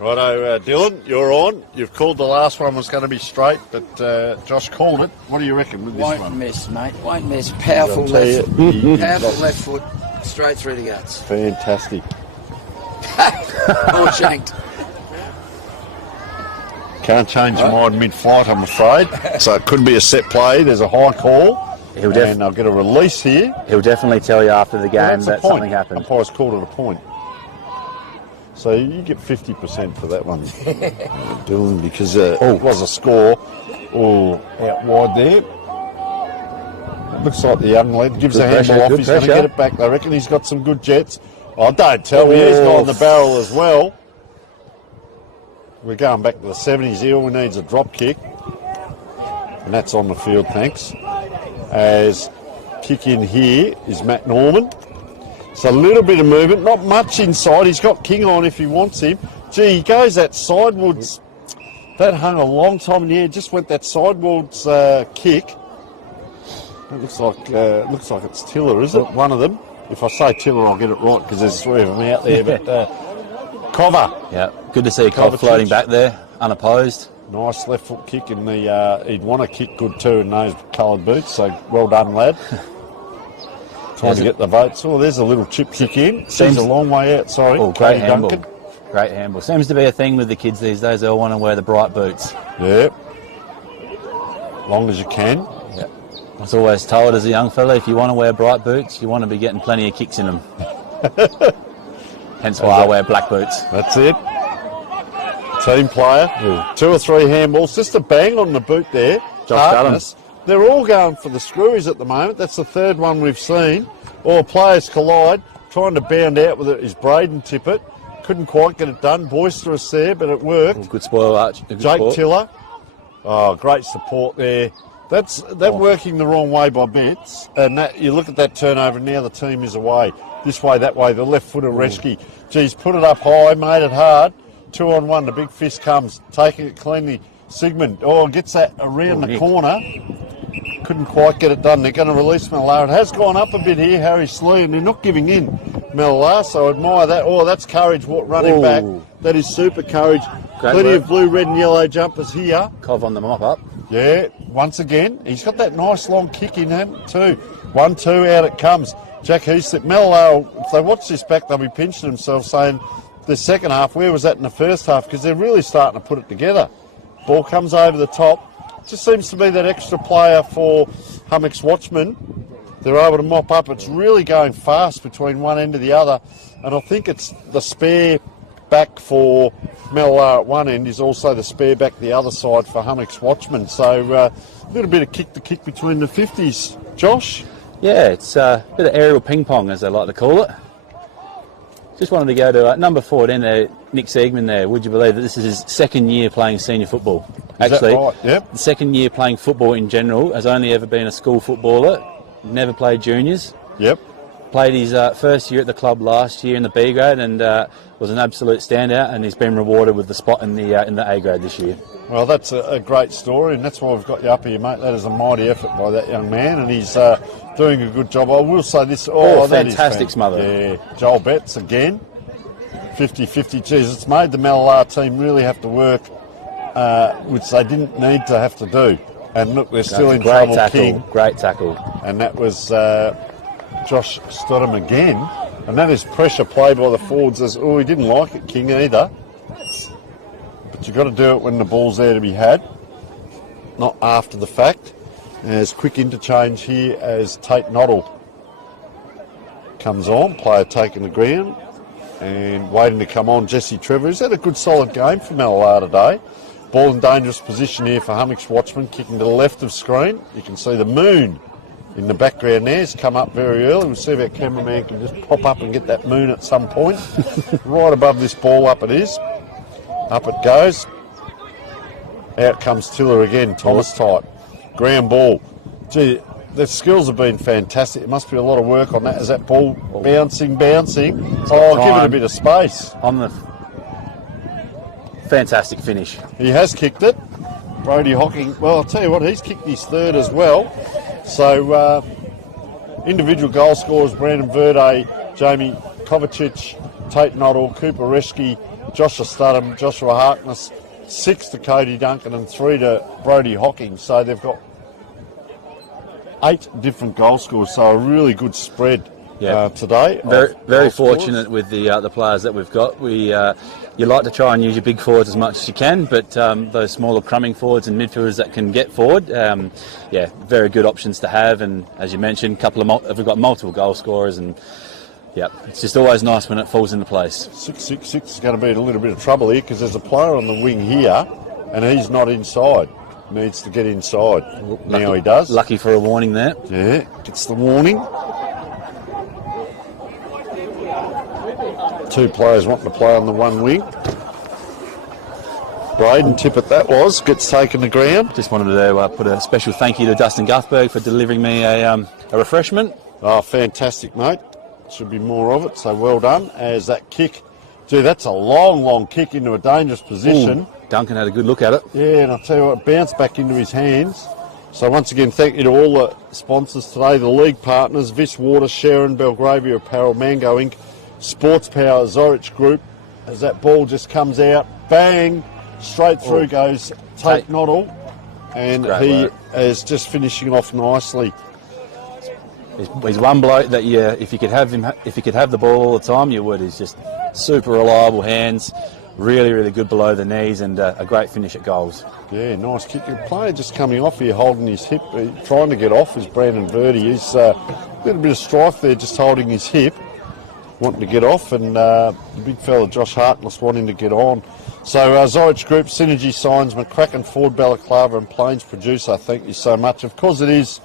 Righto, Dylan, you're on. You've called the last one was going to be straight, but Josh called it. What do you reckon with this one? Won't miss, mate. Won't miss. Powerful left foot, straight through the guts. Fantastic. All shanked. Can't change your mind mid-flight, I'm afraid. So it could be a set play. There's a high call. And I'll get a release here. He'll definitely tell you after the game that something happened. Umpire's called it a point. So you get 50% for that one, Dylan, because it was a score. Out wide there. It looks like the young lad gives a handball off. He's going to get it back. I reckon he's got some good jets. Don't tell me he's got on the barrel as well. We're going back to the 70s here. All we need is a drop kick. And that's on the field, thanks. As kick in here is Matt Norman. So a little bit of movement, not much inside. He's got King on if he wants him. Gee, he goes that sidewards. That hung a long time in the air. Just went that sidewards kick. It looks like it's Tiller, is it? One of them. If I say Tiller, I'll get it right because there's 3 of them out there. But Cover. Yeah, good to see Cover floating back there, unopposed. Nice left foot kick, and he'd want to kick good too in those coloured boots. So well done, lad. Trying to get the votes. There's a little chip kick in. Seems a long way out. Sorry. Great handball. Great handball. Seems to be a thing with the kids these days. They all want to wear the bright boots. Yep. Long as you can. Yep. I was always told as a young fella, if you want to wear bright boots, you want to be getting plenty of kicks in them. Hence why I wear black boots. That's it. Team player. 2 or 3 handballs. Just a bang on the boot there. Josh They're all going for the screwies at the moment. That's the 3rd one we've seen. All players collide. Trying to bound out with it is Braden Tippett. Couldn't quite get it done. Boisterous there, but it worked. Good spoil, Arch. Jake Tiller. Great support there. That's working the wrong way by Betts. And that, you look at that turnover, now the team is away. This way, that way. The left footer, Reschke. Geez, put it up high, made it hard. 2-on-1, the big fist comes, taking it cleanly. Sigmund, gets that around the corner. Couldn't quite get it done. They're going to release Mallala. It has gone up a bit here, Harry Slee, and they're not giving in Mallala, so I admire that. That's courage running back. That is super courage. Plenty of blue, red and yellow jumpers here. Cov on the mop-up. Yeah, once again. He's got that nice long kick in him too. 1-2, out it comes. Jack Heaslip. Mallala, if they watch this back, they'll be pinching themselves saying, the second half, where was that in the first half? Because they're really starting to put it together. Ball comes over the top. Just seems to be that extra player for Hummocks Watchman they're able to mop up. It's really going fast between one end to the other, and I think it's the spare back for Mallala at one end is also the spare back the other side for Hummocks Watchman. So a little bit of kick to kick between the 50s, Josh. Yeah, it's a bit of aerial ping pong, as they like to call it. Just wanted to go to number 14 there, Nick Siegman there. Would you believe that this is his second year playing senior football? Actually, that right? Yep. The second year playing football in general, has only ever been a school footballer, never played juniors. Yep. Played his first year at the club last year in the B grade and was an absolute standout, and he's been rewarded with the spot in the A grade this year. Well, that's a great story, and that's why we've got you up here, mate. That is a mighty effort by that young man, and he's doing a good job. I will say this. Oh, that fantastic is smother. Yeah, Joel Betts again. 50-50. Geez, it's made the Mallala team really have to work, which they didn't need to have to do. And look, they're still in trouble. Great tackle. And that was Josh Stodham again. And that is pressure play by the forwards. Oh, he didn't like it, King, either. But you've got to do it when the ball's there to be had, not after the fact. There's quick interchange here as Tate Noddle comes on, player taking the ground and waiting to come on, Jesse Trevor. He's had a good solid game for Mallala today. Ball in dangerous position here for Hummocks Watchman, kicking to the left of screen. You can see the moon in the background there. It's come up very early. We'll see if our cameraman can just pop up and get that moon at some point. Right above this ball, up it is. Up it goes. Out comes Tiller again, Thomas type. Ground ball. Gee, the skills have been fantastic. There must be a lot of work on that. Is that ball bouncing? Oh, give it a bit of space. On the fantastic finish. He has kicked it. Brody Hocking, well, I'll tell you what, he's kicked his third as well. So, individual goal scorers, Brandon Verde, Jamie Kovacic, Tate Noddle, Cooper Reschke, Joshua Studham, Joshua Harkness, 6 to Cody Duncan and 3 to Brody Hocking. So they've got 8 different goal scorers, so a really good spread today. Very fortunate with the players that we've got. You like to try and use your big forwards as much as you can, but those smaller crumbing forwards and midfielders that can get forward, very good options to have. And as you mentioned, we've got multiple goal scorers, and it's just always nice when it falls into place. 6-6-6 is going to be in a little bit of trouble here because there's a player on the wing here, and he's not inside. Needs to get inside. Now he does. Lucky for a warning there. Yeah, gets the warning. 2 players wanting to play on the one wing. Braden Tippett that was, gets taken to ground. Just wanted to put a special thank you to Dustin Guthberg for delivering me a refreshment. Oh, fantastic, mate. Should be more of it, so well done. As that kick, gee, that's a long kick into a dangerous position. Ooh, Duncan had a good look at it. Yeah, and I'll tell you what, it bounced back into his hands. So once again, thank you to all the sponsors today, the league partners, Vis Water, Sharon, Belgravia Apparel, Mango Inc., Sports Power, Zorich Group. As that ball just comes out, bang, straight through goes Tate Noddle, and he is just finishing off nicely. He's one bloke that if you could have the ball all the time, you would. He's just super reliable hands, really good below the knees, and a great finish at goals. Yeah, nice kick. The player just coming off here, holding his hip, trying to get off is Brandon Verde. He's a little bit of strife there, just holding his hip, wanting to get off, and the big fella Josh Harkness wanting to get on. So Zorich Group, Synergy Signs, McCracken Ford, Balaclava and Plains Producer, thank you so much. Of course it is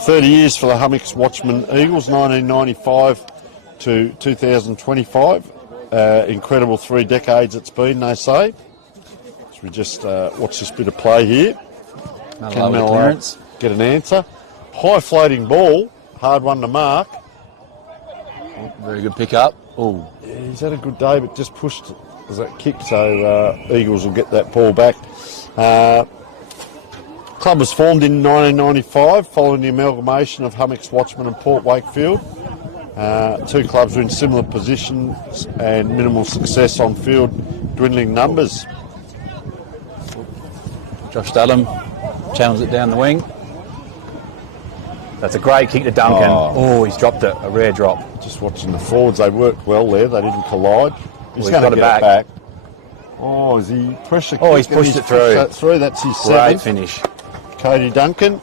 30 years for the Hummocks Watchman Eagles, 1995 to 2025. Incredible 3 decades it's been, they say. So we just watch this bit of play here. Can Mallala get an answer? High floating ball, hard one to mark. Very good pick up. Oh, yeah, he's had a good day, but just pushed as that kick, so Eagles will get that ball back. Club was formed in 1995 following the amalgamation of Hummocks Watchman and Port Wakefield. 2 clubs were in similar positions and minimal success on field, dwindling numbers. Josh Studham channels it down the wing. That's a great kick to Duncan. Oh, he's dropped it, a rare drop. Just watching the forwards, they worked well there, they didn't collide. He's got it back. Oh, is he pressure? Oh, he's pushed it through. That's his 7th. Great finish. Cody Duncan.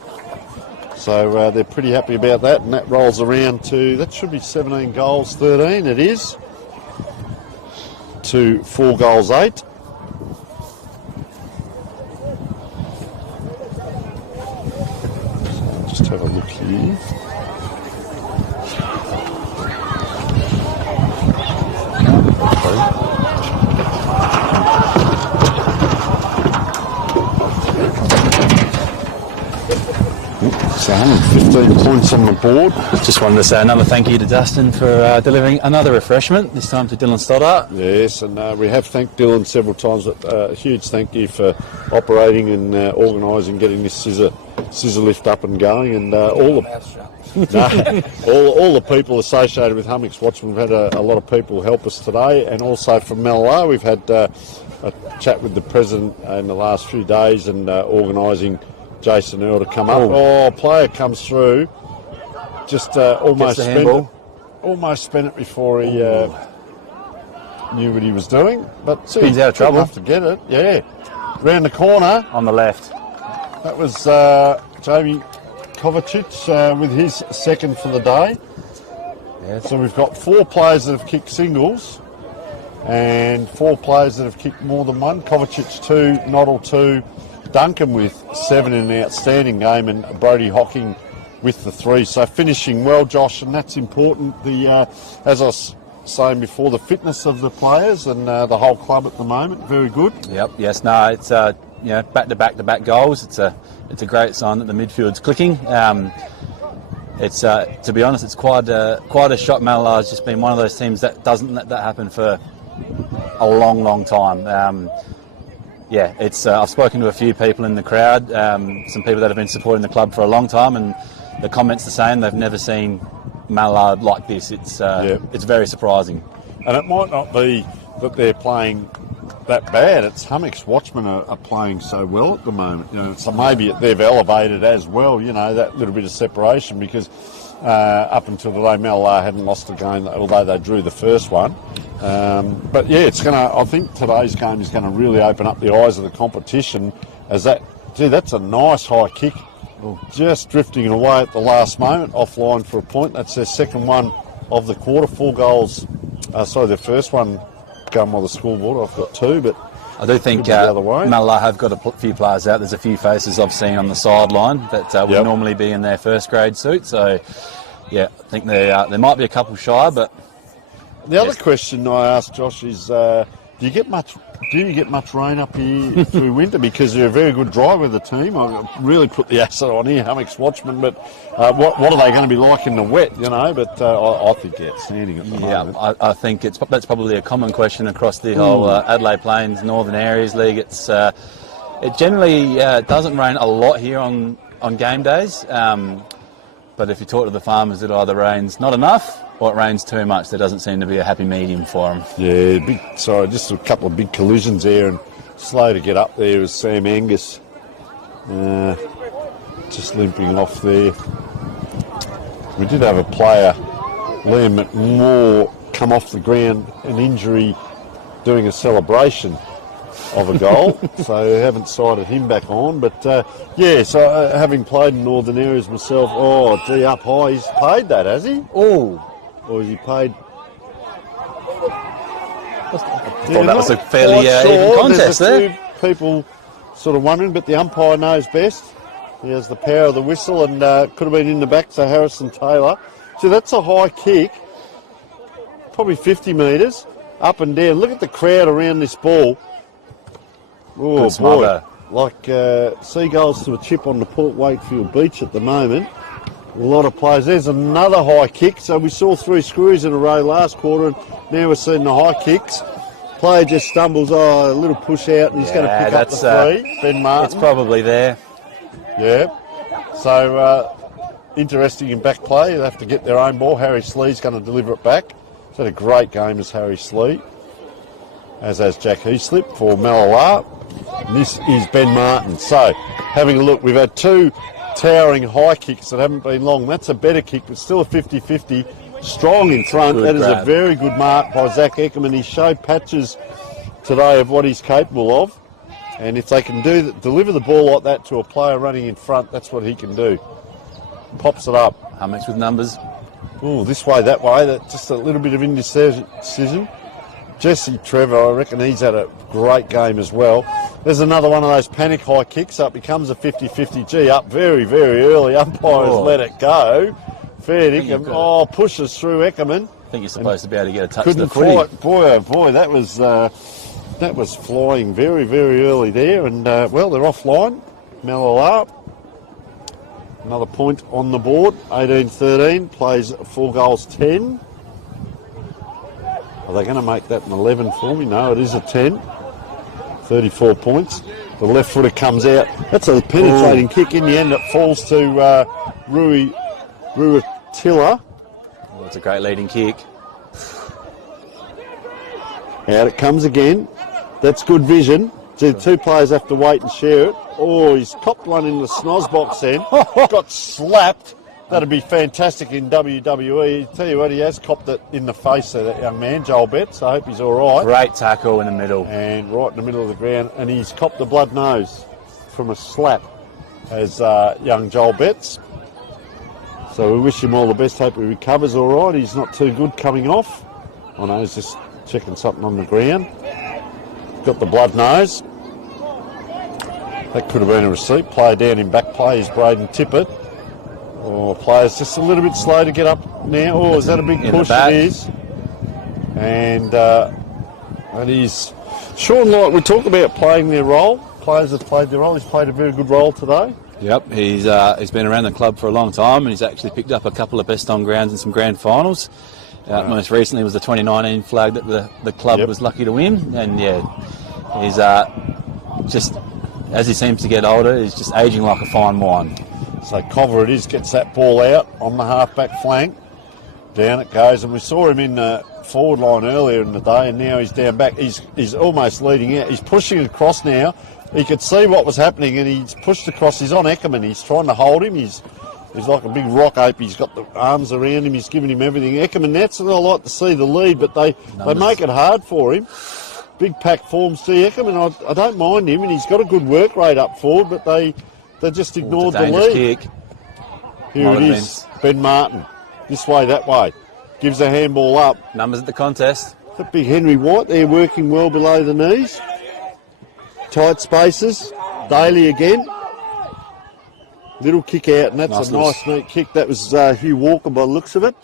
So they're pretty happy about that, and that rolls around to, that should be 17 goals, 13, it is, to 4 goals, 8. Just have a look here. So 115 points on the board. Just wanted to say another thank you to Dustin for delivering another refreshment, this time to Dylan Stoddart. Yes, and we have thanked Dylan several times. But a huge thank you for operating and organising, getting this scissor lift up and going, and all the people associated with Hummocks Watchman. We've had a lot of people help us today, and also from Mallala. We've had a chat with the president in the last few days and organising Jason Earl to come up. Oh, player comes through. Just almost spent it before he knew what he was doing. But Spins out of trouble. Enough to get it. Yeah, round the corner On the left. That was Jamie Kovacic with his second for the day. Yes. So we've got 4 players that have kicked singles and 4 players that have kicked more than one. Kovacic 2, Noddle 2, Duncan with 7 in an outstanding game, and Brody Hocking with the 3. So finishing well, Josh, and that's important. As I was saying before, the fitness of the players and the whole club at the moment, very good. Yep. Yes. No. It's back-to-back goals. It's a great sign that the midfield's clicking. It's to be honest, it's quite a shock. Mallala has just been one of those teams that doesn't let that happen for a long time. I've spoken to a few people in the crowd, some people that have been supporting the club for a long time, and the comments the same. They've never seen Mallala like this. It's very surprising. And it might not be that they're playing that bad. It's Hummocks Watchmen are playing so well at the moment. So maybe they've elevated as well. That little bit of separation, because up until today, Mallala hadn't lost a game, although they drew the first one. But yeah, I think today's game is going to really open up the eyes of the competition. That's a nice high kick, just drifting away at the last moment, offline for a point. That's their second one of the quarter. 4 goals. Their first one going by the scoreboard. I've got 2, but I do think Mallala have got a few players out. There's a few faces I've seen on the sideline that would normally be in their first grade suit. So, yeah, I think there might be a couple shy, but... The other question I asked Josh is, do you get much rain up here through winter? Because you're a very good dry weather team. I've really put the asset on here, Hummocks Watchmen, but what are they going to be like in the wet, But I think outstanding at the moment. Yeah, I think that's probably a common question across the whole Adelaide Plains, Northern Areas League. It generally doesn't rain a lot here on game days, but if you talk to the farmers, it either rains not enough or it rains too much. There doesn't seem to be a happy medium for them. Yeah, just a couple of big collisions there, and slow to get up there is Sam Angus. Just limping off there. We did have a player, Liam McMoore, come off the ground, an injury, doing a celebration of a goal. So I haven't sighted him back on. But having played in Northern Areas myself, up high, he's paid that, has he? Or is he paid? I thought that was a fairly even contest there. There's a few people sort of wondering, but the umpire knows best. He has the power of the whistle, and could have been in the back to Harrison Taylor. So that's a high kick, probably 50 metres, up and down. Look at the crowd around this ball. Oh, boy. Like seagulls to a chip on the Port Wakefield beach at the moment. A lot of players. There's another high kick. So we saw 3 screws in a row last quarter, and now we're seeing the high kicks. Player just stumbles, a little push out, and he's going to pick up the 3. Ben Martin. It's probably there. Yeah. So interesting in back play. They have to get their own ball. Harry Slee's going to deliver it back. He's had a great game as Harry Slee, as has Jack Heaslip for Mallala. And this is Ben Martin. So having a look, we've had 2 towering high kicks that haven't been long. That's a better kick, but still a 50-50. Strong in front. That is a very good mark by Zach Eckerman. He showed patches today of what he's capable of. And if they can deliver the ball like that to a player running in front, that's what he can do. pops it up. Hummocks with numbers. Oh, this way, that way. That just a little bit of indecision. Jesse Trevor, I reckon he's had a great game as well. There's another one of those panic high kicks up. Becomes a 50-50. Gee, up very, very early. Umpires let it go. Fair dinkum. Oh, pushes through Eckerman. I think you're supposed to be able to get a touch Couldn't of the footy. quite. Boy, oh boy, that was flying very, very early there. And, well, they're offline. Mallala. Another point on the board. 18-13. Plays 4 goals 10. Are they going to make that an 11 for me? No, it is a 10. 34 points. The left footer comes out. That's a penetrating kick. In the end, it falls to Ruatila. Oh, it's a great leading kick. Out it comes again. That's good vision. So the 2 players have to wait and share it. Oh, he's copped one in the snoz box then. Got slapped. That'd be fantastic in WWE. Tell you what, he has copped it in the face of that young man, Joel Betts. I hope he's all right. Great tackle in the middle. And right in the middle of the ground. And he's copped the blood nose from a slap as young Joel Betts. So we wish him all the best. Hope he recovers all right. He's not too good coming off. Oh no, he's just checking something on the ground. Got the blood nose. That could have been a receipt. Player down in back play is Braden Tippett. Oh, player's just a little bit slow to get up now. Oh, is that a big push? It is. And that is Sean Light. We talk about playing their role. Players have played their role. He's played a very good role today. Yep, he's been around the club for a long time, and he's actually picked up a couple of best on grounds in some grand finals. Most recently was the 2019 flag that the club was lucky to win, and he's just, as he seems to get older, he's just ageing like a fine wine. So Cover it is, gets that ball out on the half-back flank. Down it goes, and we saw him in the forward line earlier in the day, and now he's down back. He's almost leading out. He's pushing across now. He could see what was happening, and he's pushed across. He's on Eckerman. He's trying to hold him. He's like a big rock ape. He's got the arms around him. He's giving him everything. Eckerman, that's what I like to see, the lead, but they make it hard for him. Big pack forms to Eckerman. I don't mind him, and he's got a good work rate up forward, but they just ignored the lead. Kick. Here it is, Ben Martin. This way, that way. Gives a handball up. Numbers at the contest. That big Henry White there working well below the knees. Tight spaces. Daly again. Little kick out, and that's a nice neat kick. That was Hugh Walker by the looks of it.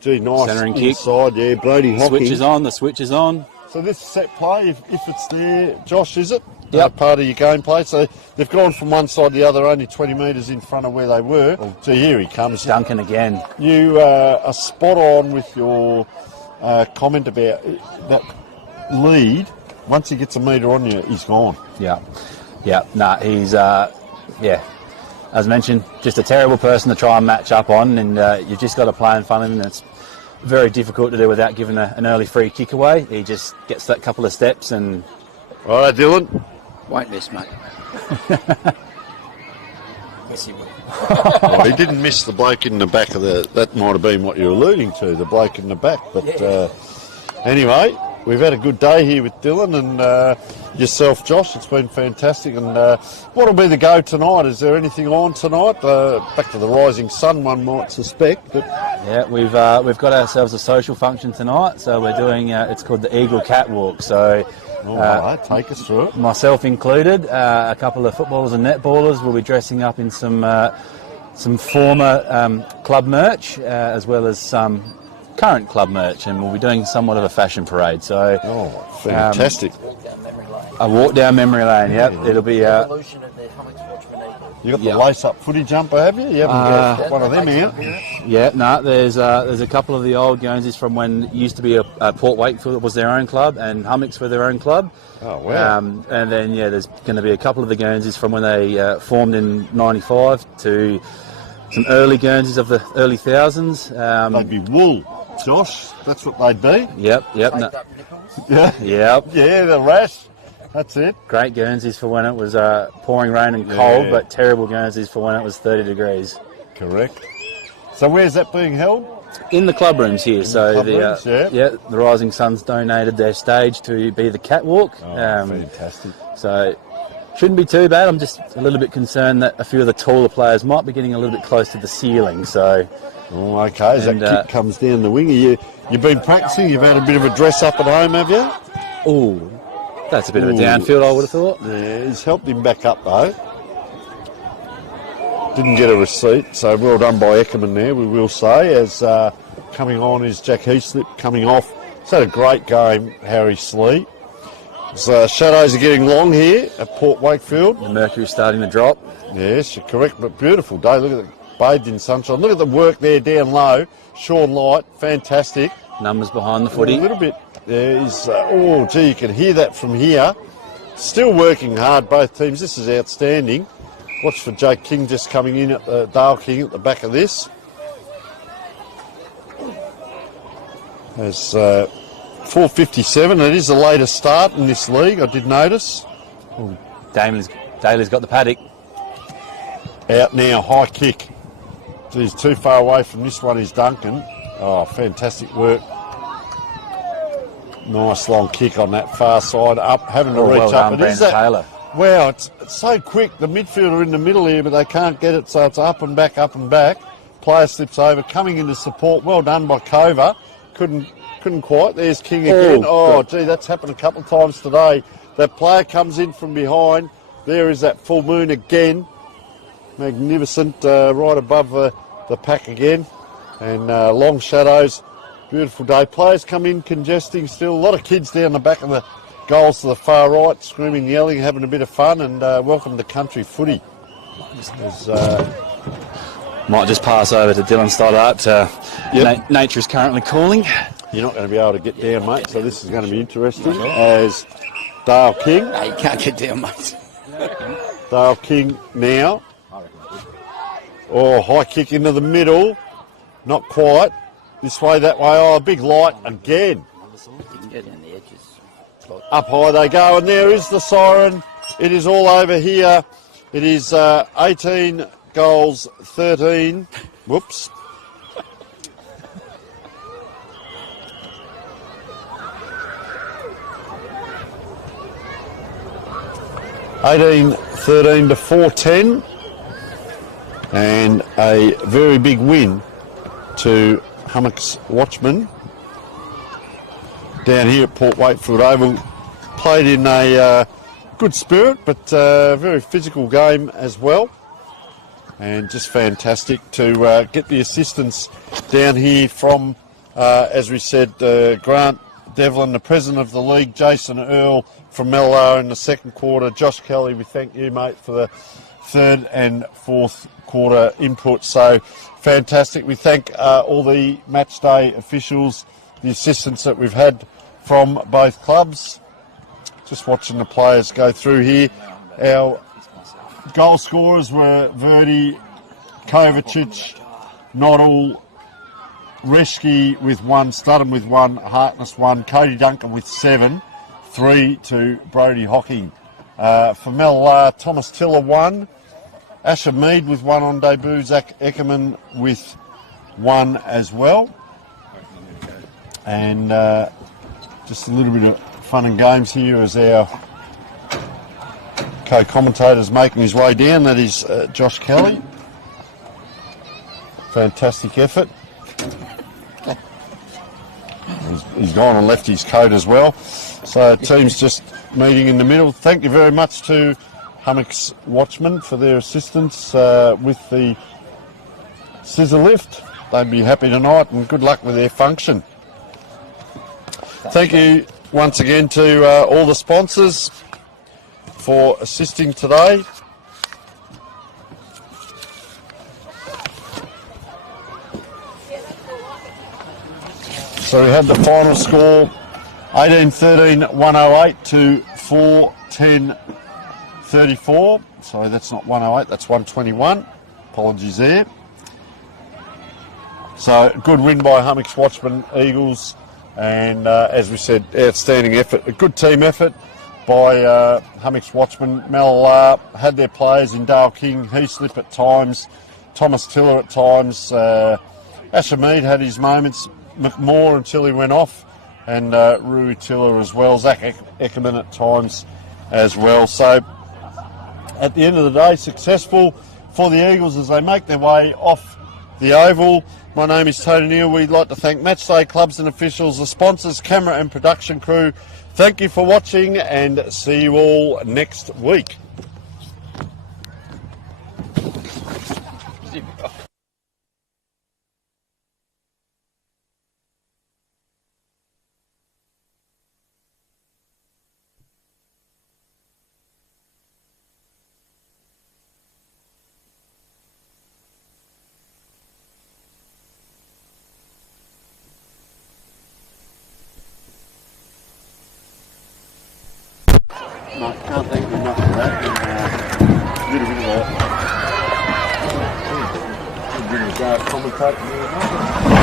Gee, nice centering inside, kick. Brody Hockey. The switch is on. So this set play, if it's there, Josh, is it? Yep. Part of your gameplay. So they've gone from one side to the other, only 20 metres in front of where they were. So here he comes. Duncan again. You are spot on with your comment about that lead. Once he gets a metre on you, he's gone. Yeah. He's as mentioned, just a terrible person to try and match up on, and you've just got to play in front of him. And it's very difficult to do without giving an early free kick away. He just gets that couple of steps and... All right, Dylan. Won't miss, mate. Yes, he will. Well, he didn't miss the bloke in the back of the... That might have been what you're alluding to, the bloke in the back. But anyway, we've had a good day here with Dylan and yourself, Josh. It's been fantastic. And what'll be the go tonight? Is there anything on tonight? Back to the rising sun, one might suspect. But... Yeah, we've got ourselves a social function tonight. So we're doing... it's called the Eagle Catwalk. So... All right, take us through it. Myself included, a couple of footballers and netballers will be dressing up in some former club merch, as well as some current club merch, and we'll be doing somewhat of a fashion parade. So, fantastic! A walk down memory lane. Yep, it'll be. Evolution of the Hummocks Watchman. You got the lace-up footy jumper, have you? You haven't got one of them out. Yeah, no. There's a couple of the old Guernseys from when it used to be a Port Wakefield was their own club, and Hummocks were their own club. Oh wow! And then there's going to be a couple of the Guernseys from when they formed in '95 to some early Guernseys of the early thousands. They'd be wool, Josh. That's what they'd be. Yep. Yep. Yeah. Yep. Yeah, the rash. That's it. Great Guernseys for when it was pouring rain and cold, but terrible Guernseys for when it was 30 degrees. Correct. So where's that being held? In the club rooms here. The Rising Suns donated their stage to be the catwalk. Fantastic. So Shouldn't be too bad. I'm just a little bit concerned that a few of the taller players might be getting a little bit close to the ceiling. So, okay, as that kick comes down the wing, you've been practicing, you've had a bit of a dress up at home, have you? Oh, that's a bit of a downfield, I would have thought. Yeah, he's helped him back up though. Didn't get a receipt, so well done by Eckerman there, we will say, as coming on is Jack Heaslip coming off. It's had a great game, Harry Slee. So shadows are getting long here at Port Wakefield. The mercury's starting to drop. Yes, you're correct, but beautiful day. Look at the bathed in sunshine. Look at the work there down low. Sean Light, fantastic. Numbers behind the footy. A little bit there is, you can hear that from here. Still working hard, both teams. This is outstanding. Watch for Jake King just coming in at the Dale King at the back of this. As 4:57, it is the latest start in this league, I did notice. Daly's got the paddock. Out now, high kick. He's too far away from this one is Duncan. Oh, fantastic work. Nice long kick on that far side, up, having to reach well up. done, It is Brandon that. Taylor. Wow, it's so quick. The midfielder in the middle here, but they can't get it, so it's up and back, up and back. Player slips over, coming into support. Well done by Cover. Couldn't quite. There's King again. That's happened a couple of times today. That player comes in from behind. There is that full moon again. Magnificent, right above the pack again. And long shadows. Beautiful day. Players come in congesting still. A lot of kids down the back of the goals to the far right, screaming, yelling, having a bit of fun. And welcome to country footy. Might just pass over to Dylan Stoddart. Nature is currently calling. You're not going to be able to get down, mate, so this is going to be interesting. As Dale King. No, you can't get down, mate. Dale King now. High kick into the middle. Not quite. This way, that way. Big light again. You can get down the edges. Up high they go, and there is the siren. It is all over here. It is 18 goals, 13. Whoops. (18-13) to 4-10, and a very big win to Hummocks Watchman down here at Port Wakefield Oval. Played in a good spirit, but very physical game as well, and just fantastic to get the assistance down here from, as we said, Grant Devlin, the president of the league, Jason Earl from Mallala in the second quarter. Josh Kelly, we thank you, mate, for the third and fourth quarter input. So fantastic. We thank all the match day officials, the assistance that we've had from both clubs. Just watching the players go through here. Our goal scorers were Verdi, Kovacic, Noddle, Reschke with 1, Studham with 1, Harkness 1, Cody Duncan with 7, 3 to Brodie Hocking. For Mallala, Thomas Tiller 1, Asher Mead with 1 on debut, Zach Eckerman with 1 as well. And just a little bit of fun and games here as our co-commentator's making his way down. That is Josh Kelly. Fantastic effort. He's gone and left his coat as well. So team's just meeting in the middle. Thank you very much to Hummocks Watchman for their assistance with the scissor lift. They'd be happy tonight, and good luck with their function. Thank you once again to all the sponsors for assisting today. So we had the final score 18-13, 108 to 4-10-34. Sorry, that's not 108, that's 121. Apologies there. So good win by Hummocks Watchman Eagles, and as we said, outstanding effort, a good team effort by Hummocks Watchman. Mallala had their players in Dale King, Heaslip at times, Thomas Tiller at times, Asher Mead had his moments, McMahon until he went off, and Rui Tiller as well, Zach Eckerman at times as well. So at the end of the day, successful for the Eagles as they make their way off the oval. My name is Tony Neal. We'd like to thank Matchday clubs and officials, the sponsors, camera and production crew. Thank you for watching and see you all next week. I can't thank you enough for that. A little bit of a commentator.